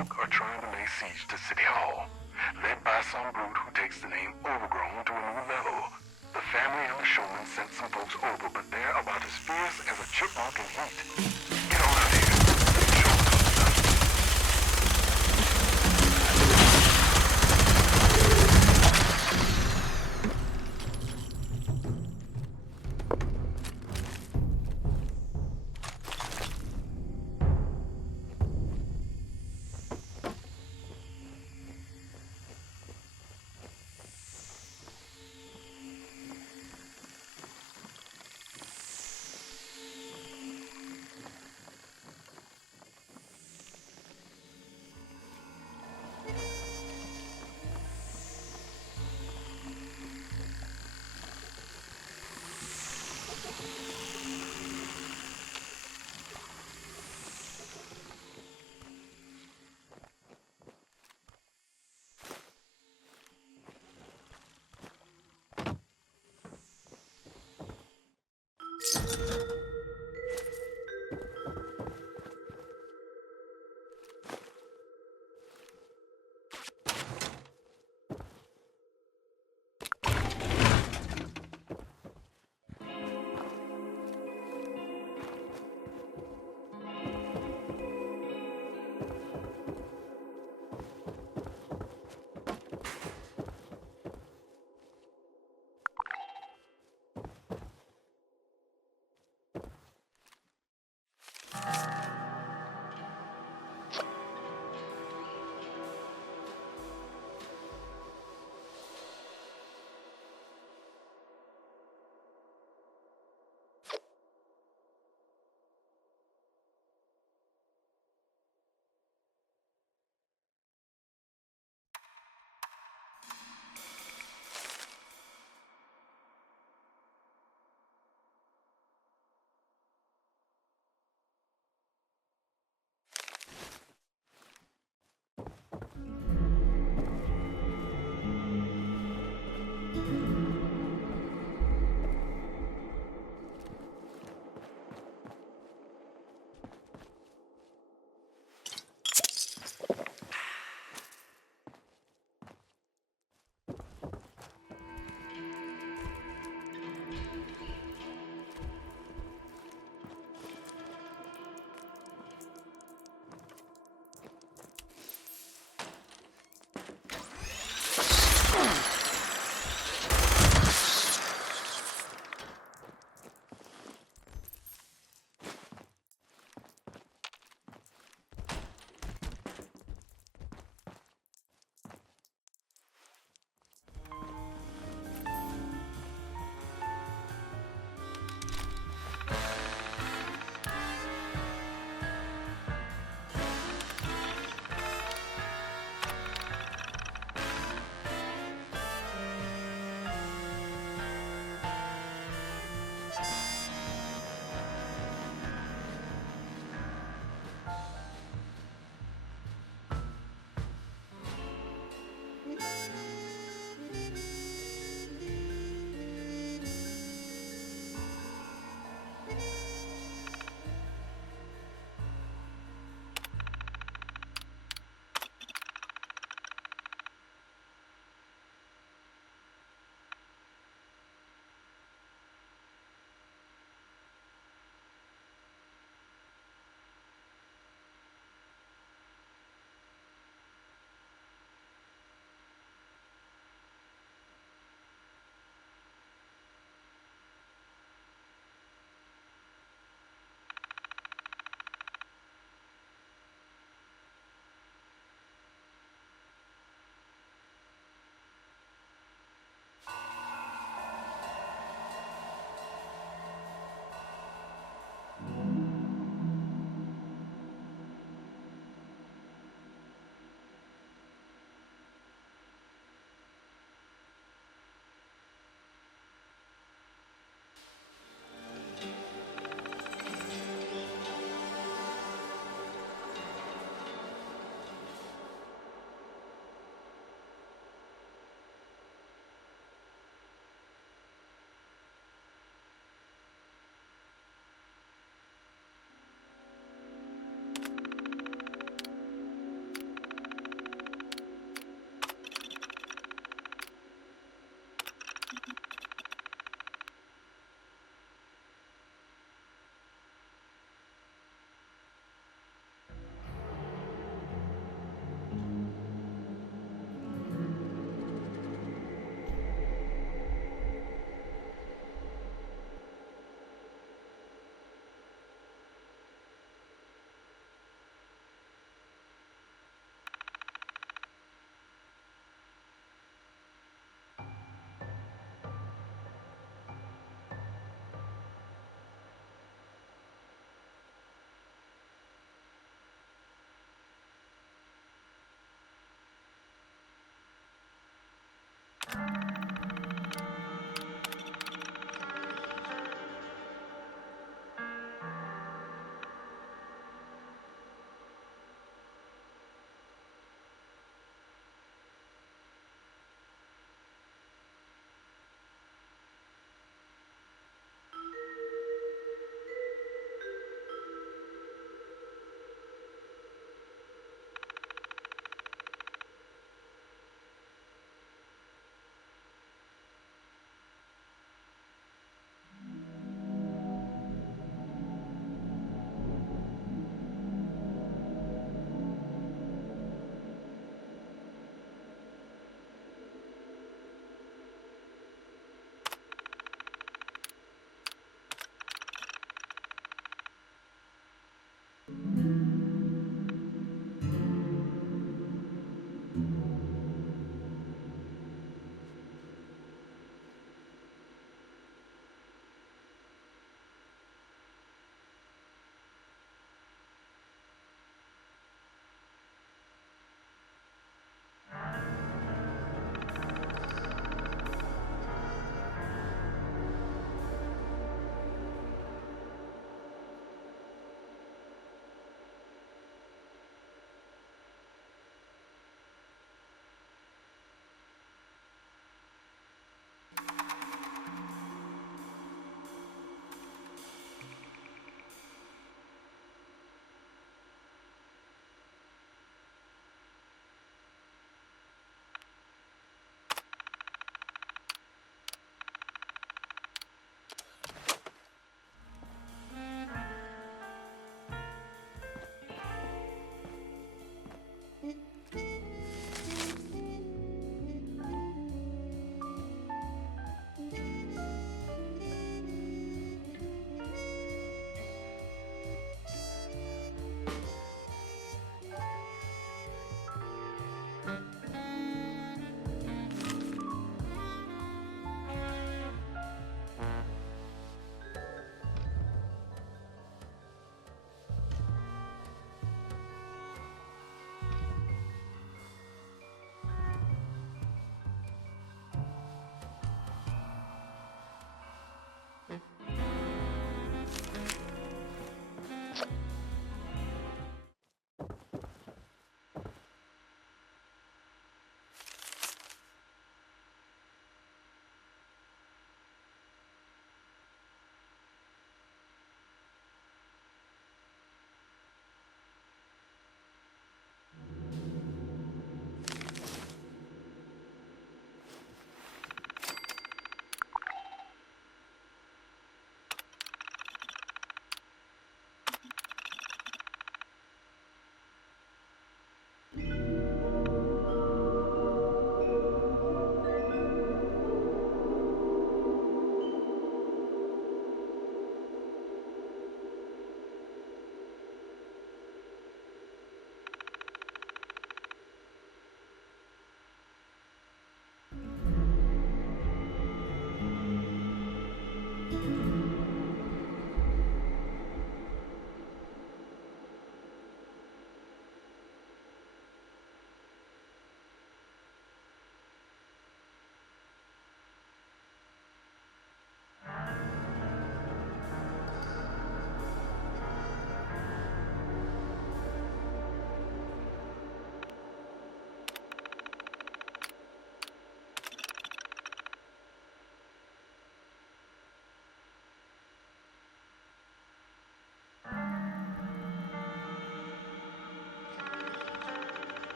folk are trying to lay siege to City Hall, led by some brute who takes the name Overgrown to a new level. The family and the showman sent some folks over, but they're about as fierce as a chipmunk in heat. Get on out here. Let the show comes done.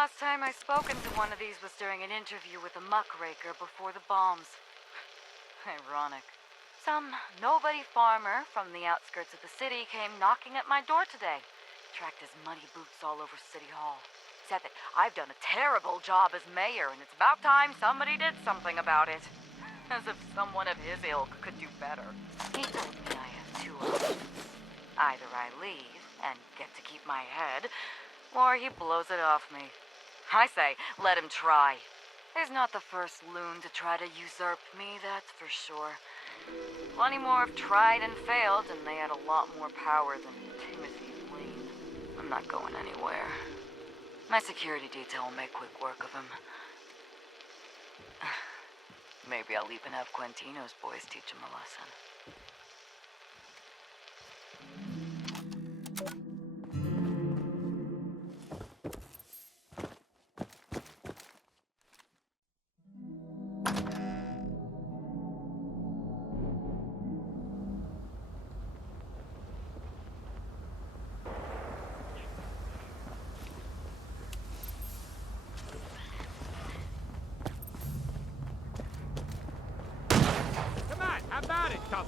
last time I spoken to one of these was during an interview with a muckraker before the bombs. Ironic. Some nobody farmer from the outskirts of the city came knocking at my door today. Tracked his muddy boots all over City Hall. Said that I've done a terrible job as mayor and it's about time somebody did something about it. As if someone of his ilk could do better. He told me I have two options. Either I leave and get to keep my head, or he blows it off me. I say, let him try. He's not the first loon to try to usurp me, that's for sure. Plenty more have tried and failed, and they had a lot more power than Timothy Lean. I'm not going anywhere. My security detail will make quick work of him. Maybe I'll even have Quintino's boys teach him a lesson. Come on, how about it, tough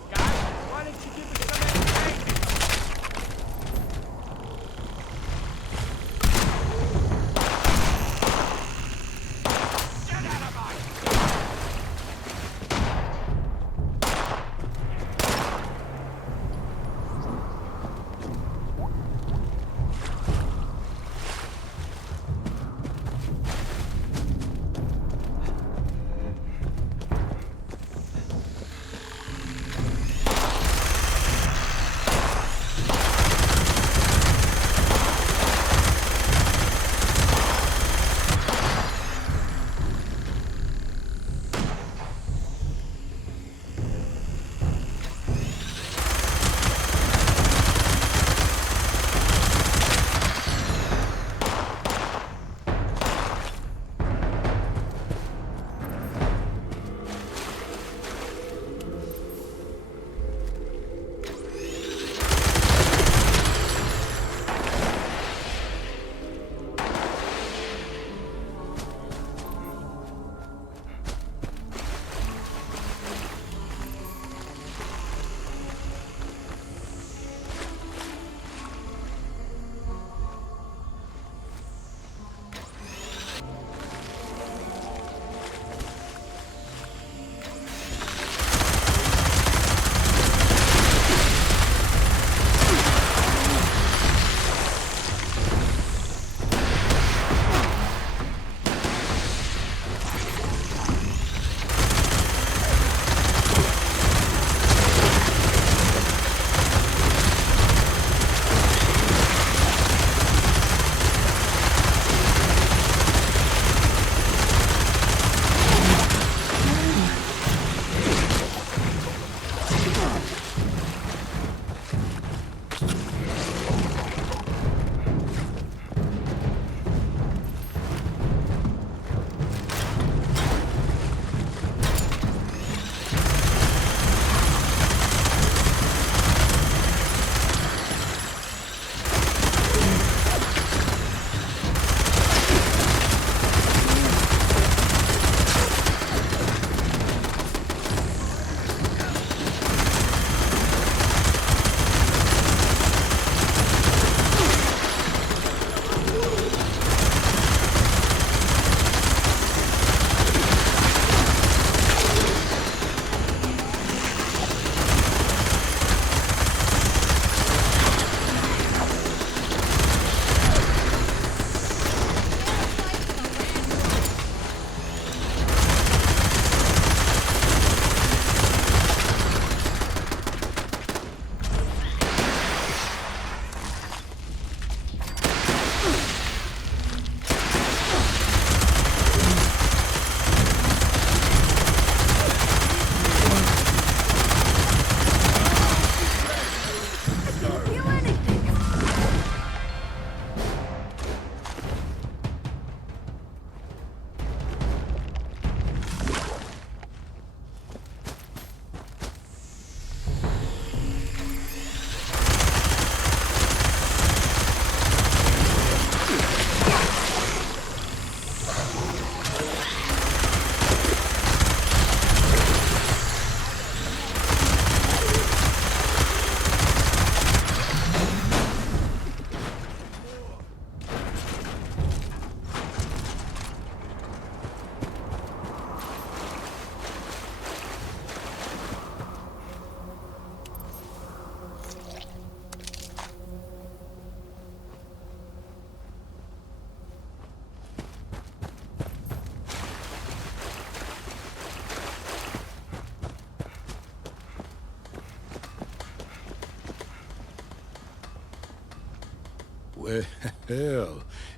Well,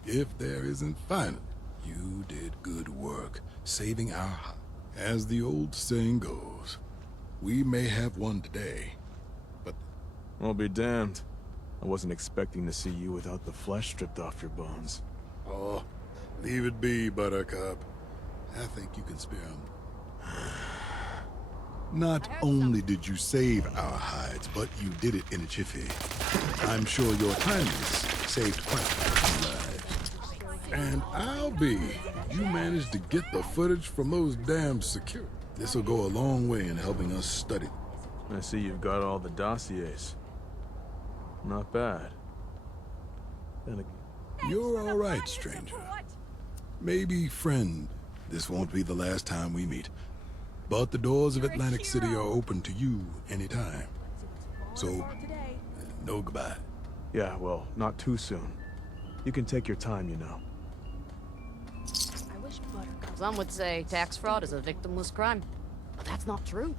if there isn't finally, you did good work saving our hide. As the old saying goes, we may have won today, but... I'll be damned. I wasn't expecting to see you without the flesh stripped off your bones. Oh, leave it be, Buttercup. I think you can spare him. Not only did you save our hides, but you did it in a jiffy. I'm sure your kindness saved quite a few lives. And I'll be, you managed to get the footage from those damn security. This'll go a long way in helping us study. I see you've got all the dossiers. Not bad. Then again... You're all right, stranger. Maybe friend, this won't be the last time we meet. But the doors of Atlantic City are open to you anytime. So, no goodbye. Yeah, well, not too soon. You can take your time, you know. I wish Some would say tax fraud is a victimless crime. But that's not true.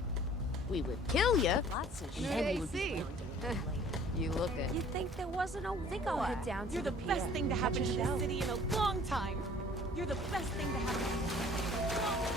We would kill you, and then you would be You look it. You'd think there wasn't a war. I think I'll head down to You're the best thing to happen to this city in a long time. You're the best thing to happen to this city in a long time.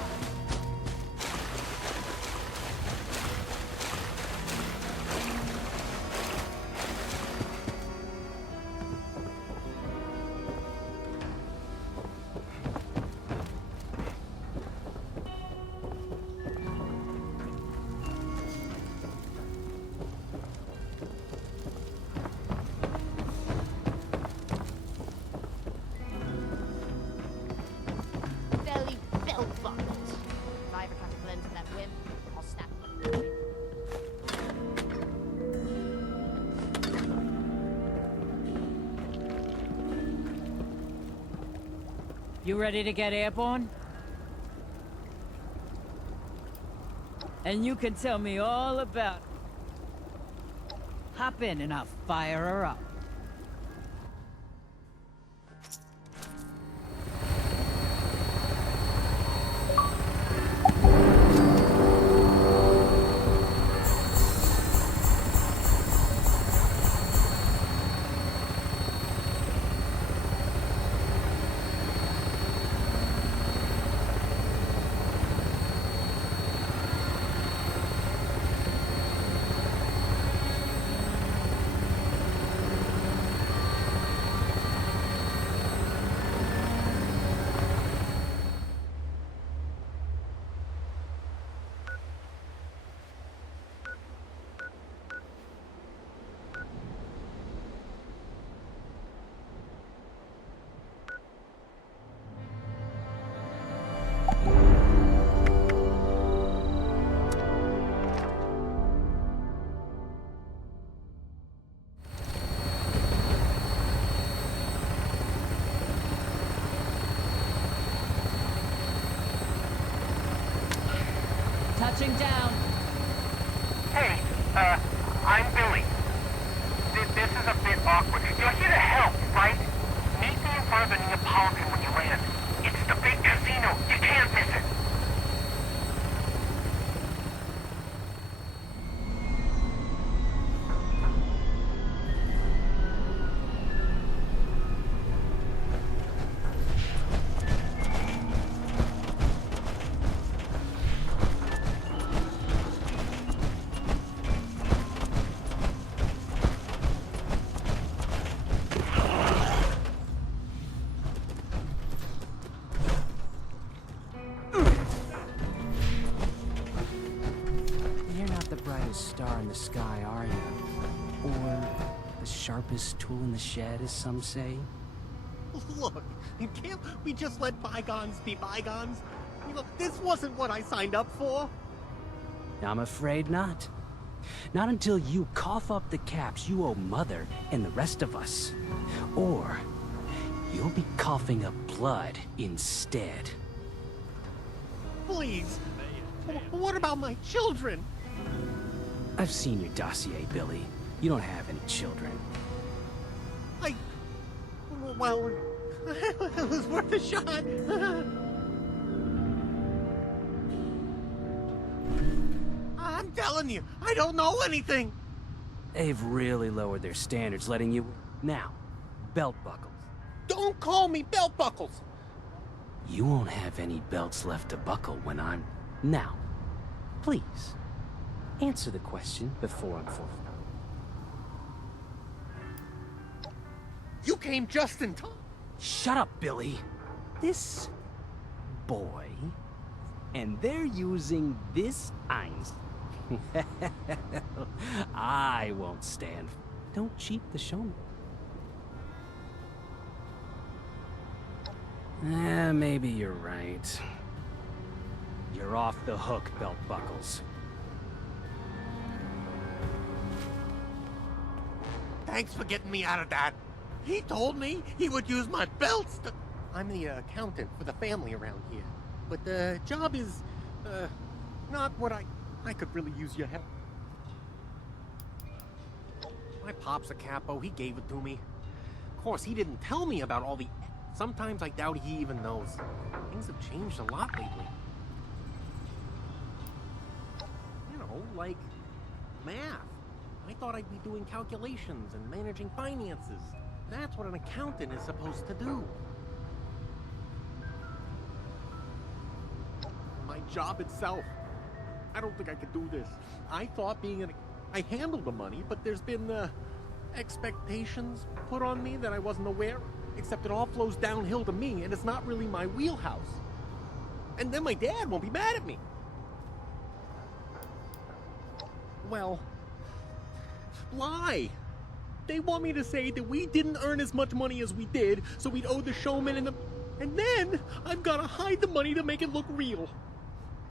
You ready to get airborne? And you can tell me all about it. Hop in and I'll fire her up. Touching down. Hey, I'm Billy. This is a bit awkward. You're here to help, right? Meet me in front of the Neapolitan when you land. It's the big casino. You can't miss it. Star in the sky, are you? Or the sharpest tool in the shed, as some say? Look, can't we just let bygones be bygones? You know, this wasn't what I signed up for. I'm afraid not. Not until you cough up the caps you owe Mother and the rest of us. Or you'll be coughing up blood instead. Please. What about my children? I've seen your dossier, Billy. You don't have any children. Well, it was worth a shot. I'm telling you, I don't know anything. They've really lowered their standards letting you... Now, belt buckles. Don't call me belt buckles! You won't have any belts left to buckle when I'm... Now, please, answer the question before I'm forth. You came just in time. Shut up, Billy. This boy, and they're using this eins. I won't stand. Don't cheat the showman. Maybe you're right. You're off the hook, belt buckles. Thanks for getting me out of that. He told me he would use my belts to... I'm the accountant for the family around here. But the job is, not what I could really use your help. My pop's a capo, he gave it to me. Of course, he didn't tell me about all the... Sometimes I doubt he even knows. Things have changed a lot lately. You know, like math. I thought I'd be doing calculations and managing finances. That's what an accountant is supposed to do. My job itself. I don't think I could do this. I thought being an... I handled the money, but there's been, expectations put on me that I wasn't aware of. Except it all flows downhill to me, and it's not really my wheelhouse. And then my dad won't be mad at me. Well, lie. They want me to say that we didn't earn as much money as we did, so we'd owe the showman and the... And then I've got to hide the money to make it look real.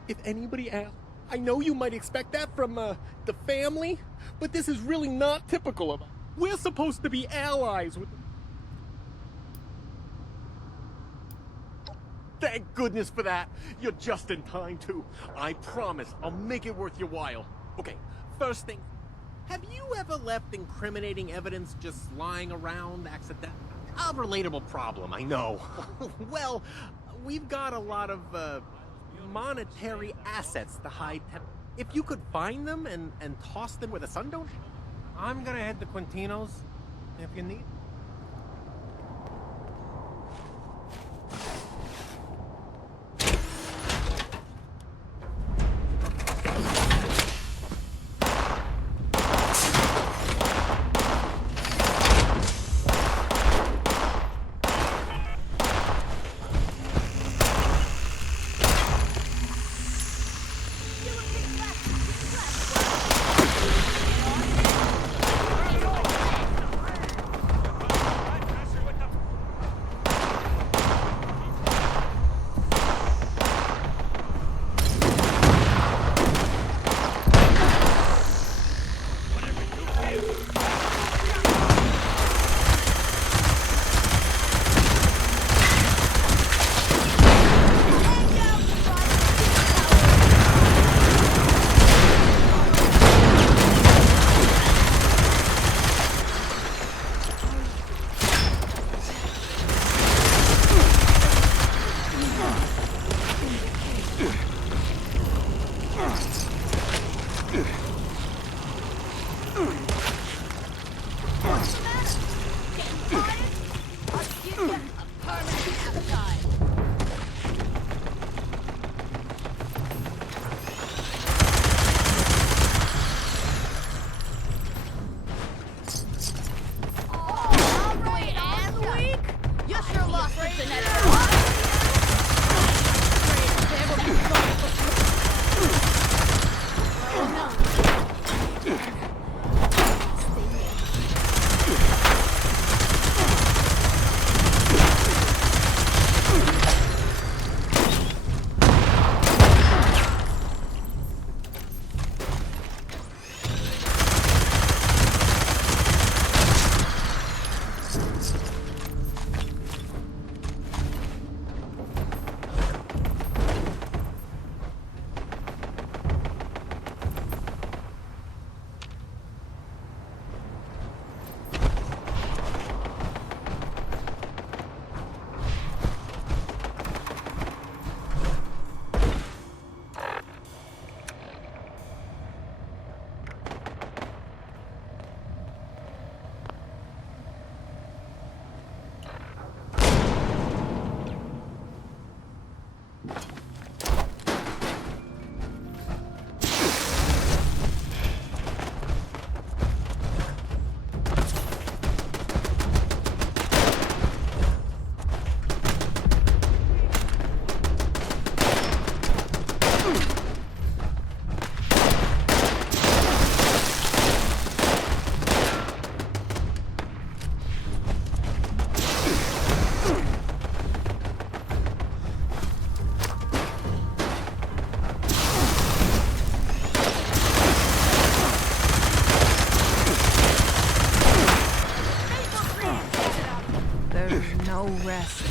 If anybody asks, I know you might expect that from, the family, but this is really not typical of us. We're supposed to be allies with... Thank goodness for that. You're just in time, too. I promise I'll make it worth your while. Okay, first thing. Have you ever left incriminating evidence just lying around accidentally? A relatable problem, I know. Well, we've got a lot of, monetary assets to hide. If you could find them and toss them where the sun don't... I'm gonna head to Quintino's, if you need... No rest.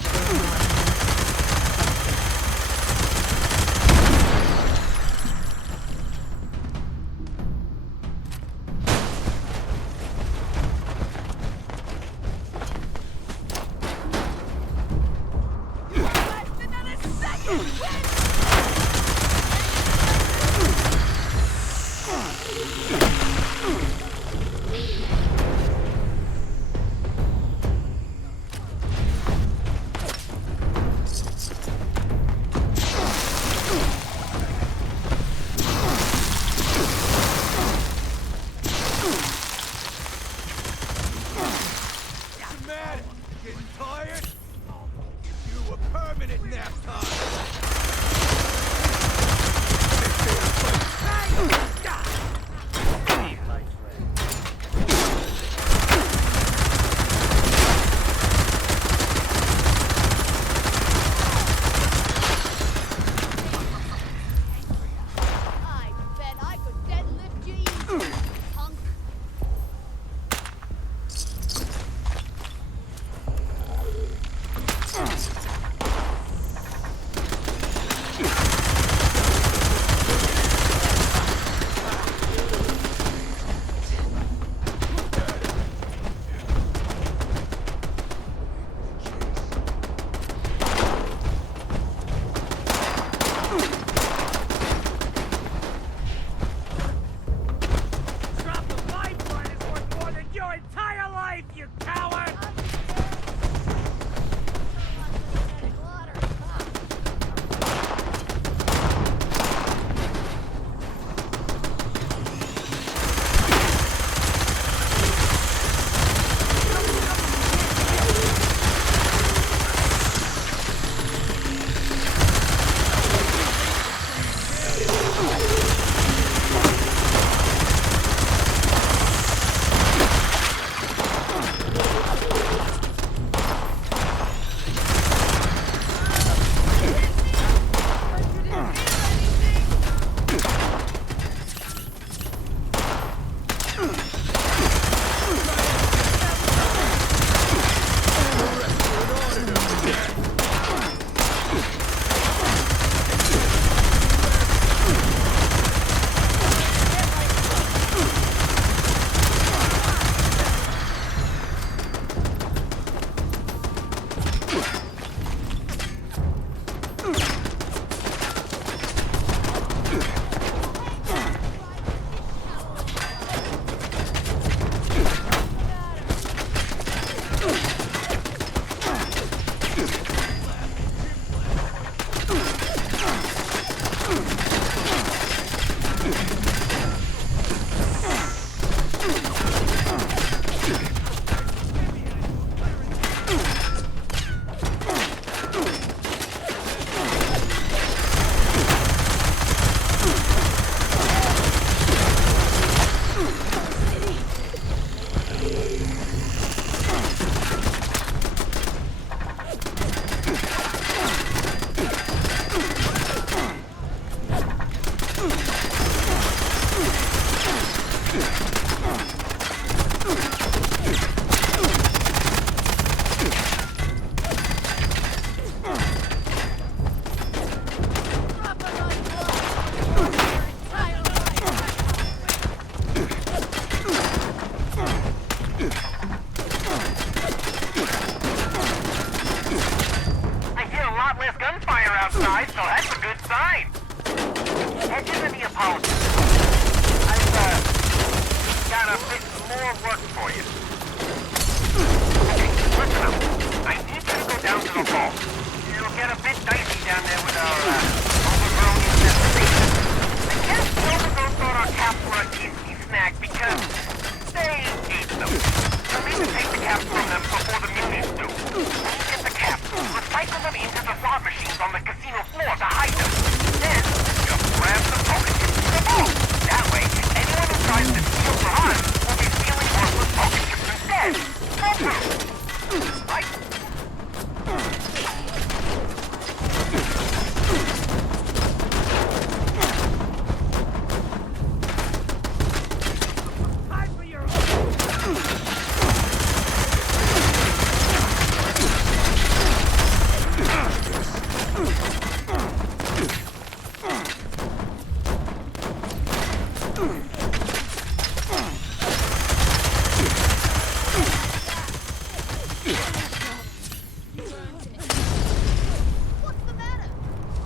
What's the matter?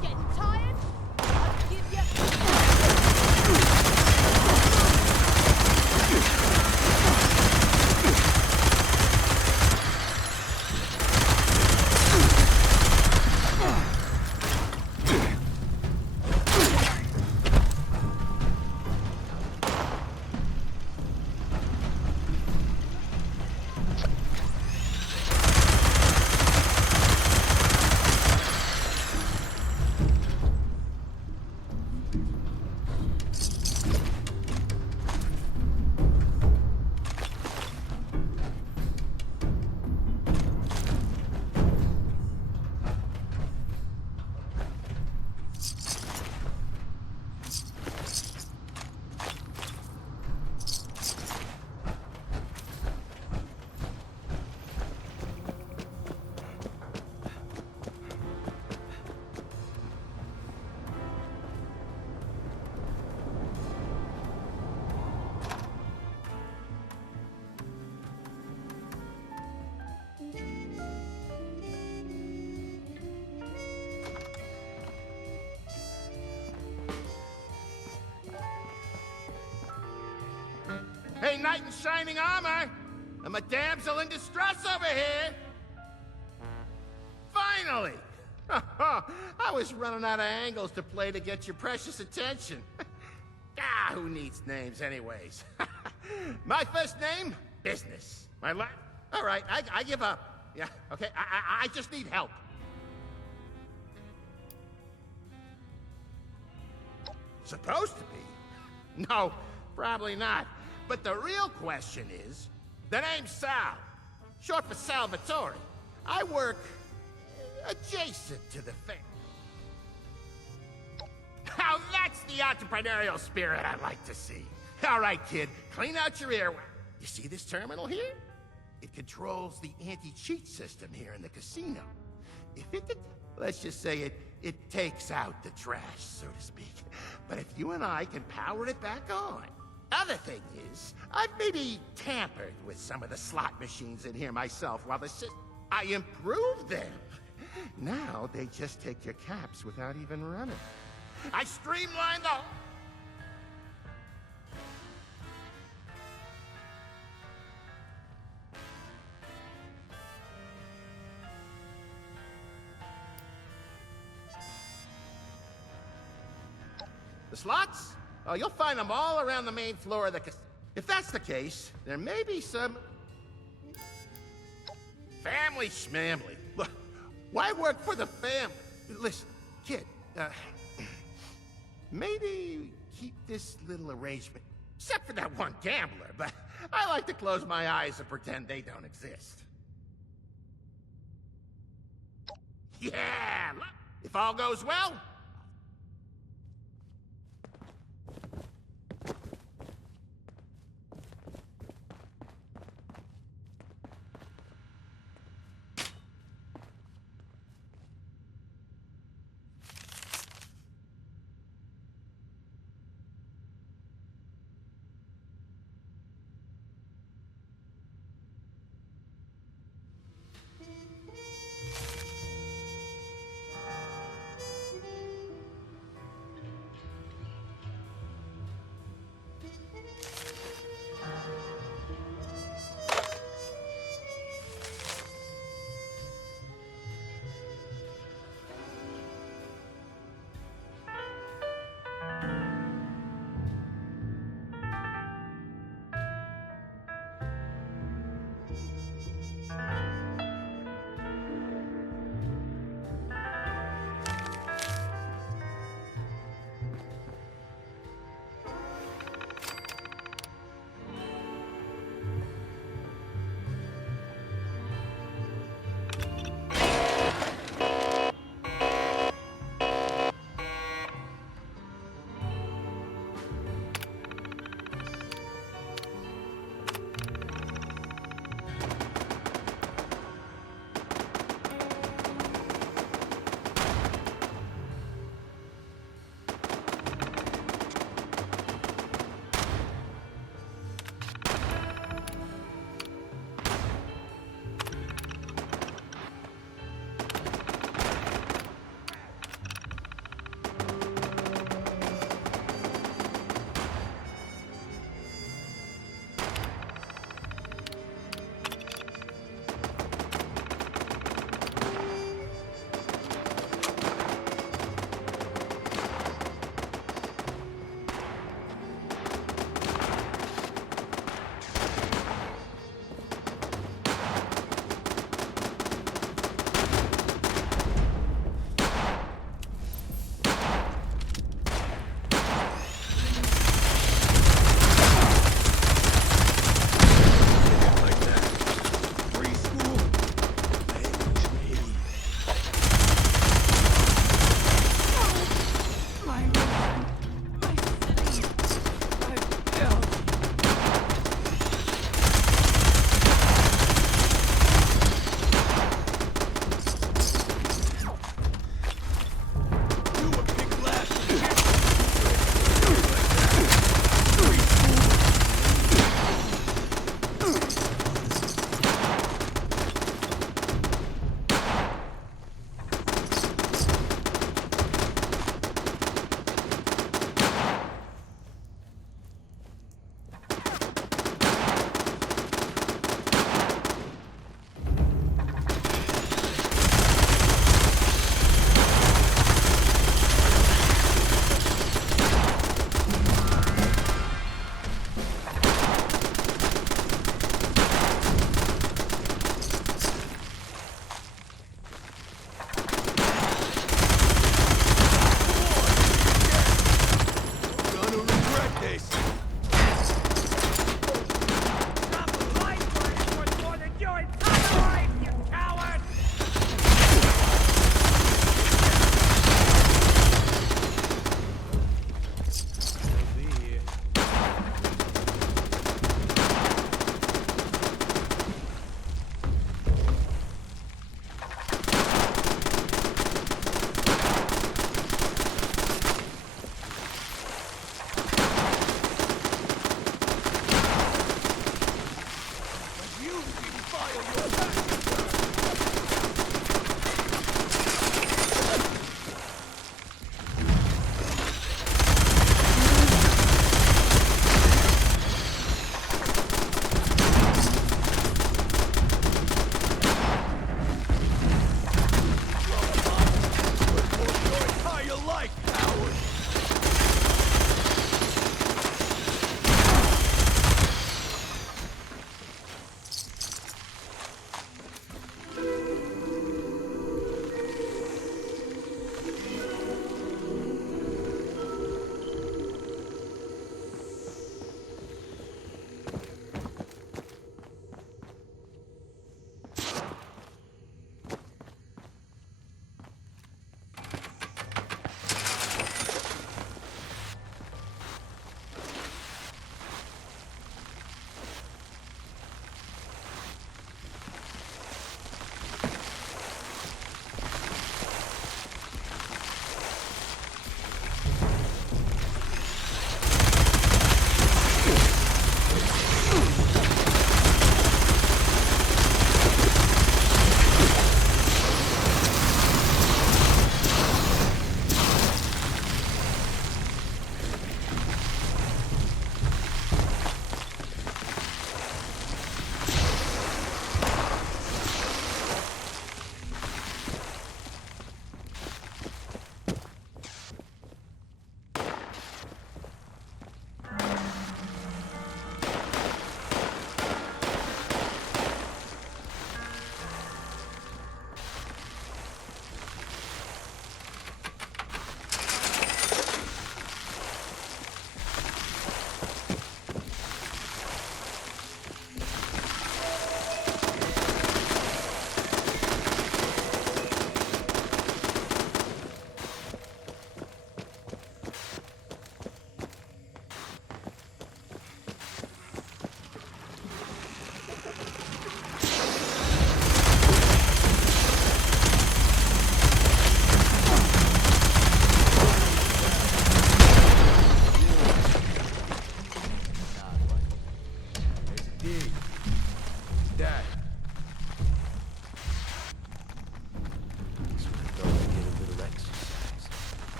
Getting tired? I'll give you... Hey, knight in shining armor! I'm a damsel in distress over here! Finally! I was running out of angles to play to get your precious attention. Who needs names anyways? My first name? Business. My last... All right, I give up. Yeah, okay, I just need help. Supposed to be? No, probably not. But the real question is, the name's Sal, short for Salvatore. I work adjacent to the thing. Now that's the entrepreneurial spirit I like to see. All right, kid, clean out your ear. You see this terminal here? It controls the anti-cheat system here in the casino. If let's just say it takes out the trash, so to speak. But if you and I can power it back on. Other thing is, I've maybe tampered with some of the slot machines in here myself while I improved them. Now they just take your caps without even running. I streamlined the... The slots? Oh, you'll find them all around the main floor of the casino. If that's the case, there may be some... family schmamly. Look, why work for the family? Listen, kid, maybe keep this little arrangement. Except for that one gambler, but I like to close my eyes and pretend they don't exist. Yeah, look, if all goes well...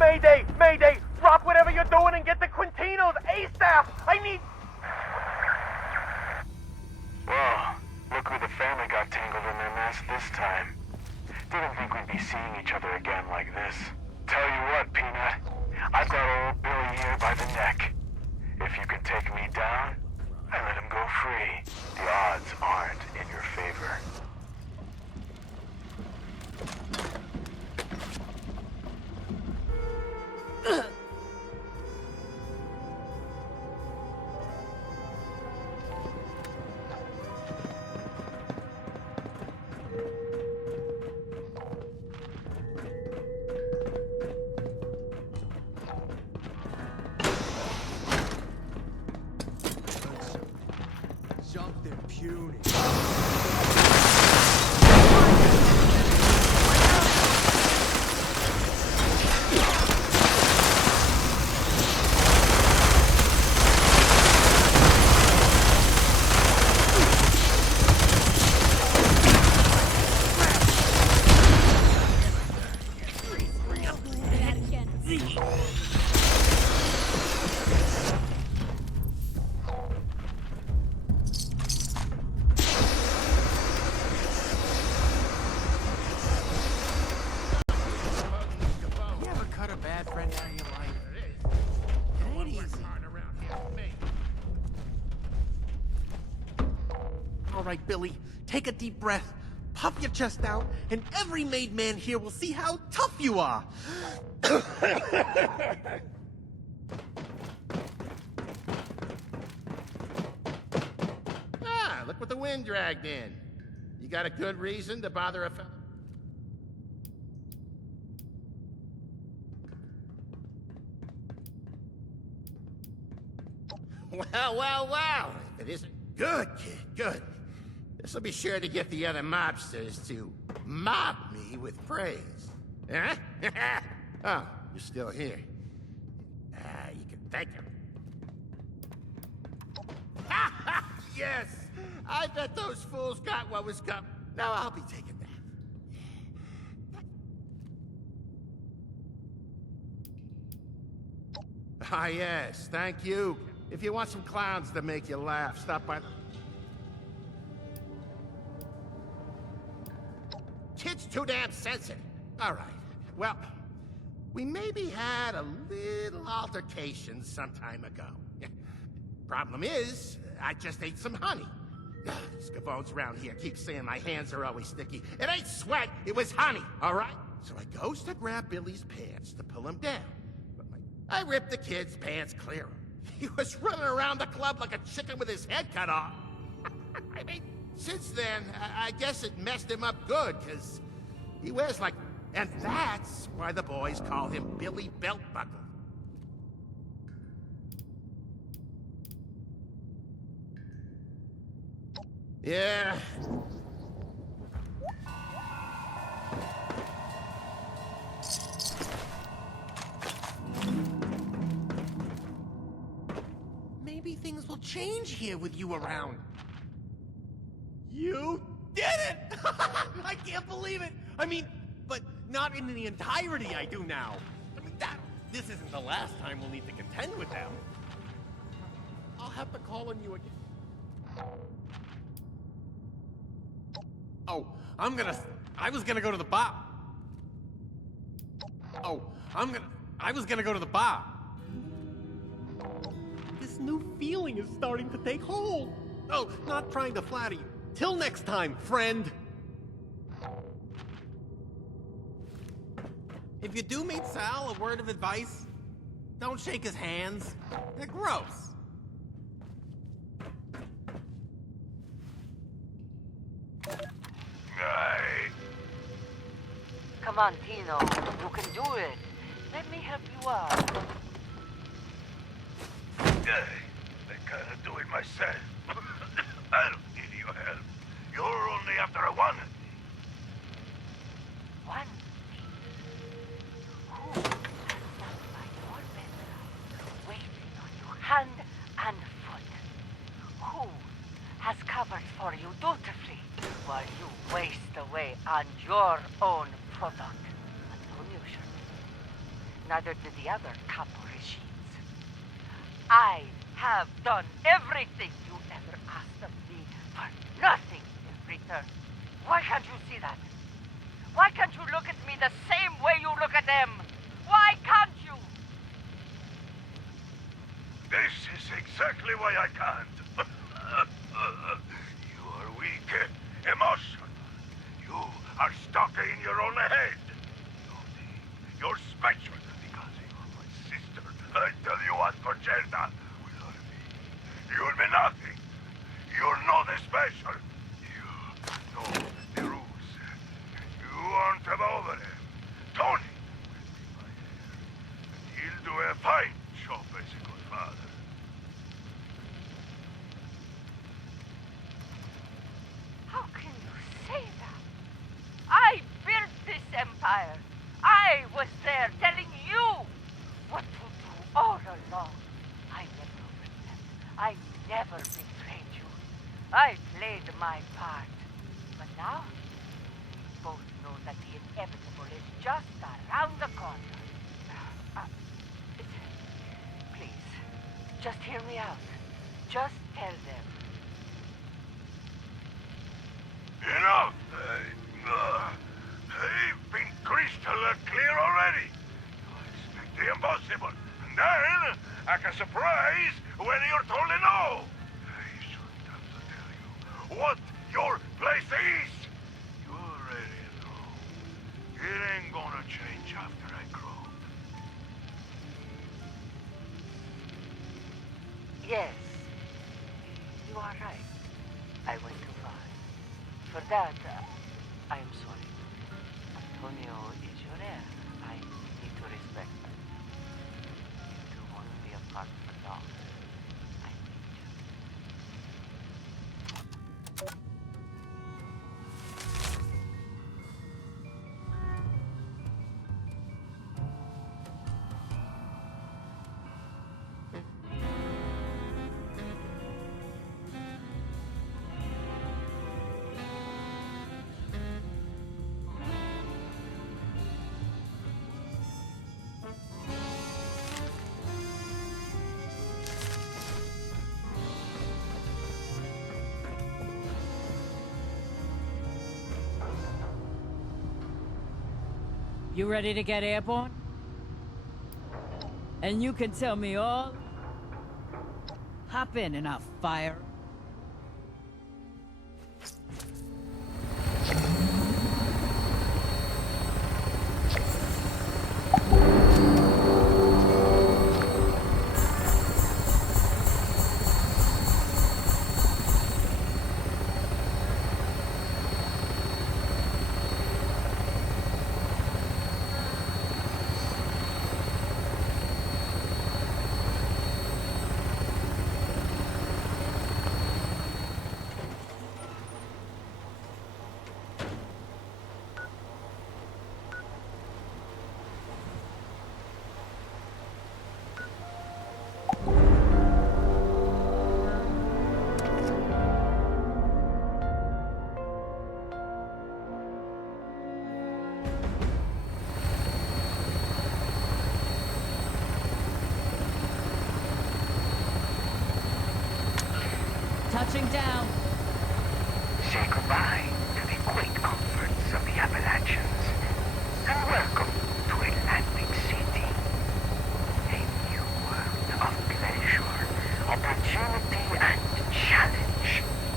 Mayday! Mayday! Drop whatever you're doing and get the Quintinos ASAP! I need... Well, look who the family got tangled in their mess this time. Didn't think we'd be seeing each other again like this. Tell you what, Peanut. I've got old Billy here by the neck. If you can take me down, I let him go free. The odds aren't in your favor. Something puny. All right, Billy, take a deep breath, puff your chest out, and every made man here will see how tough you are. Ah, look what the wind dragged in. You got a good reason to bother a fella? Well. If it isn't good, kid, good. This'll be sure to get the other mobsters to mob me with praise. Huh? Oh, you're still here. You can thank him. Yes! I bet those fools got what was coming. Now I'll be taking that. Ah, yes, thank you. If you want some clowns to make you laugh, stop by the... Kid's too damn sensitive. All right. Well, we maybe had a little altercation some time ago. Problem is, I just ate some honey. These gavones around here keep saying my hands are always sticky. It ain't sweat, it was honey, all right? So I goes to grab Billy's pants to pull him down. But I ripped the kid's pants clear. He was running around the club like a chicken with his head cut off. I mean, since then, I guess it messed him up good, because he wears like... And that's why the boys call him Billy Beltbuckle. Yeah. Maybe things will change here with you around. You did it! I can't believe it! I mean, but not in the entirety I do now. I mean, this isn't the last time we'll need to contend with them. I'll have to call on you again. Oh, I was gonna go to the bar. Oh, I was gonna go to the bar. This new feeling is starting to take hold. Oh, not trying to flatter you. Till next time, friend. If you do meet Sal, a word of advice, don't shake his hands. They're gross. Come on, Tino. You can do it. Let me help you out. I can't do it myself. I don't need your help. You're only after a one. One? Who has sat by your bedside, waiting on you hand and foot? Who has covered for you dutifully while you waste away on your own product? Unusual. neither did the other capo regimes. I have done everything you ever asked of me for nothing in return. Why can't you see that? Why can't you look at me the same way you look at them? Why can't you? This is exactly why I can't. You are weak, emotional. You are stuck in your own head. You're special because you're my sister. I tell you what, Conchetta, without me, you'll be nothing. You're not special. You know the rules. You won't have over him. Tony will be my heir. He'll do a fine job as a good father. How can you say that? I built this empire. I was there telling you what to do all along. I never overstepped. I never betrayed you. I played my part. But now, we both know that the inevitable is just around the corner. Please, just hear me out. Just tell them. Enough! They've been crystal clear already. You expect the impossible. And then, act a surprise when you're told no. I shouldn't have to tell you what your place is. You already know. It ain't gonna change after I grow. Yes, you are right. I went too far. For that, I am sorry. Antonio is your heir. I need to respect that. You two want to be a part of the dog. I need you. You ready to get airborne? And you can tell me all. Hop in and I'll fire. Touching down. Say goodbye to the quaint comforts of the Appalachians, and welcome to Atlantic City. A new world of pleasure, opportunity, and challenge.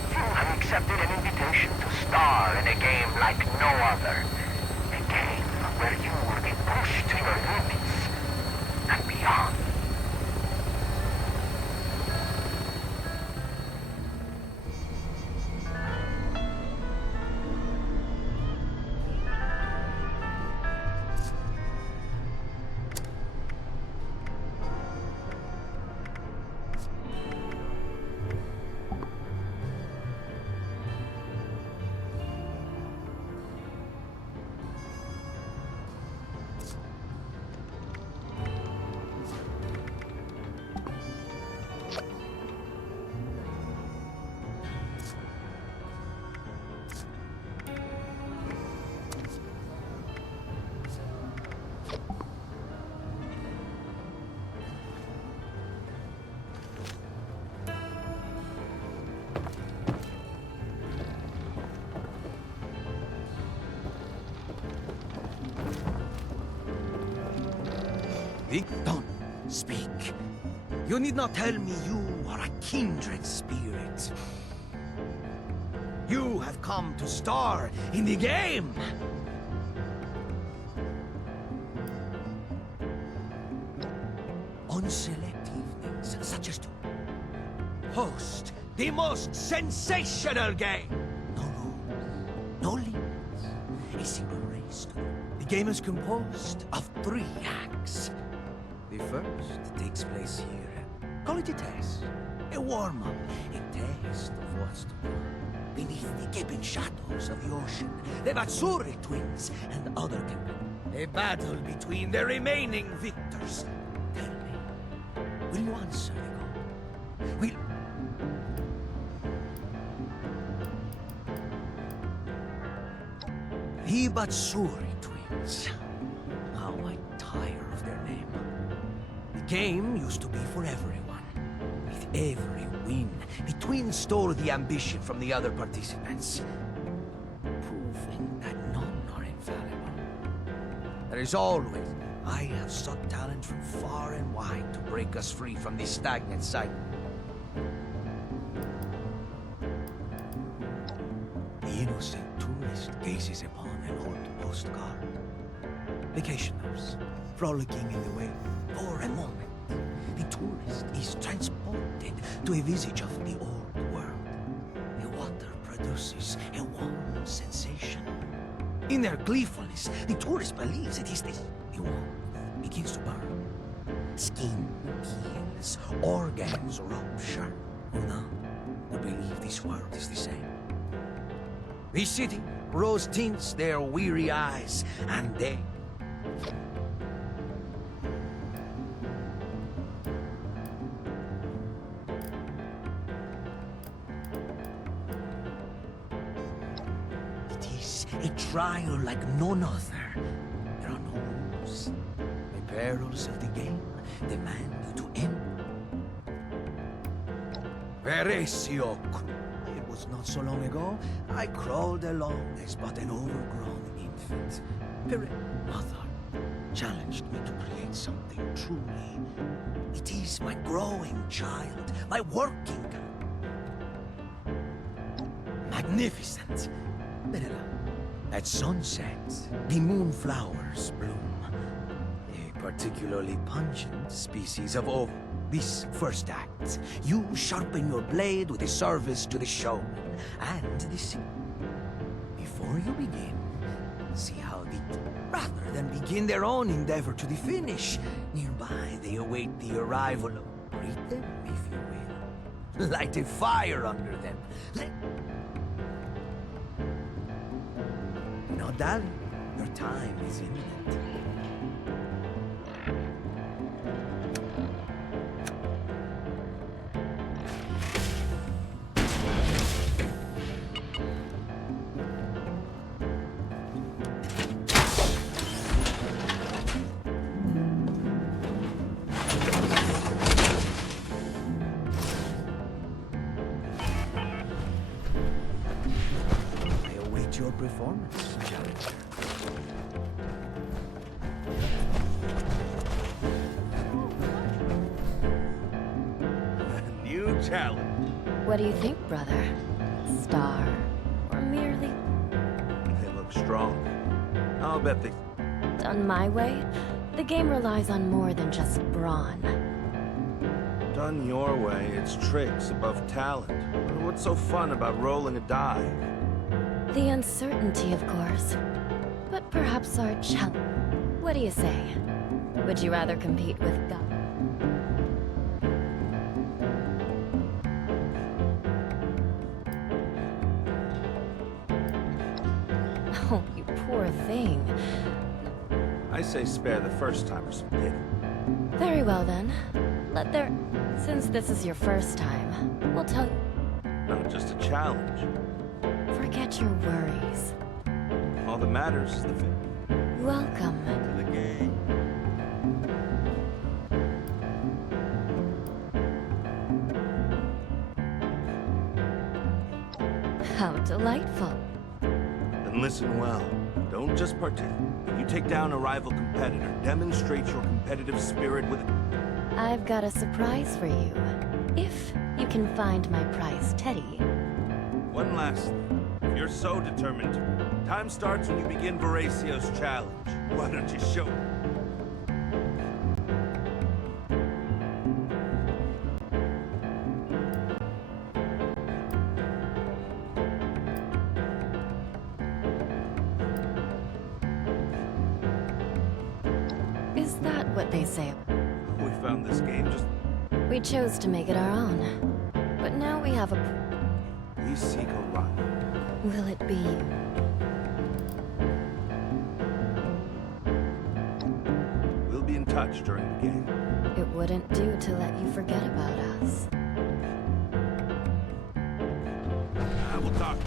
You have accepted an invitation to star in a game like no other. A game where you will be pushed to your limits and beyond. Don't speak. You need not tell me you are a kindred spirit. You have come to star in the game. On select evenings, such as to host the most sensational game. No rules, no limits, a single race. The game is composed of 3 acts. The first takes place here. Call it a test, a warm-up, a taste of what's to come. Beneath the gaping shadows of the ocean, the Matsuri twins and other companions. A battle between the remaining victors. Tell me, will you answer the call? Will... The Matsuri twins. How I tire of their name. The game used to be for everyone. With every win, the twins stole the ambition from the other participants, proving that none are infallible. There is always, I have sought talent from far and wide to break us free from this stagnant cycle. The innocent tourist gazes upon an old postcard. Vacationers, frolicking in the wave. For a moment, the tourist is transported to a visage of the old world. The water produces a warm sensation. In their gleefulness, the tourist believes it is this. The warmth begins to burn. Skin peels, organs rupture. Who now would believe this world is the same? The city rose tints their weary eyes, and they... a trial like none other. There are no rules. The perils of the game demand you to end. Perecio. It was not so long ago, I crawled along as but an overgrown infant. Mother challenged me to create something truly. It is my growing child, my working. Magnificent. At sunset, the moonflowers bloom. A particularly pungent species of oak. This first act, you sharpen your blade with a service to the showman and the sea. Before you begin, see how the... Rather than begin their own endeavor to the finish, nearby they await the arrival of... Greet them, if you will. Light a fire under them. Now, darling, your time is imminent. I await your performance. Talent. What do you think, brother? Star, or merely... They look strong. I'll bet they... Done my way, the game relies on more than just brawn. Done your way, it's tricks above talent. What's so fun about rolling a die? The uncertainty, of course. But perhaps our challenge... What do you say? Would you rather compete with God? Oh, you poor thing. I say spare the first timers some pity. Very well then. Since this is your first time, we'll tell you. Not just a challenge. Forget your worries. All that matters is the fin. Welcome. To the game. How delightful. Then listen well. Don't Don't just participate. When you take down a rival competitor, demonstrate your competitive spirit with... I've got a surprise for you. If you can find my prize teddy. One last thing. If you're so determined to, time starts when you begin Veracio's challenge. Why don't you show me? Is that what they say? We found this game just... We chose to make it our own. But now we have a... We seek a rival. Will it be... We'll be in touch during the game. It wouldn't do to let you forget about us. I will talk.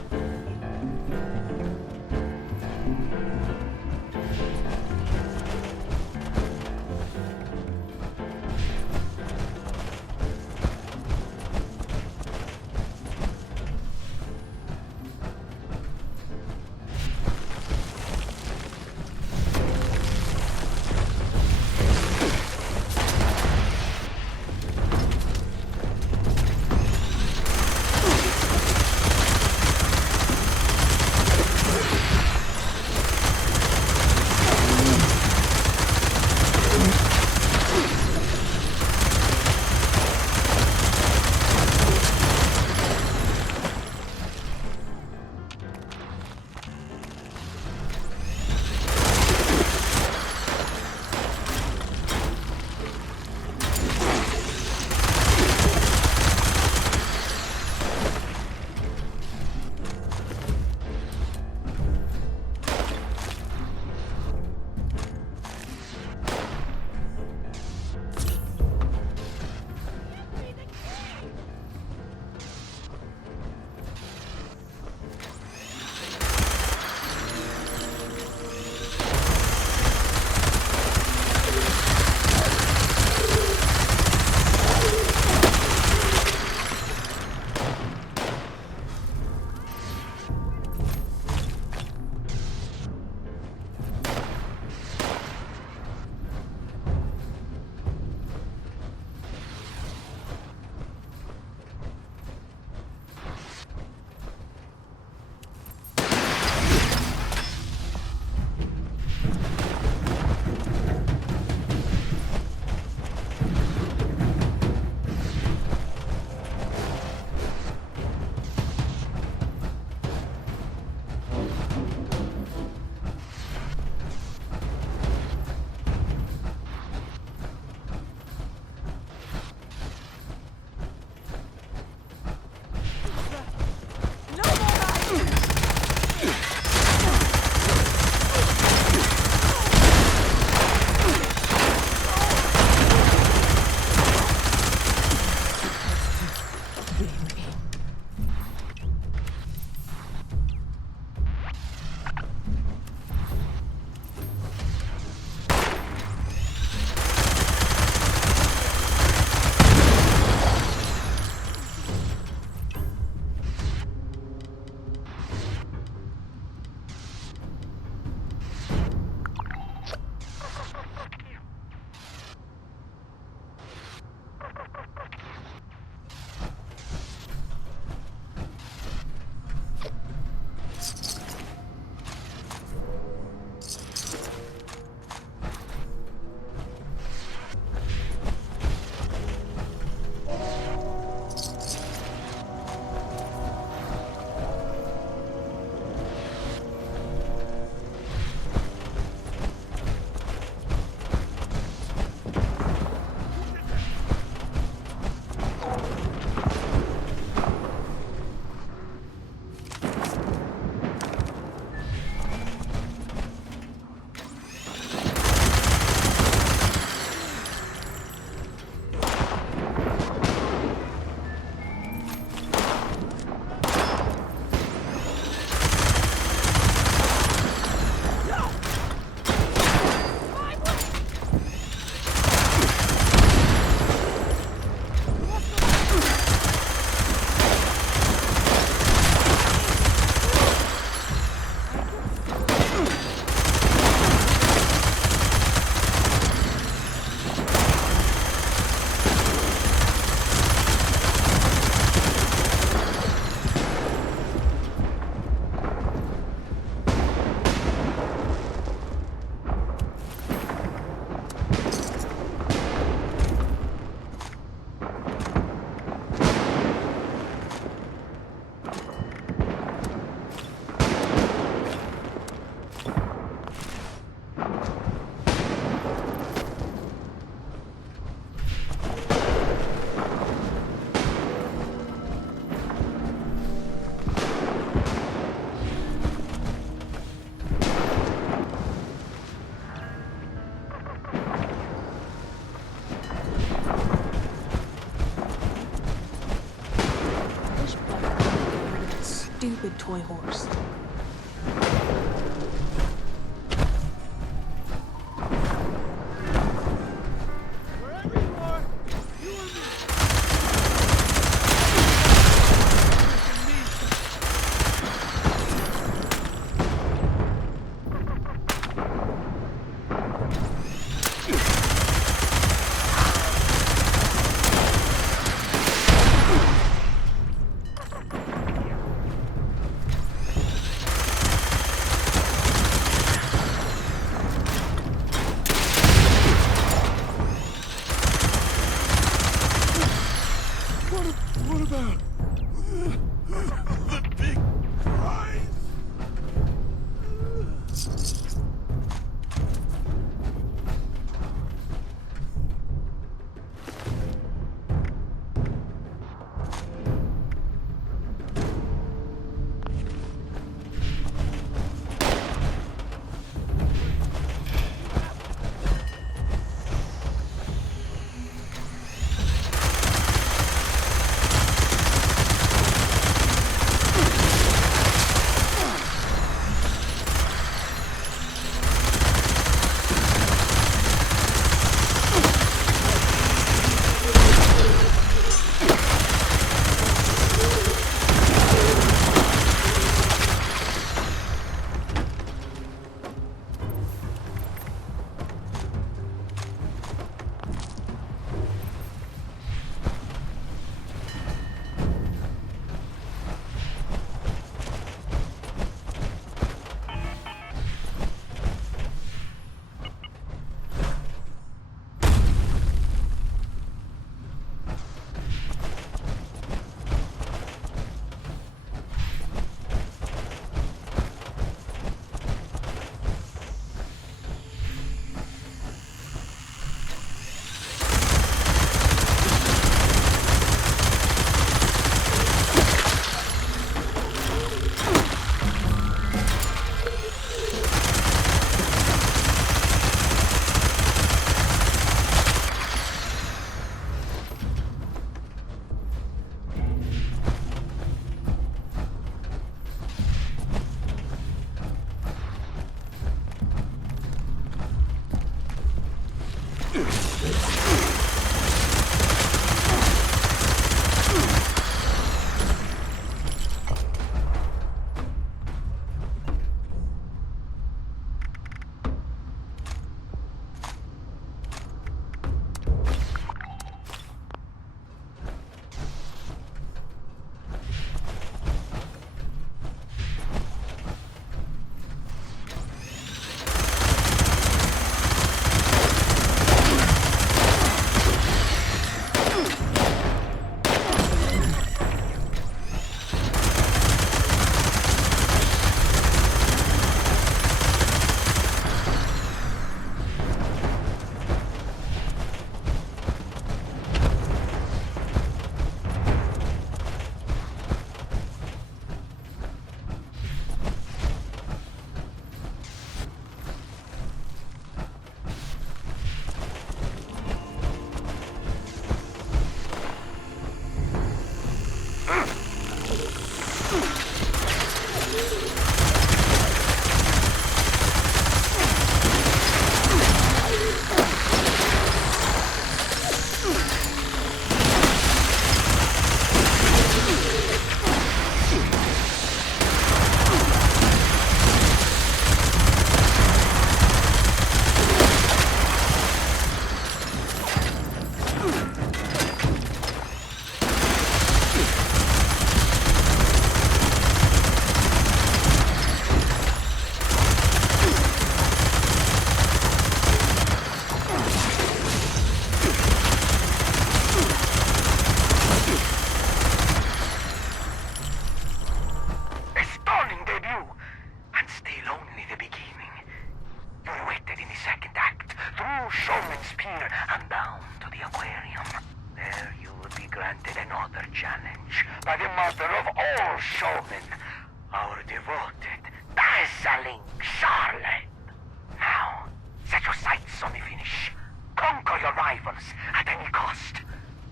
stupid toy horse.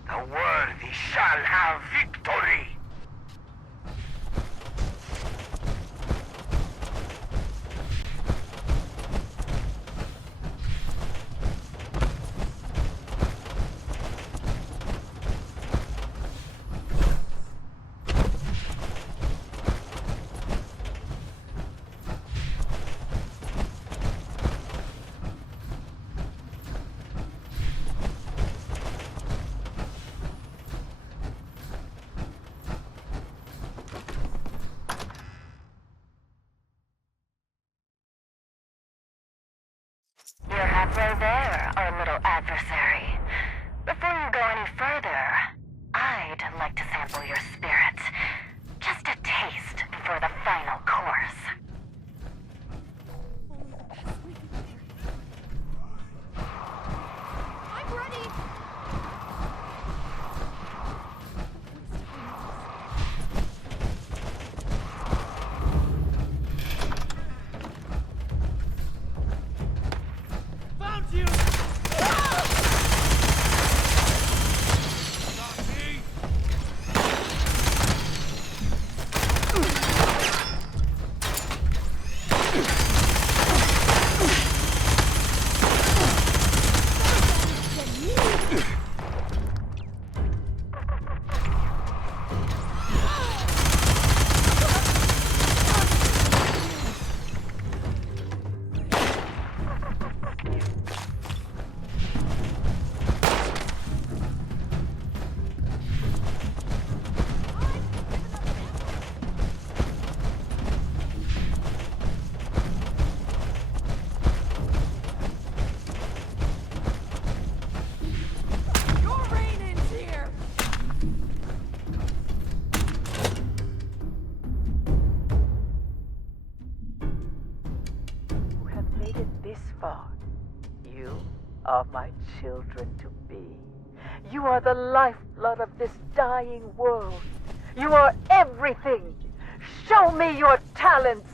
The worthy shall have victory! Well there, our little adversary. Before you go any further, I'd like to sample your spirit. Just a taste before the final course. I'm ready. Found you! Are my children to be. You are the lifeblood of this dying world. You are everything. Show me your talents.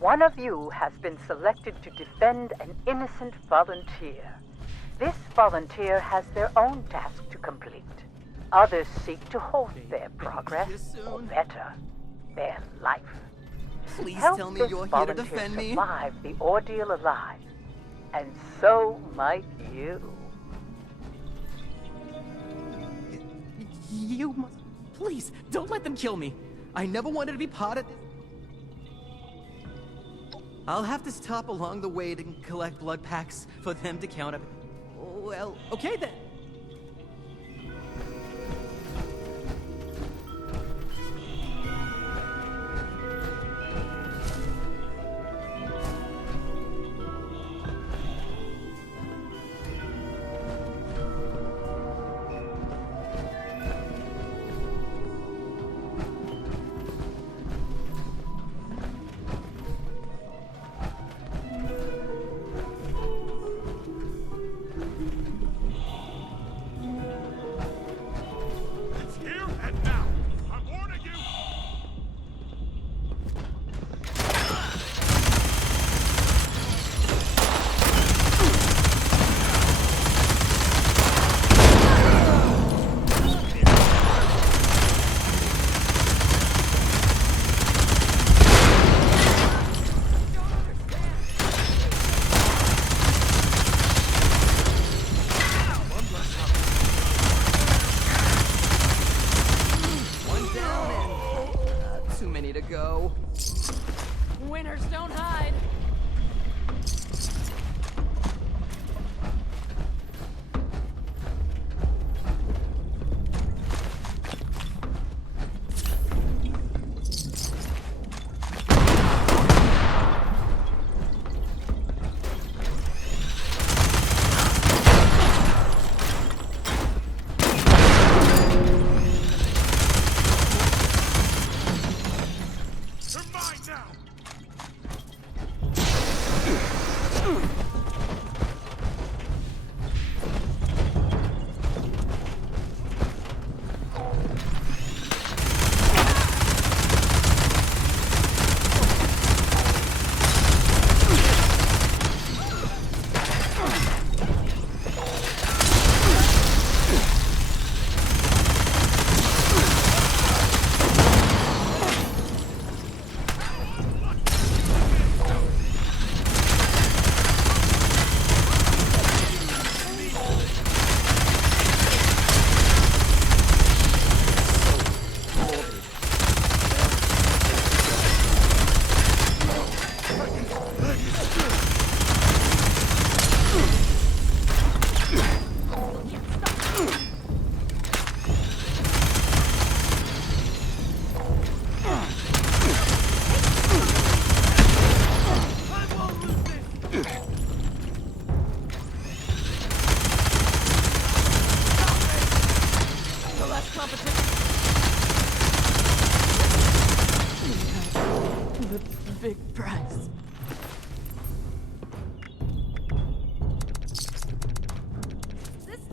One of you has been selected to defend an innocent volunteer. This volunteer has their own task to complete. Others seek to halt their progress, or better, their life. Please Help tell me this you're here to volunteer defend me. survive the ordeal alive. And so might you. You must... Please, don't let them kill me. I never wanted to be part of this. I'll have to stop along the way to collect blood packs for them to count up. Well, okay then.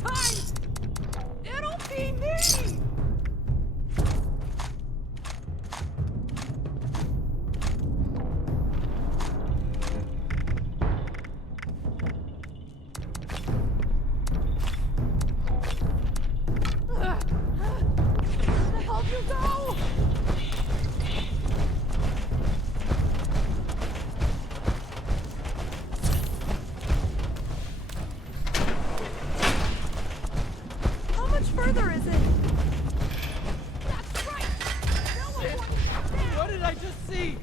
time! It'll be me! Where the hell did you go? How much further is it? That's right! No one wants to come down. What did I just see?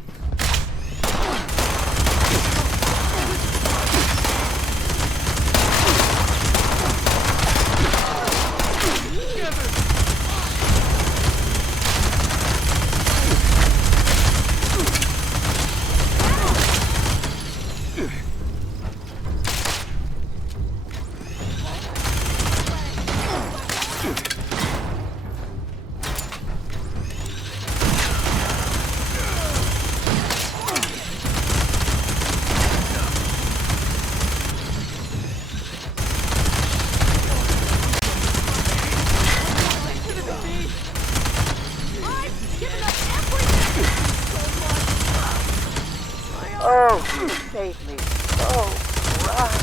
Oh, you made me so proud.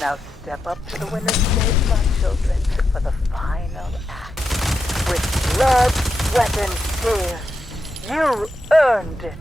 Now step up to the winner's stage, my children, for the final act. With blood, sweat, and tears, you earned it.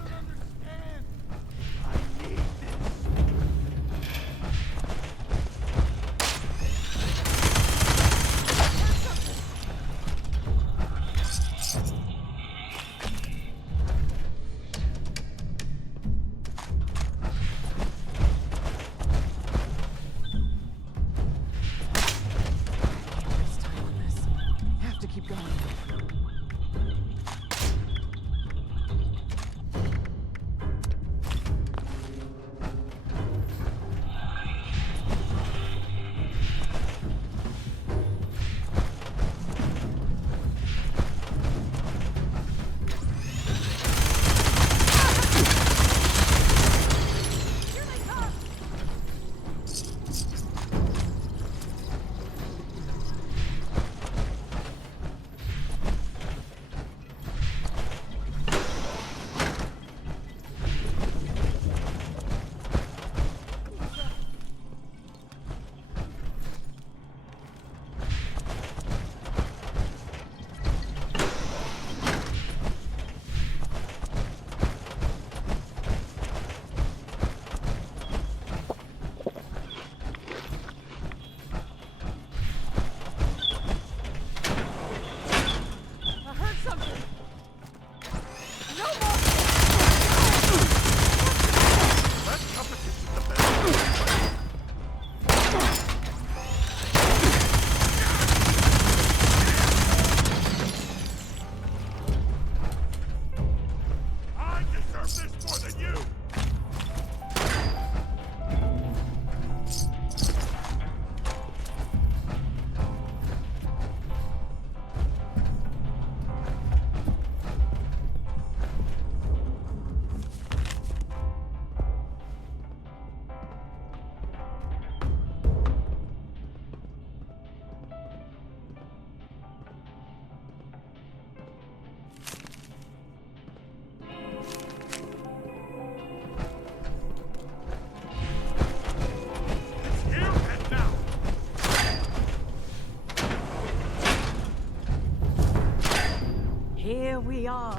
Here we are,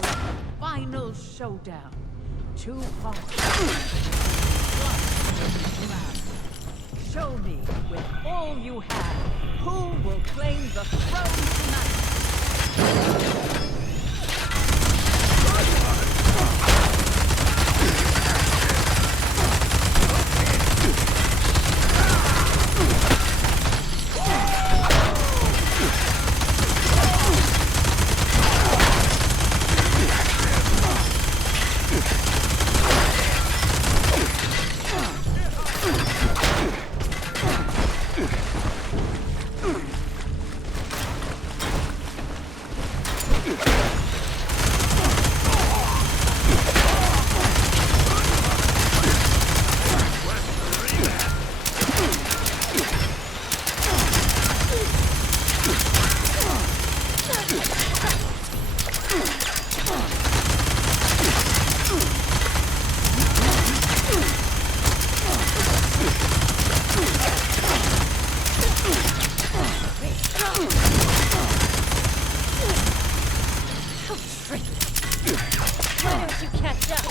final showdown. 2 parts. Show me, with all you have, who will claim the throne tonight. catch up.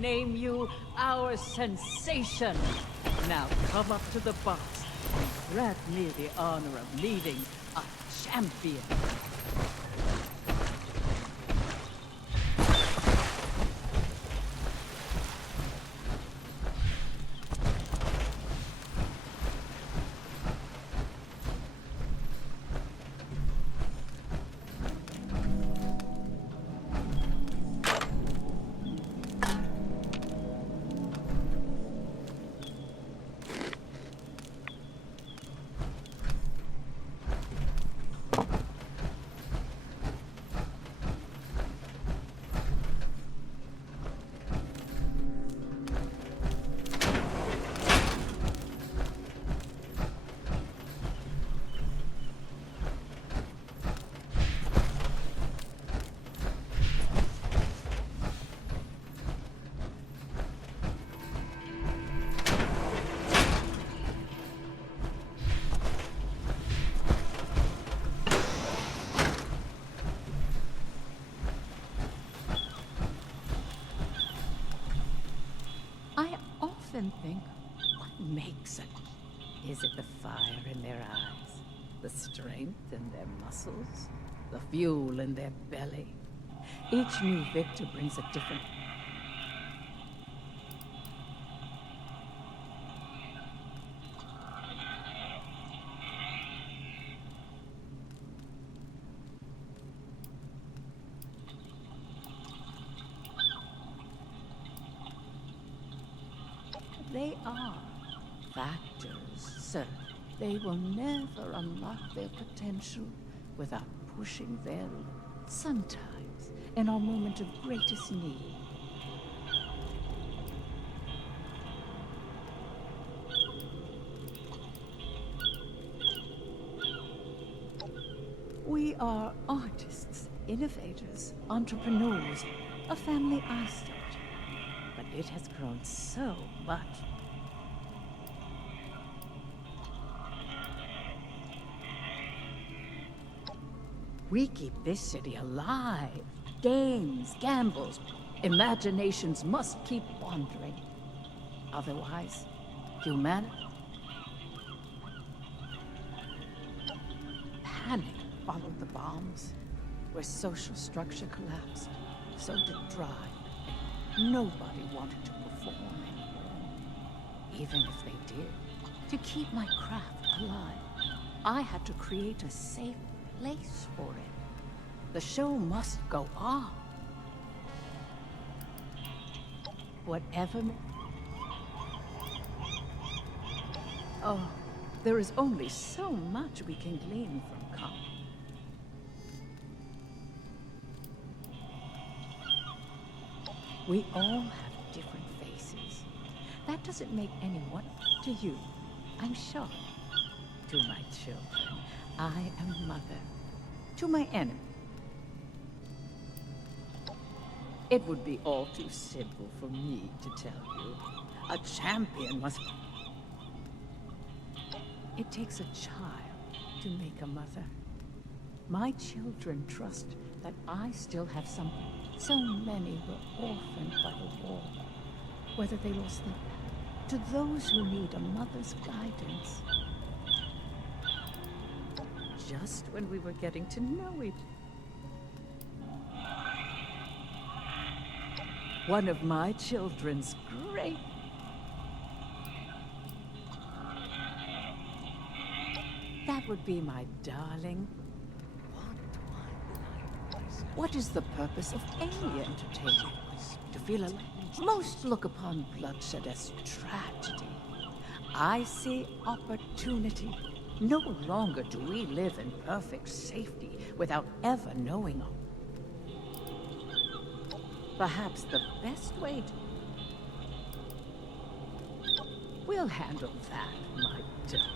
Name you our sensation. Now come up to the box and grant me the honor of meeting a champion. And think, what makes it? Is it the fire in their eyes? The strength in their muscles? The fuel in their belly? Each new victor brings a different... They are factors, sir. They will never unlock their potential without pushing their limits. Sometimes, in our moment of greatest need. We are artists, innovators, entrepreneurs, a family I started. But it has grown so much. We keep this city alive. Games, gambles, imaginations must keep wandering. Otherwise, humanity... Panic followed the bombs. Where social structure collapsed, so did drive. Nobody wanted to perform anymore. Even if they did. To keep my craft alive, I had to create a safe place for it. The show must go on. Whatever... Oh, there is only so much we can glean from comedy. We all have different faces. That doesn't make anyone to you, I'm sure. To my children, I am mother. To my enemy, it would be all too simple for me to tell you. A champion must... It takes a child to make a mother. My children trust that I still have something. So many were orphaned by the war, whether they lost them to those who need a mother's guidance. Just when we were getting to know each other. One of my children's great... That would be my darling. What is the purpose of any entertainment? To feel alive? Most look upon bloodshed as tragedy. I see opportunity. No longer do we live in perfect safety without ever knowing of. Perhaps the best way to... We'll handle that, my darling.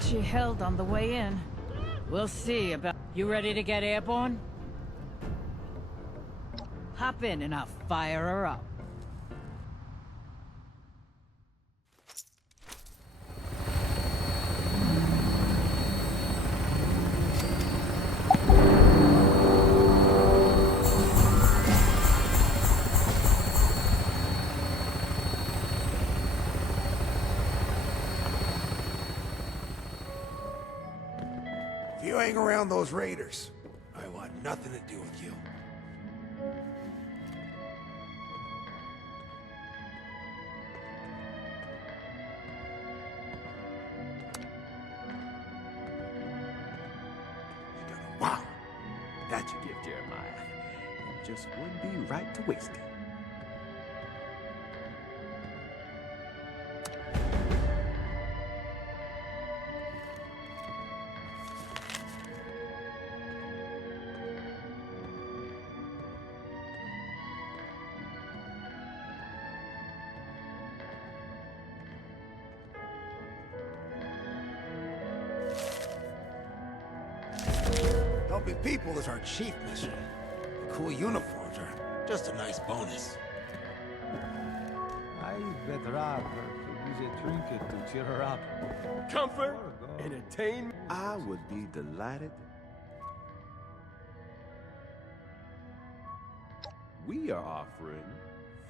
She held on the way in. We'll see about... You ready to get airborne? Hop in and I'll fire her up. If you hang around those raiders, I want nothing to do with you. Wow! That's your gift, Jeremiah. It just wouldn't be right to waste it. Helping people is our chief mission. Cool uniforms are just a nice bonus. I'd better rather use a trinket to cheer her up. Comfort, entertainment. I would be delighted. We are offering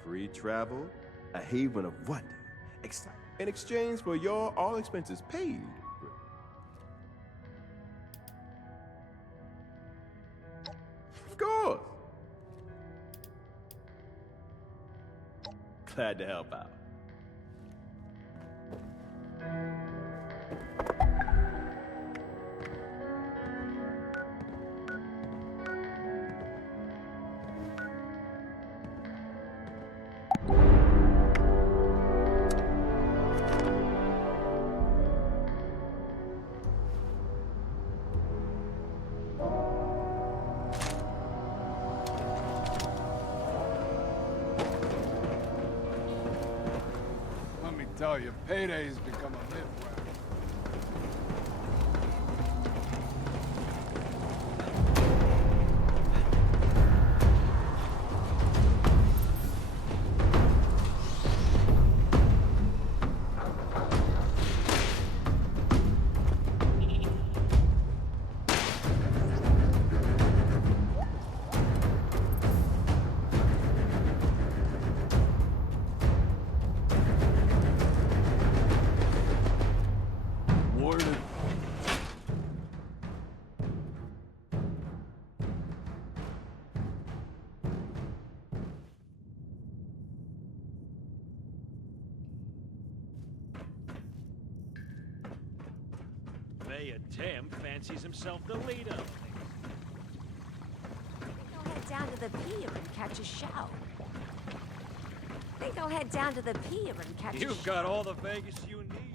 free travel, a haven of wonder, in exchange for your all expenses paid. Of course. Glad to help out. Tell you, payday's become a myth. Tim fancies himself the leader. Think I'll head down to the pier and catch a shower. Think I'll head down to the pier and catch a shower. You've got all the Vegas you need.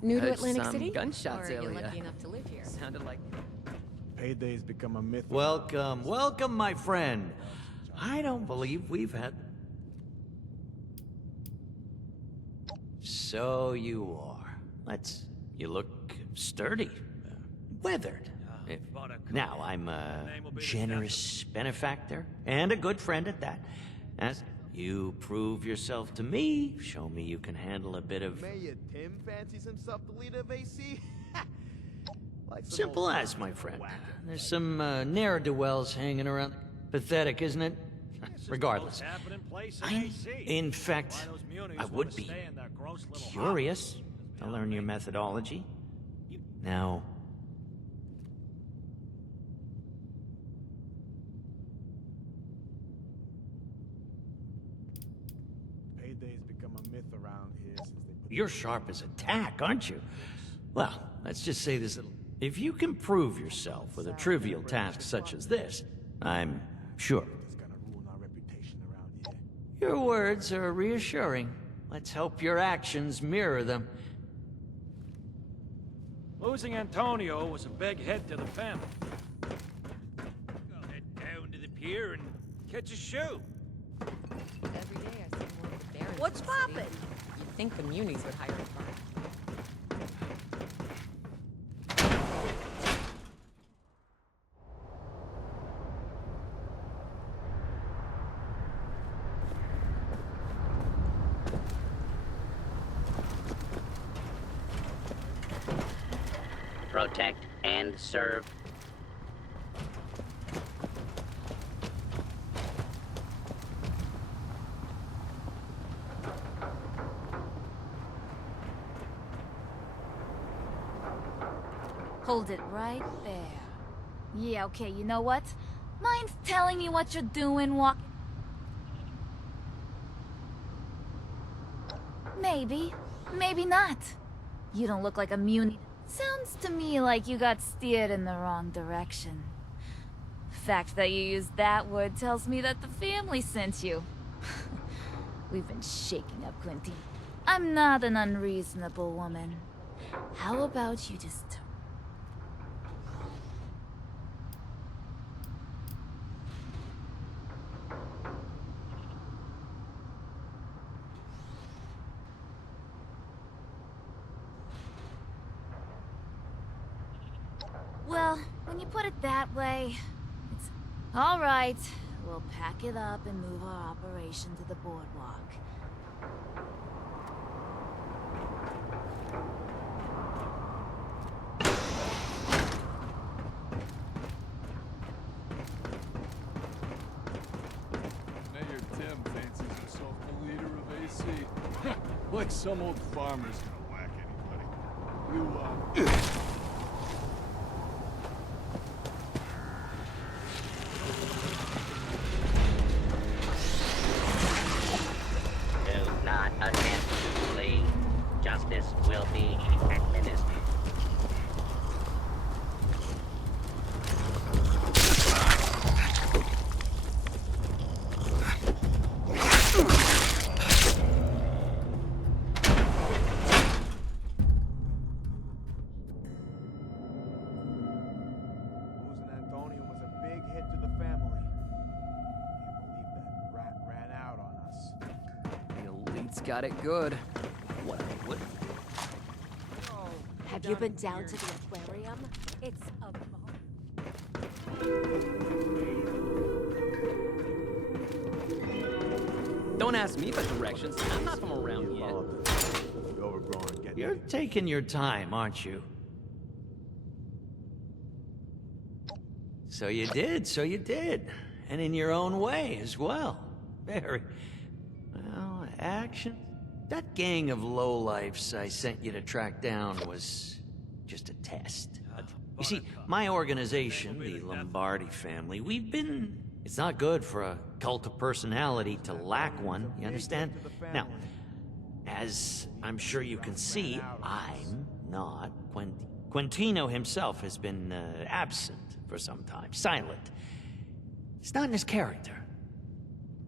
New to Heard Atlantic some City? gunshots Or are you earlier. lucky enough to live here? Sounded like... Payday's become a myth. Welcome, welcome, my friend. I don't believe we've had... So you are. You look sturdy. Weathered. Now, I'm a generous benefactor, and a good friend at that. As you prove yourself to me, show me you can handle a bit of... Mayor Tim fancies himself the leader of AC? Like some Simple old as, my friend. There's some ne'er-do-wells hanging around. Pathetic, isn't it? Regardless. In fact, I would be curious to learn your methodology. Now... Payday's become a myth around here since they put... You're sharp as a tack, aren't you? Well, let's just say this little... If you can prove yourself with a trivial task such as this, I'm sure. Your words are reassuring. Let's hope your actions mirror them. Losing Antonio was a big hit to the family. I'll head down to the pier and catch a shoe. Every day I see more barbarians. What's in the city. poppin'? You'd think the Munis would hire a firm. Protect and serve. Hold it right there. Yeah, okay, you know what? Mind telling me what you're doing, walking? Maybe. Maybe not. You don't look like a Muni. Sounds to me like you got steered in the wrong direction. The fact that you used that word tells me that the family sent you. We've been shaking up Quinty. I'm not an unreasonable woman. How about you just... Well, when you put it that way, it's... All right, we'll pack it up and move our operation to the boardwalk. Mayor Tim fancies himself the leader of AC. Like some old farmer's gonna whack anybody. You, Do not attempt to flee. Justice will be administered. Losing Antonio was a big hit to the family. Can't believe that rat ran out on us. The elite's got it good. What? Have you been down to the aquarium? It's a Don't ask me for directions. I'm not from around yet. You're taking your time, aren't you? So you did. And in your own way as well. Very. Well, action. That gang of lowlifes I sent you to track down was just a test. You see, my organization, the Lombardi family, we've been... It's not good for a cult of personality to lack one, you understand? Now, as I'm sure you can see, I'm not Quintino himself has been absent for some time, silent. It's not in his character.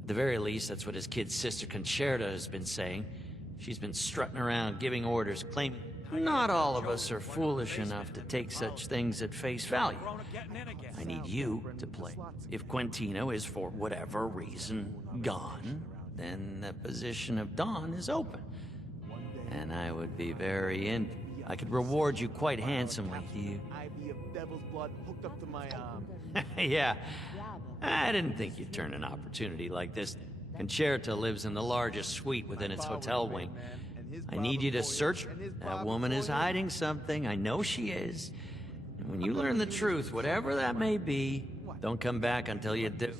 At the very least, that's what his kid sister Concerta has been saying. She's been strutting around, giving orders, claiming Not all of us are foolish enough to take such things at face value. I need you to play. If Quintino is, for whatever reason, gone, then the position of Dawn is open. And I would be I could reward you quite handsomely, you. Ivy of devil's blood hooked up to my arm. Yeah, I didn't think you'd turn an opportunity like this. Concerta lives in the largest suite within its hotel wing. I need you to search. That woman is hiding something. I know she is. And when you learn the truth, whatever that may be, don't come back until you do.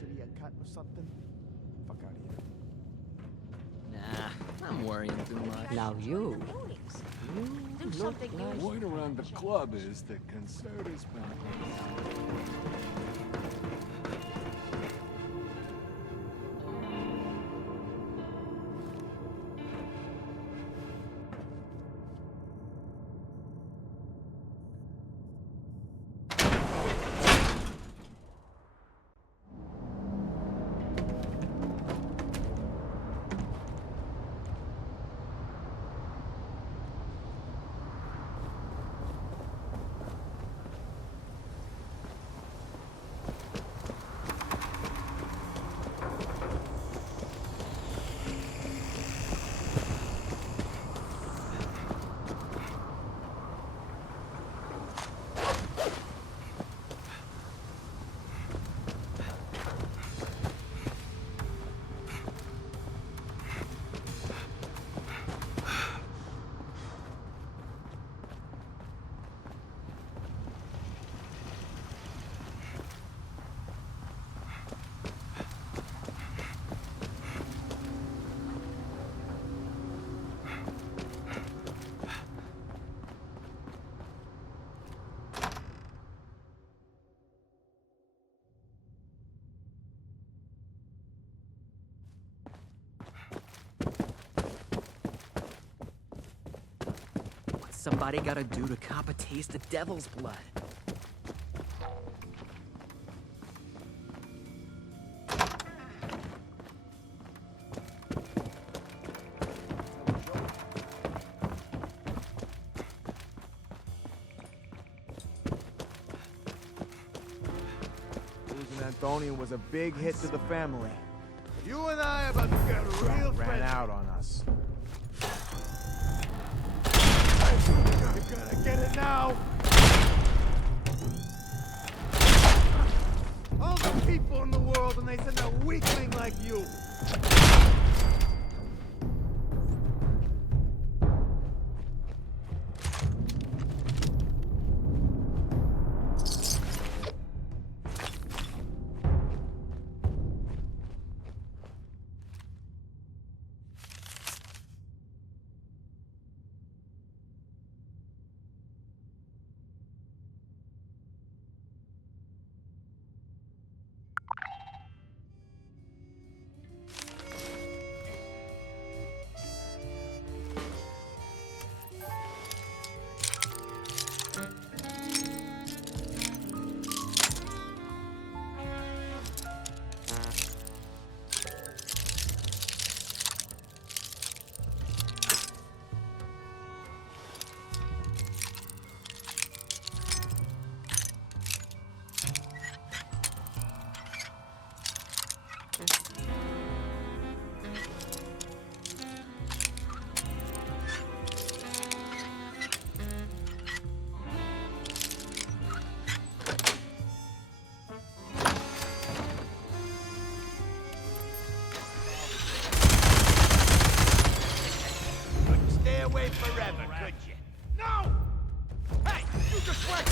Nah, I'm worrying too much. Now you Do something new. The point around the club is that Concerta's back. Somebody gotta do to cop a taste of devil's blood. Losing Antonio was a big hit to the family. You and I are about to get real ran out on us. You're gonna get it now. All the people in the world, and they send a weakling like you. Forever, could you? No! Hey, you just whacked.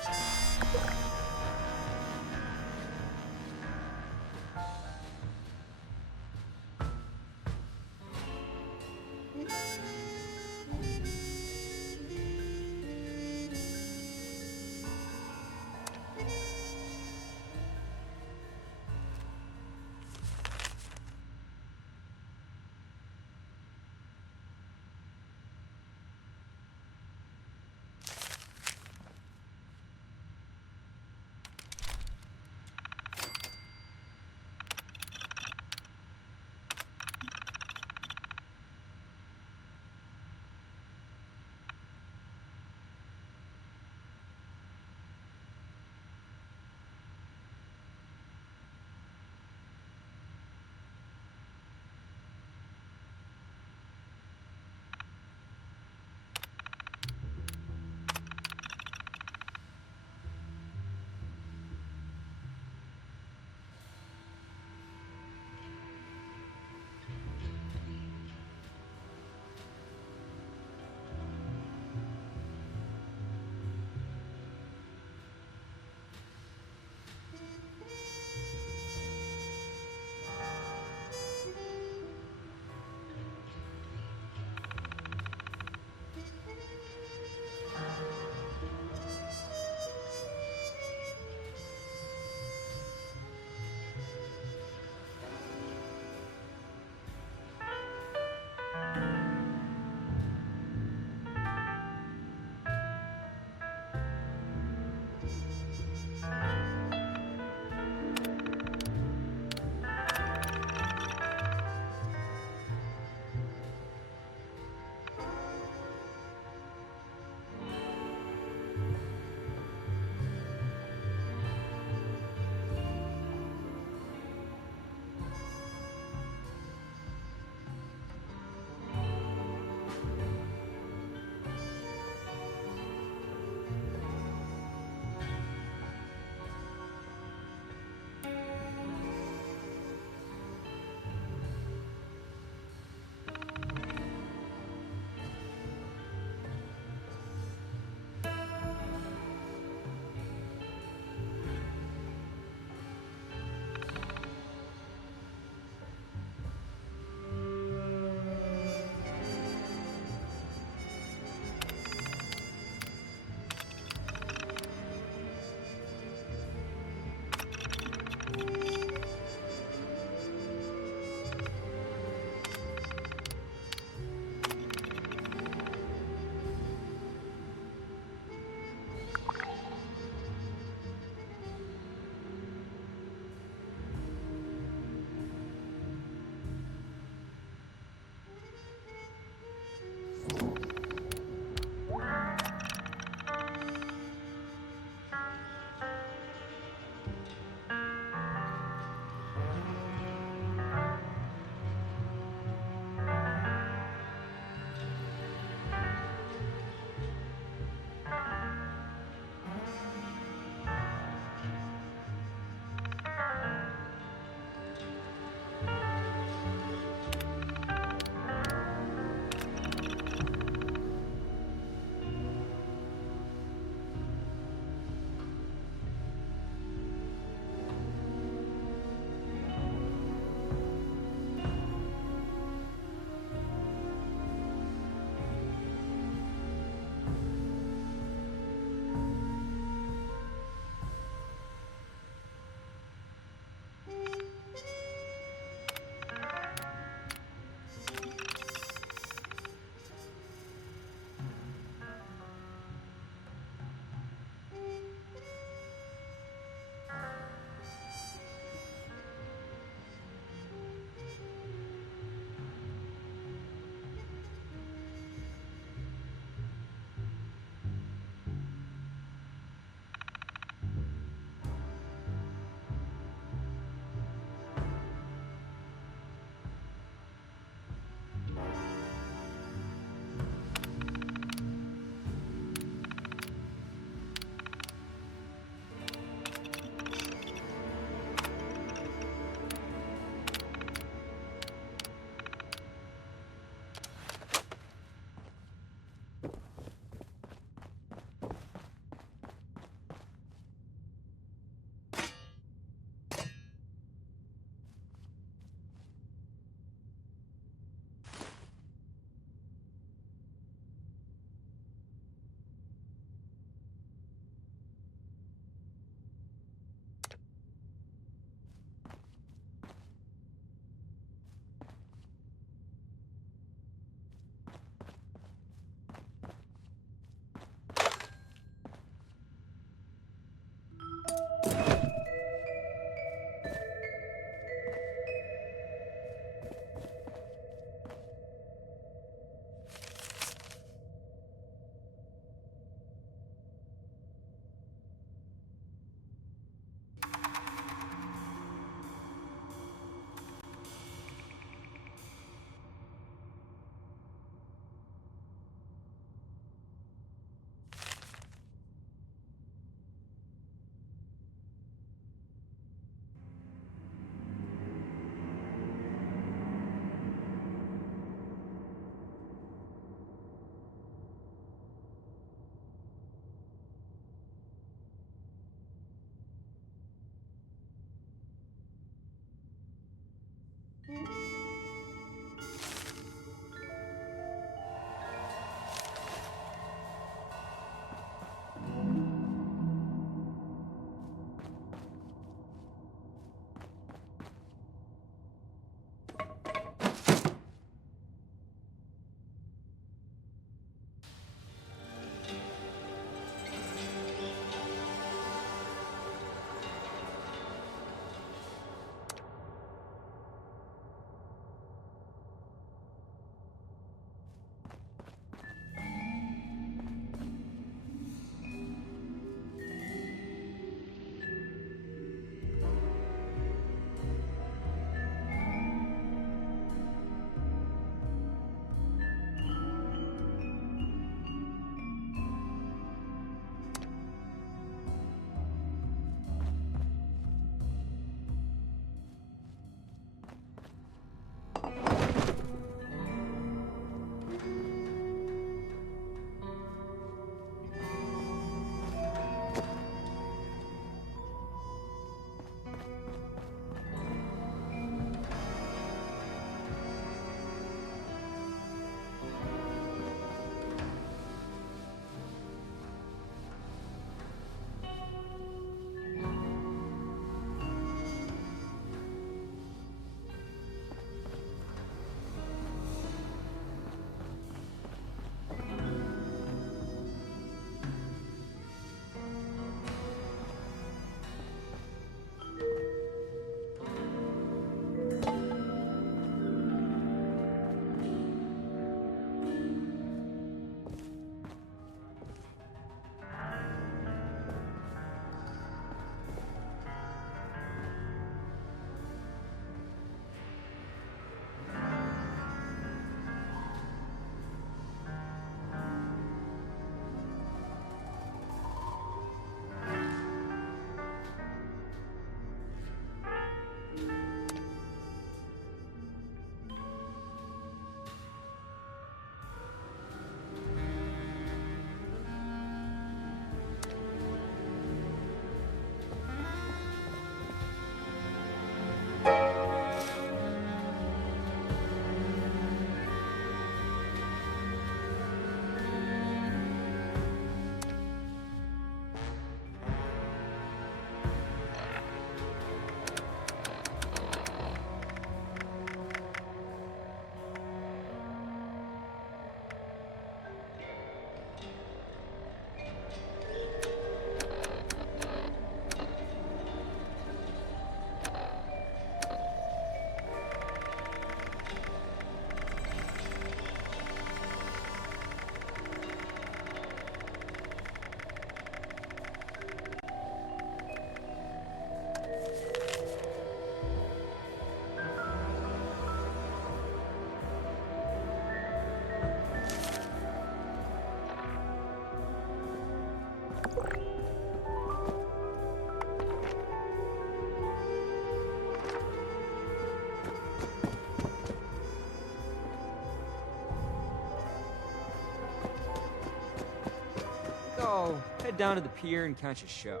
So, head down to the pier and catch a show.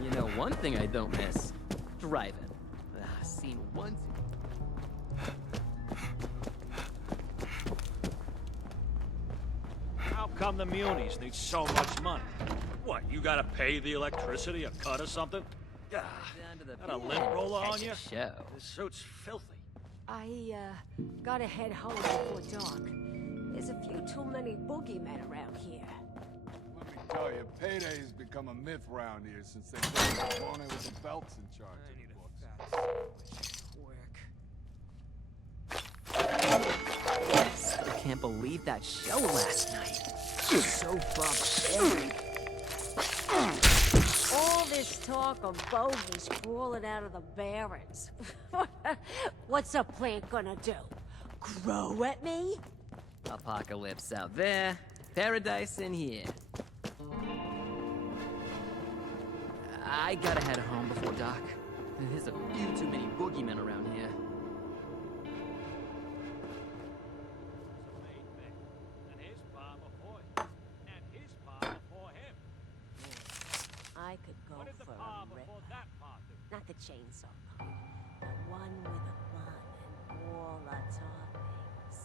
You know, one thing I don't miss. Driving. Seen one... How come the munis need so much money? What, you gotta pay the electricity a cut or something? Got a lint roller on you? Show. This suit's filthy. I, gotta head home before dark. There's a few too many boogeymen around here. Let me tell you, payday's become a myth around here since they put Demônio with the belts in charge of the books. I can't believe that show last night. So barbaric. All this talk of bogies crawling out of the barrens. What's a plant gonna do? Grow at me? Apocalypse out there, paradise in here. I gotta head home before dark. There's a few too many boogeymen around here. I could go for a rip. Not the chainsaw kind. The one with a bun and all the toppings.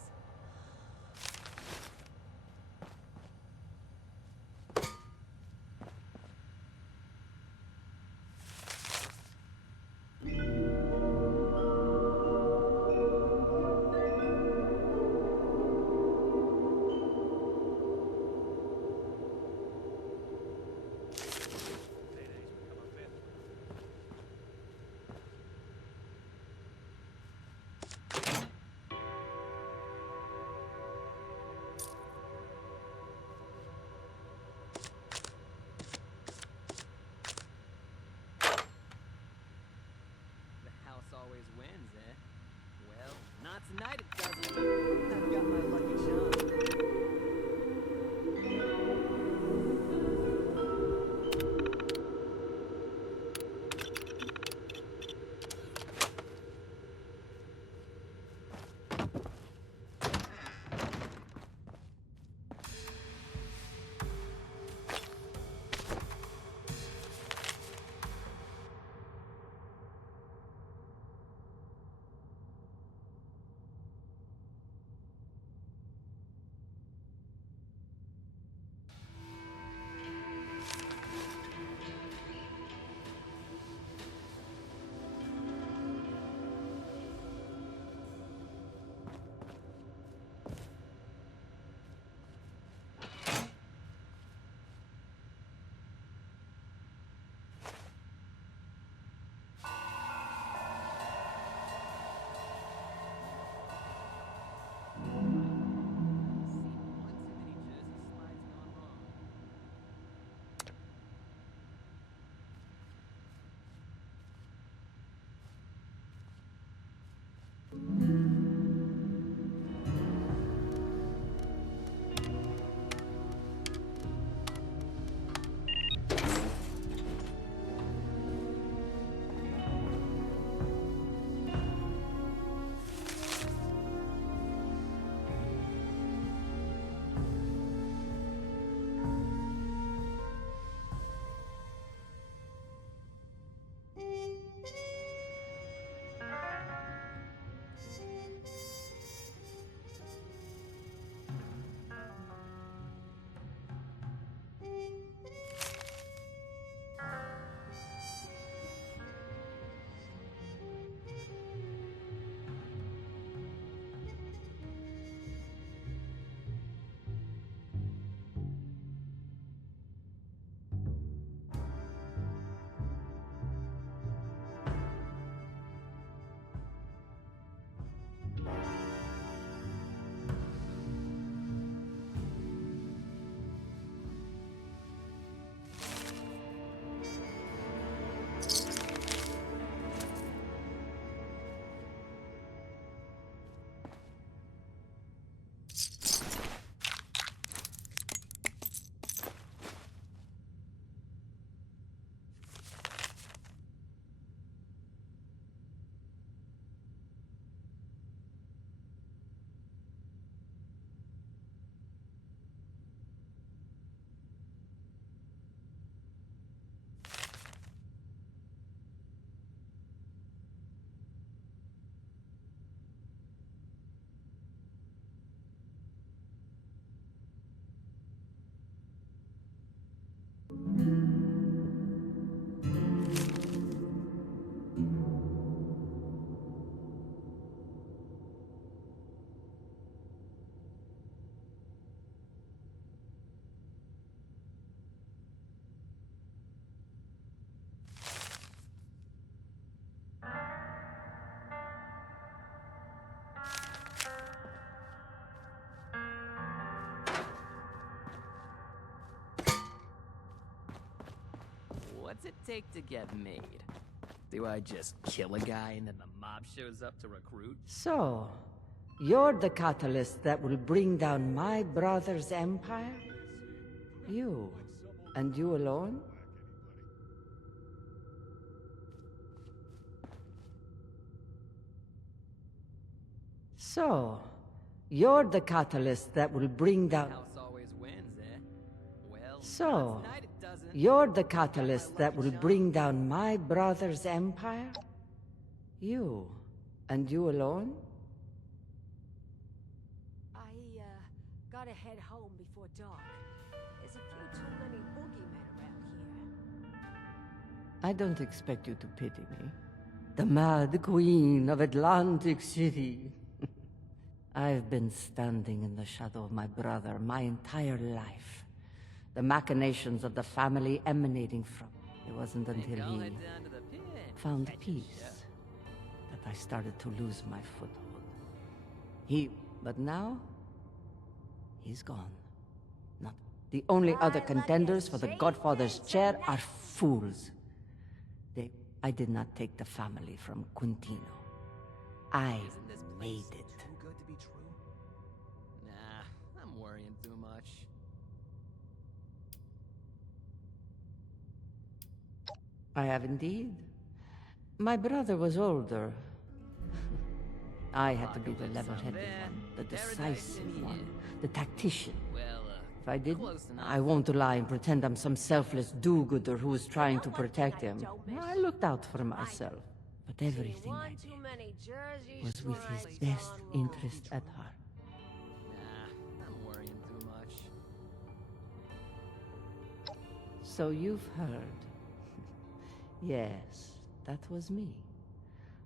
Always wins, eh? Well, not tonight it doesn't. I've got my lucky charm. What's it take to get made? Do I just kill a guy and then the mob shows up to recruit? So, you're the catalyst that will bring down my brother's empire? You, and you alone? So, you're the catalyst that will bring down... House always wins, eh? Well, So, tonight it doesn't. you're the catalyst that will bring down my brother's empire? You, and you alone? Gotta head home before dark. There's a few too many boogeymen around here. I don't expect you to pity me. The Mad Queen of Atlantic City. I've been standing in the shadow of my brother my entire life. The machinations of the family emanating from... It wasn't until he found peace that I started to lose my foothold. But now... he's gone. Not the only other contenders for the Godfather's chair are fools. I did not take the family from Quintino. I made it. Too good to be true? Nah, I'm worrying too much. I have indeed. My brother was older. I had to be the level-headed one, the decisive one, the tactician. If I did, I won't lie and pretend I'm some selfless do-gooder who was trying to protect him. I looked out for myself, but everything I did was with his best interest at heart. Nah, I'm worrying too much. So you've heard. Yes, that was me.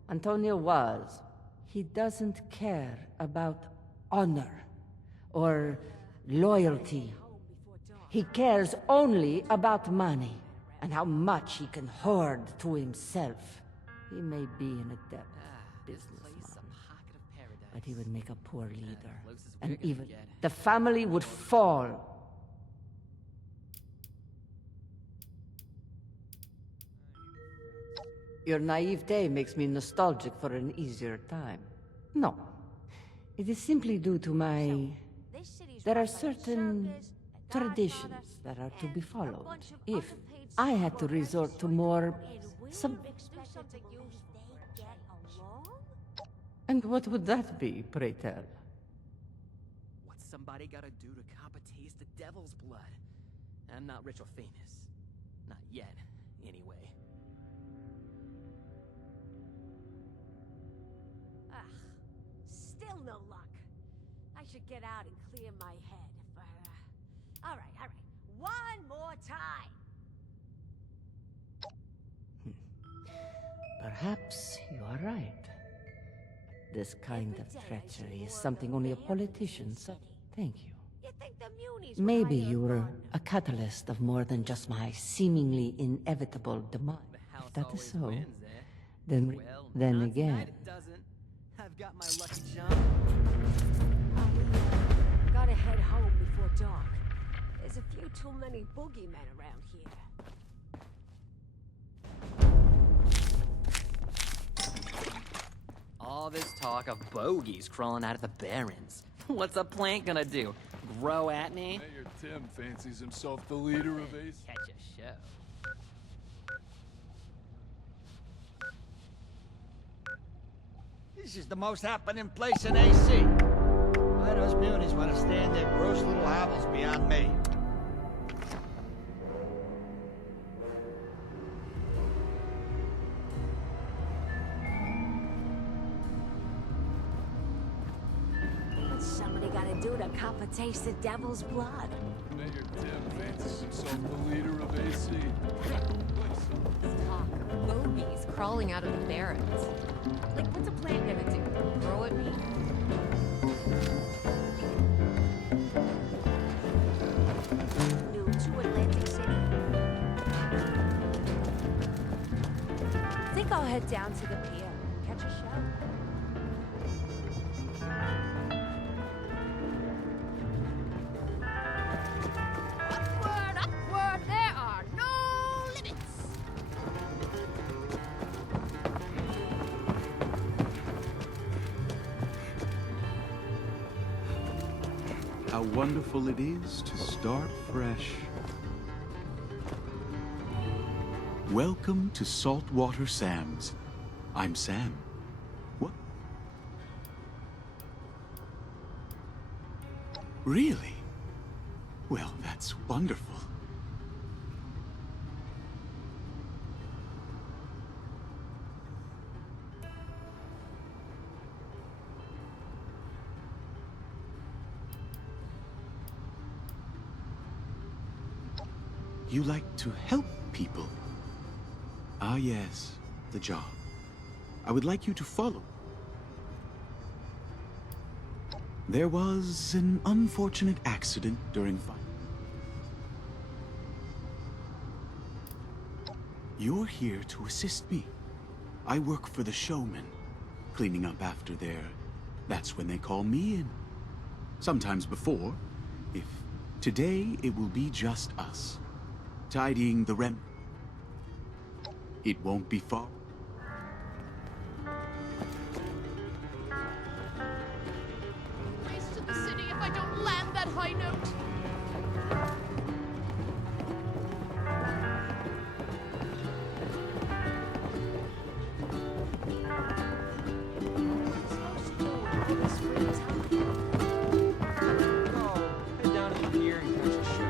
Antonio was. He doesn't care about honor or loyalty. He cares only about money and how much he can hoard to himself. He may be an adept businessman, but he would make a poor leader. And even the family would fall. Your naivete makes me nostalgic for an easier time. No. It is simply due to my... There are certain traditions that are to be followed. If I had to resort to more... And what would that be, pray tell? What's somebody gotta do to cop a taste of devil's blood? I'm not rich or famous. Not yet, anyway. Still no luck. I should get out and clear my head, but... All right. One more time! Perhaps you are right. This kind of treachery is something only a politician said. Thank you. Maybe you were a catalyst of more than just my seemingly inevitable demise. If that is so, then again... I've got my lucky charm. Gotta head home before dark. There's a few too many boogeymen around here. All this talk of bogeys crawling out of the barrens. What's a plant gonna do? Grow at me? Mayor Tim fancies himself the leader of AC. Catch a show. This is the most happening place in AC. Why those munis want to stand their gross little hovels beyond me? What's somebody gotta do to cop a taste of devil's blood? Mayor Tim fancies himself the leader of AC. Talk of bogeys crawling out of the barrens. Like, what's a plant gonna do? Grow at me? New to Atlantic City. Think I'll head down to the pier, catch a show. Upward, upward, there are no limits! How wonderful it is to start fresh. Welcome to Saltwater Sam's. I'm Sam. What? Really? Well, that's wonderful. You like to help people? Ah, yes, the job. I would like you to follow. There was an unfortunate accident during fight. You're here to assist me. I work for the showmen, cleaning up after that's when they call me in. Sometimes before, if today it will be just us. Tidying the It won't be far. Race to the city if I don't land that high note. Head down to the pier and catch a show.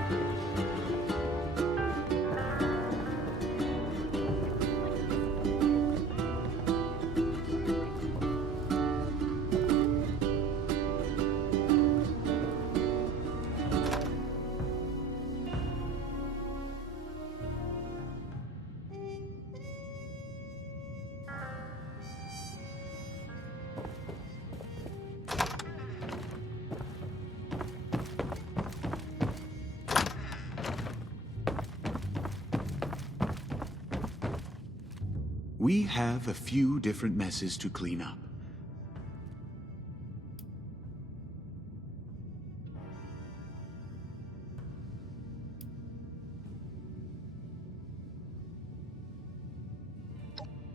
We have a few different messes to clean up.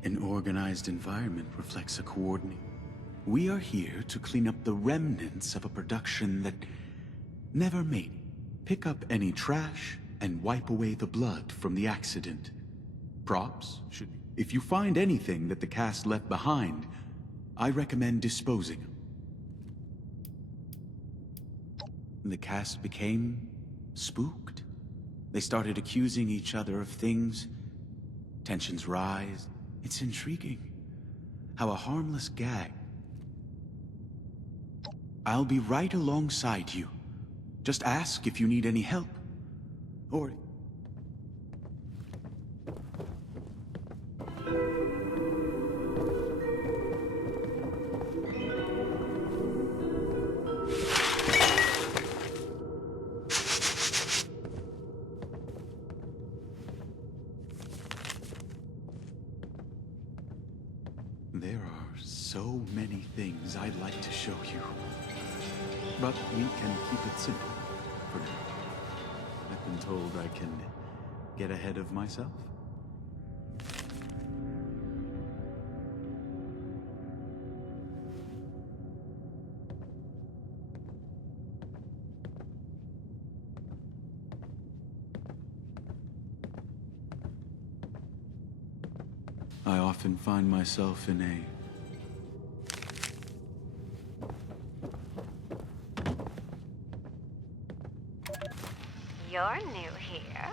An organized environment reflects a coordinate. We are here to clean up the remnants of a production that never made it. Pick up any trash and wipe away the blood from the accident. Props should be. If you find anything that the cast left behind, I recommend disposing them. The cast became spooked. They started accusing each other of things. Tensions rise. It's intriguing how a harmless gag. I'll be right alongside you. Just ask if you need any help. Or... There are so many things I'd like to show you. But we can keep it simple for now. I've been told I can get ahead of myself. I often find myself in a... You're new here.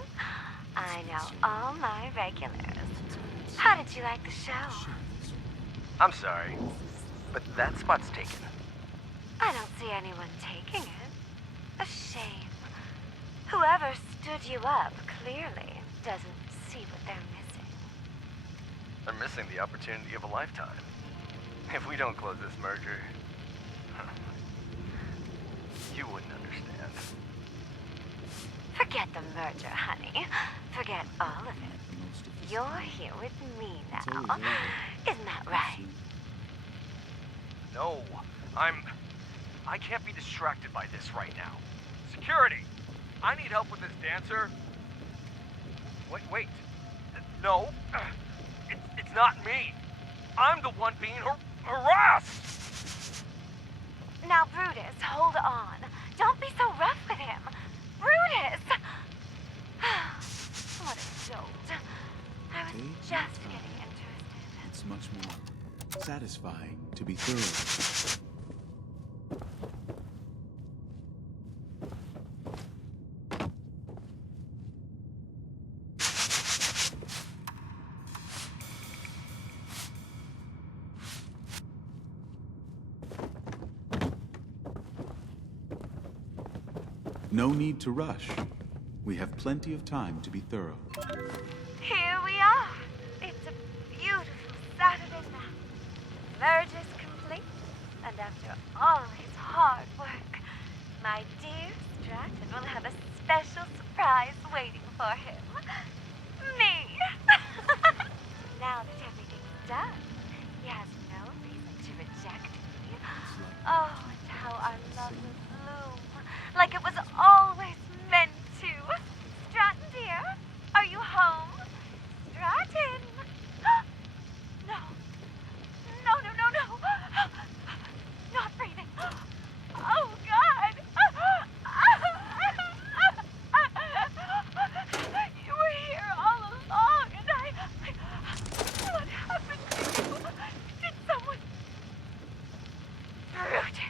I know all my regulars. How did you like the show? I'm sorry, but that spot's taken. I don't see anyone taking it. A shame. Whoever stood you up clearly doesn't see what they're missing. They're missing the opportunity of a lifetime. If we don't close this merger, you wouldn't understand. Forget the merger, honey. Forget all of it. You're here with me now. Isn't that right? No, I can't be distracted by this right now. Security! I need help with this dancer. Wait. No. It's not me. I'm the one being harassed! Now, Brutus, hold on. Don't be so rough with him. Brutus! What a dolt. I was just getting interested. It's much more satisfying to be thorough. No need to rush. We have plenty of time to be thorough. Here we are. It's a beautiful Saturday night. Merge is complete, and after all his hard work, my dear Stratton will have a special surprise waiting for him. Me! Now that everything's done, he has no reason to reject me. Oh, and how our love will bloom, like it was always meant to. Stratton, dear, are you home? Stratton! No. No, no, no, no. Not breathing. Oh, God. You were here all along, and what happened to you? Did someone... Brutus.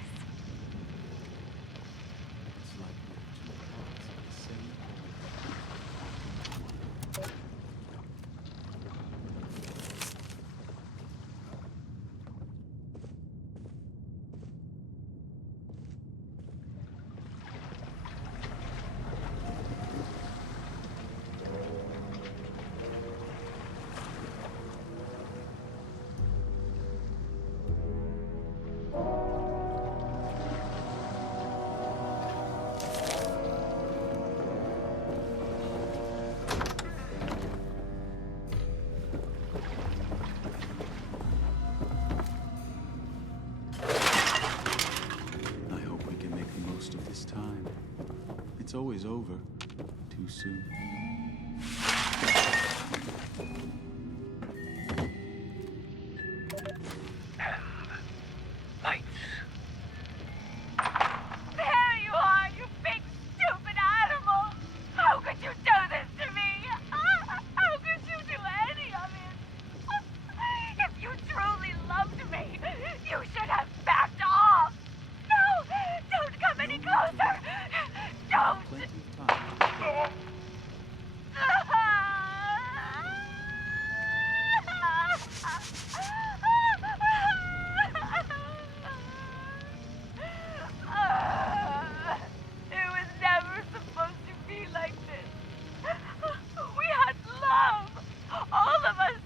It's always over too soon. Lights. There you are, you big stupid animal! How could you do this to me? How could you do any of it? If you truly loved me, you should have backed off! No! Don't come any closer! Don't! It was never supposed to be like this. We had love! All of us!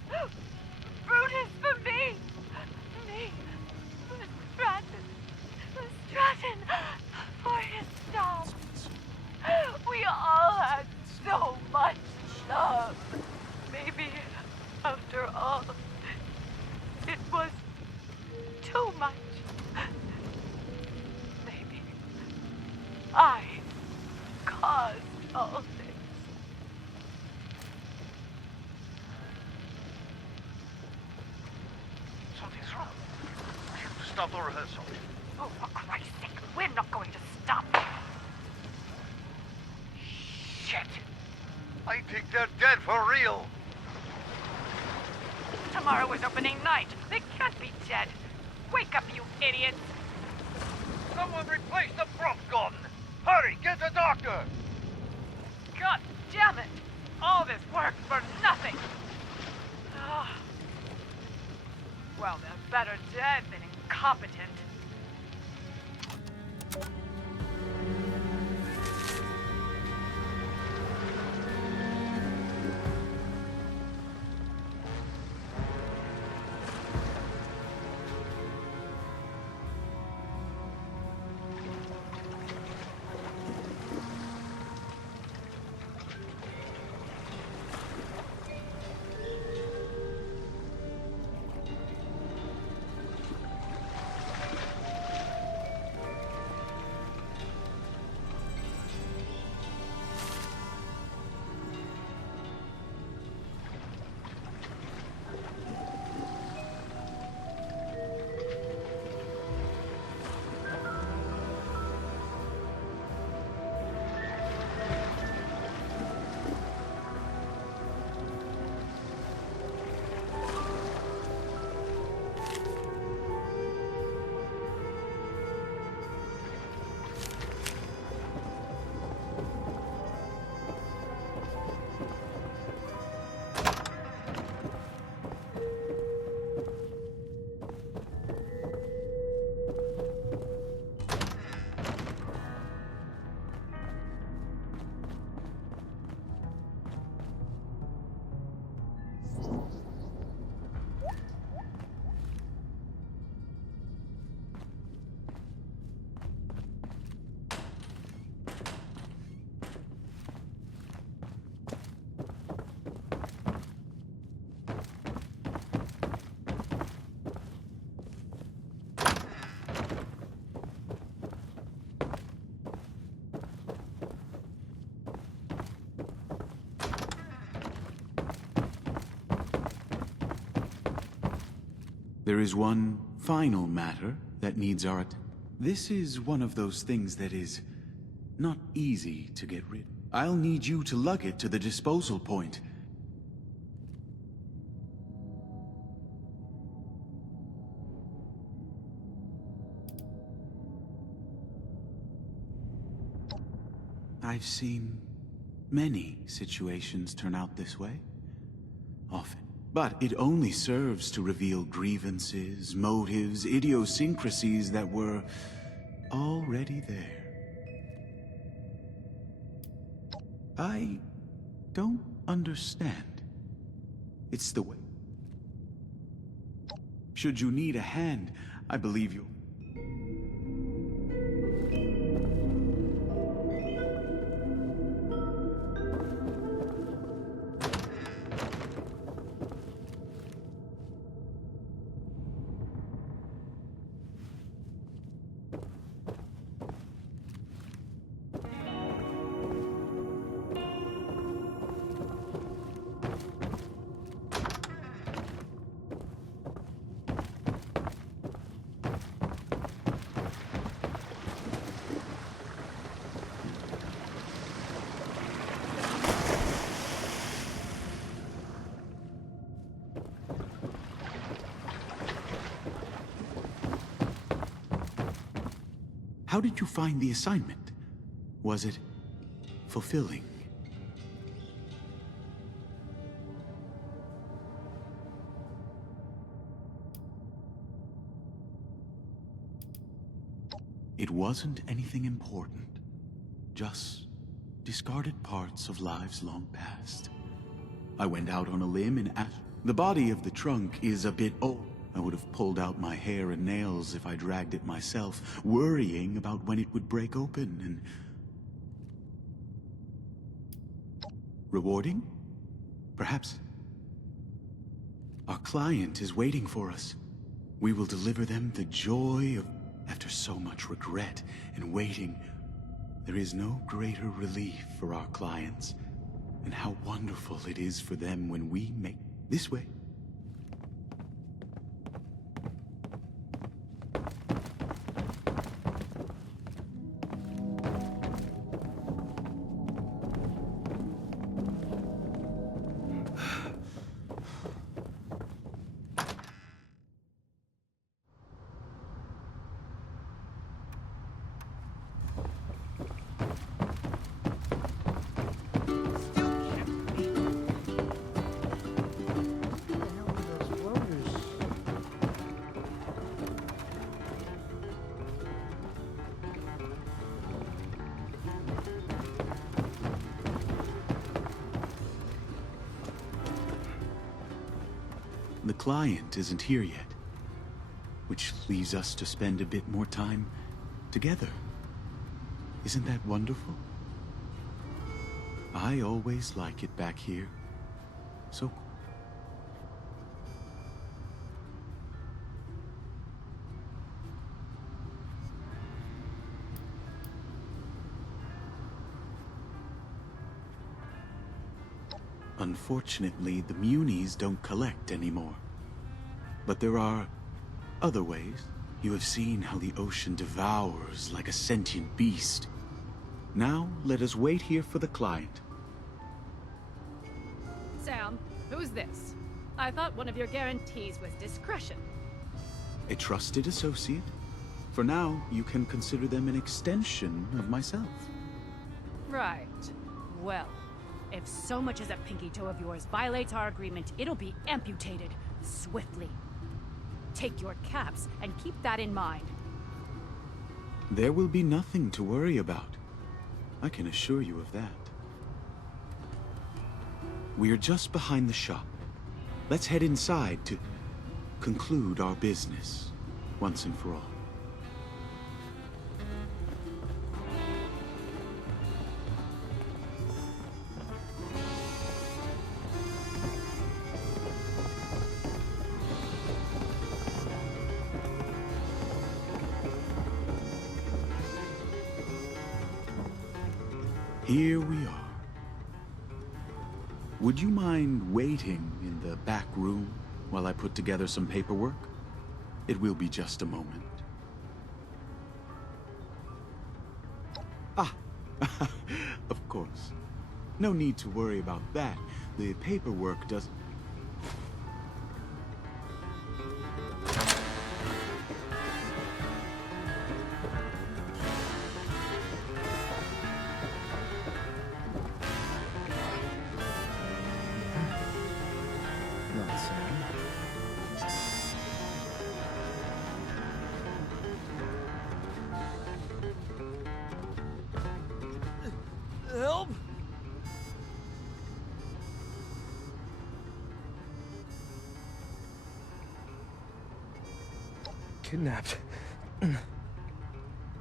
Brutus for me! Me for Stratton for his dog. We all had so much love. Maybe, after all, it was too much. Maybe I caused all this. Something's wrong. Stop the rehearsal. Oh, for Christ's sake, we're not going to stop. Shit! I think they're dead for real. Tomorrow is opening night. They can't be dead. Wake up, you idiots. Someone replace the prop gun. Hurry, get the doctor. God damn it! All this work for nothing. Well, they're better dead than incompetent. There is one final matter that needs our attention. This is one of those things that is not easy to get rid of. I'll need you to lug it to the disposal point. I've seen many situations turn out this way. Often. But it only serves to reveal grievances, motives, idiosyncrasies that were already there. I don't understand. It's the way. Should you need a hand, I believe you. How did you find the assignment? Was it fulfilling? It wasn't anything important. Just discarded parts of lives long past. I went out on a limb and asked. The body of the trunk is a bit old. I would have pulled out my hair and nails if I dragged it myself, worrying about when it would break open and... Rewarding? Perhaps. Our client is waiting for us. We will deliver them the joy of... After so much regret and waiting, there is no greater relief for our clients. And how wonderful it is for them when we make... This way. The client isn't here yet, which leaves us to spend a bit more time together. Isn't that wonderful? I always like it back here. So unfortunately, the Munis don't collect anymore. But there are other ways. You have seen how the ocean devours like a sentient beast. Now, let us wait here for the client. Sam, who's this? I thought one of your guarantees was discretion. A trusted associate. For now, you can consider them an extension of myself. Right. Well, if so much as a pinky toe of yours violates our agreement, it'll be amputated swiftly. Take your caps and keep that in mind. There will be nothing to worry about. I can assure you of that. We are just behind the shop. Let's head inside to conclude our business once and for all. Here we are. Would you mind waiting in the back room while I put together some paperwork? It will be just a moment. Ah, of course. No need to worry about that. The paperwork doesn't... Help! Kidnapped.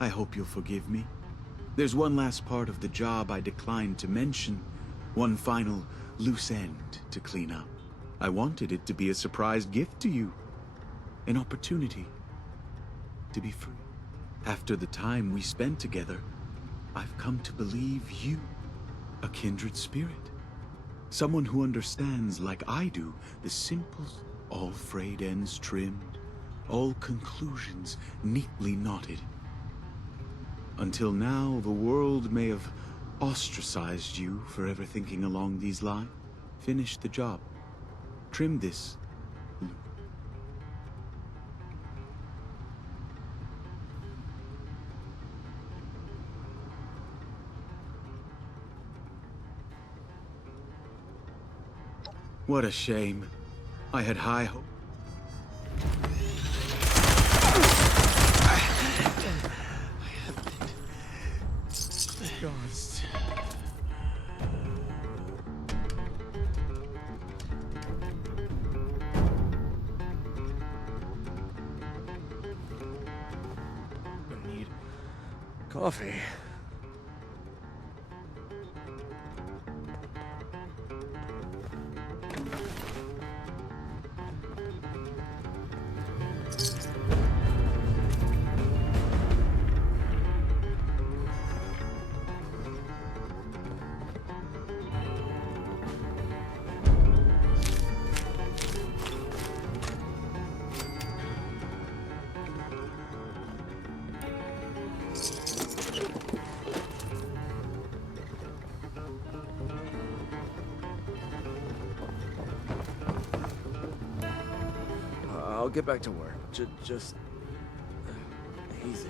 I hope you'll forgive me. There's one last part of the job I declined to mention. One final loose end to clean up. I wanted it to be a surprise gift to you. An opportunity to be free. After the time we spent together, I've come to believe you, a kindred spirit. Someone who understands, like I do, the simple, all frayed ends trimmed, all conclusions neatly knotted. Until now, the world may have ostracized you for ever thinking along these lines. Finish the job. Trim this loop. What a shame. I had high hope. Ghost. I need coffee. I'll get back to work. Just easy.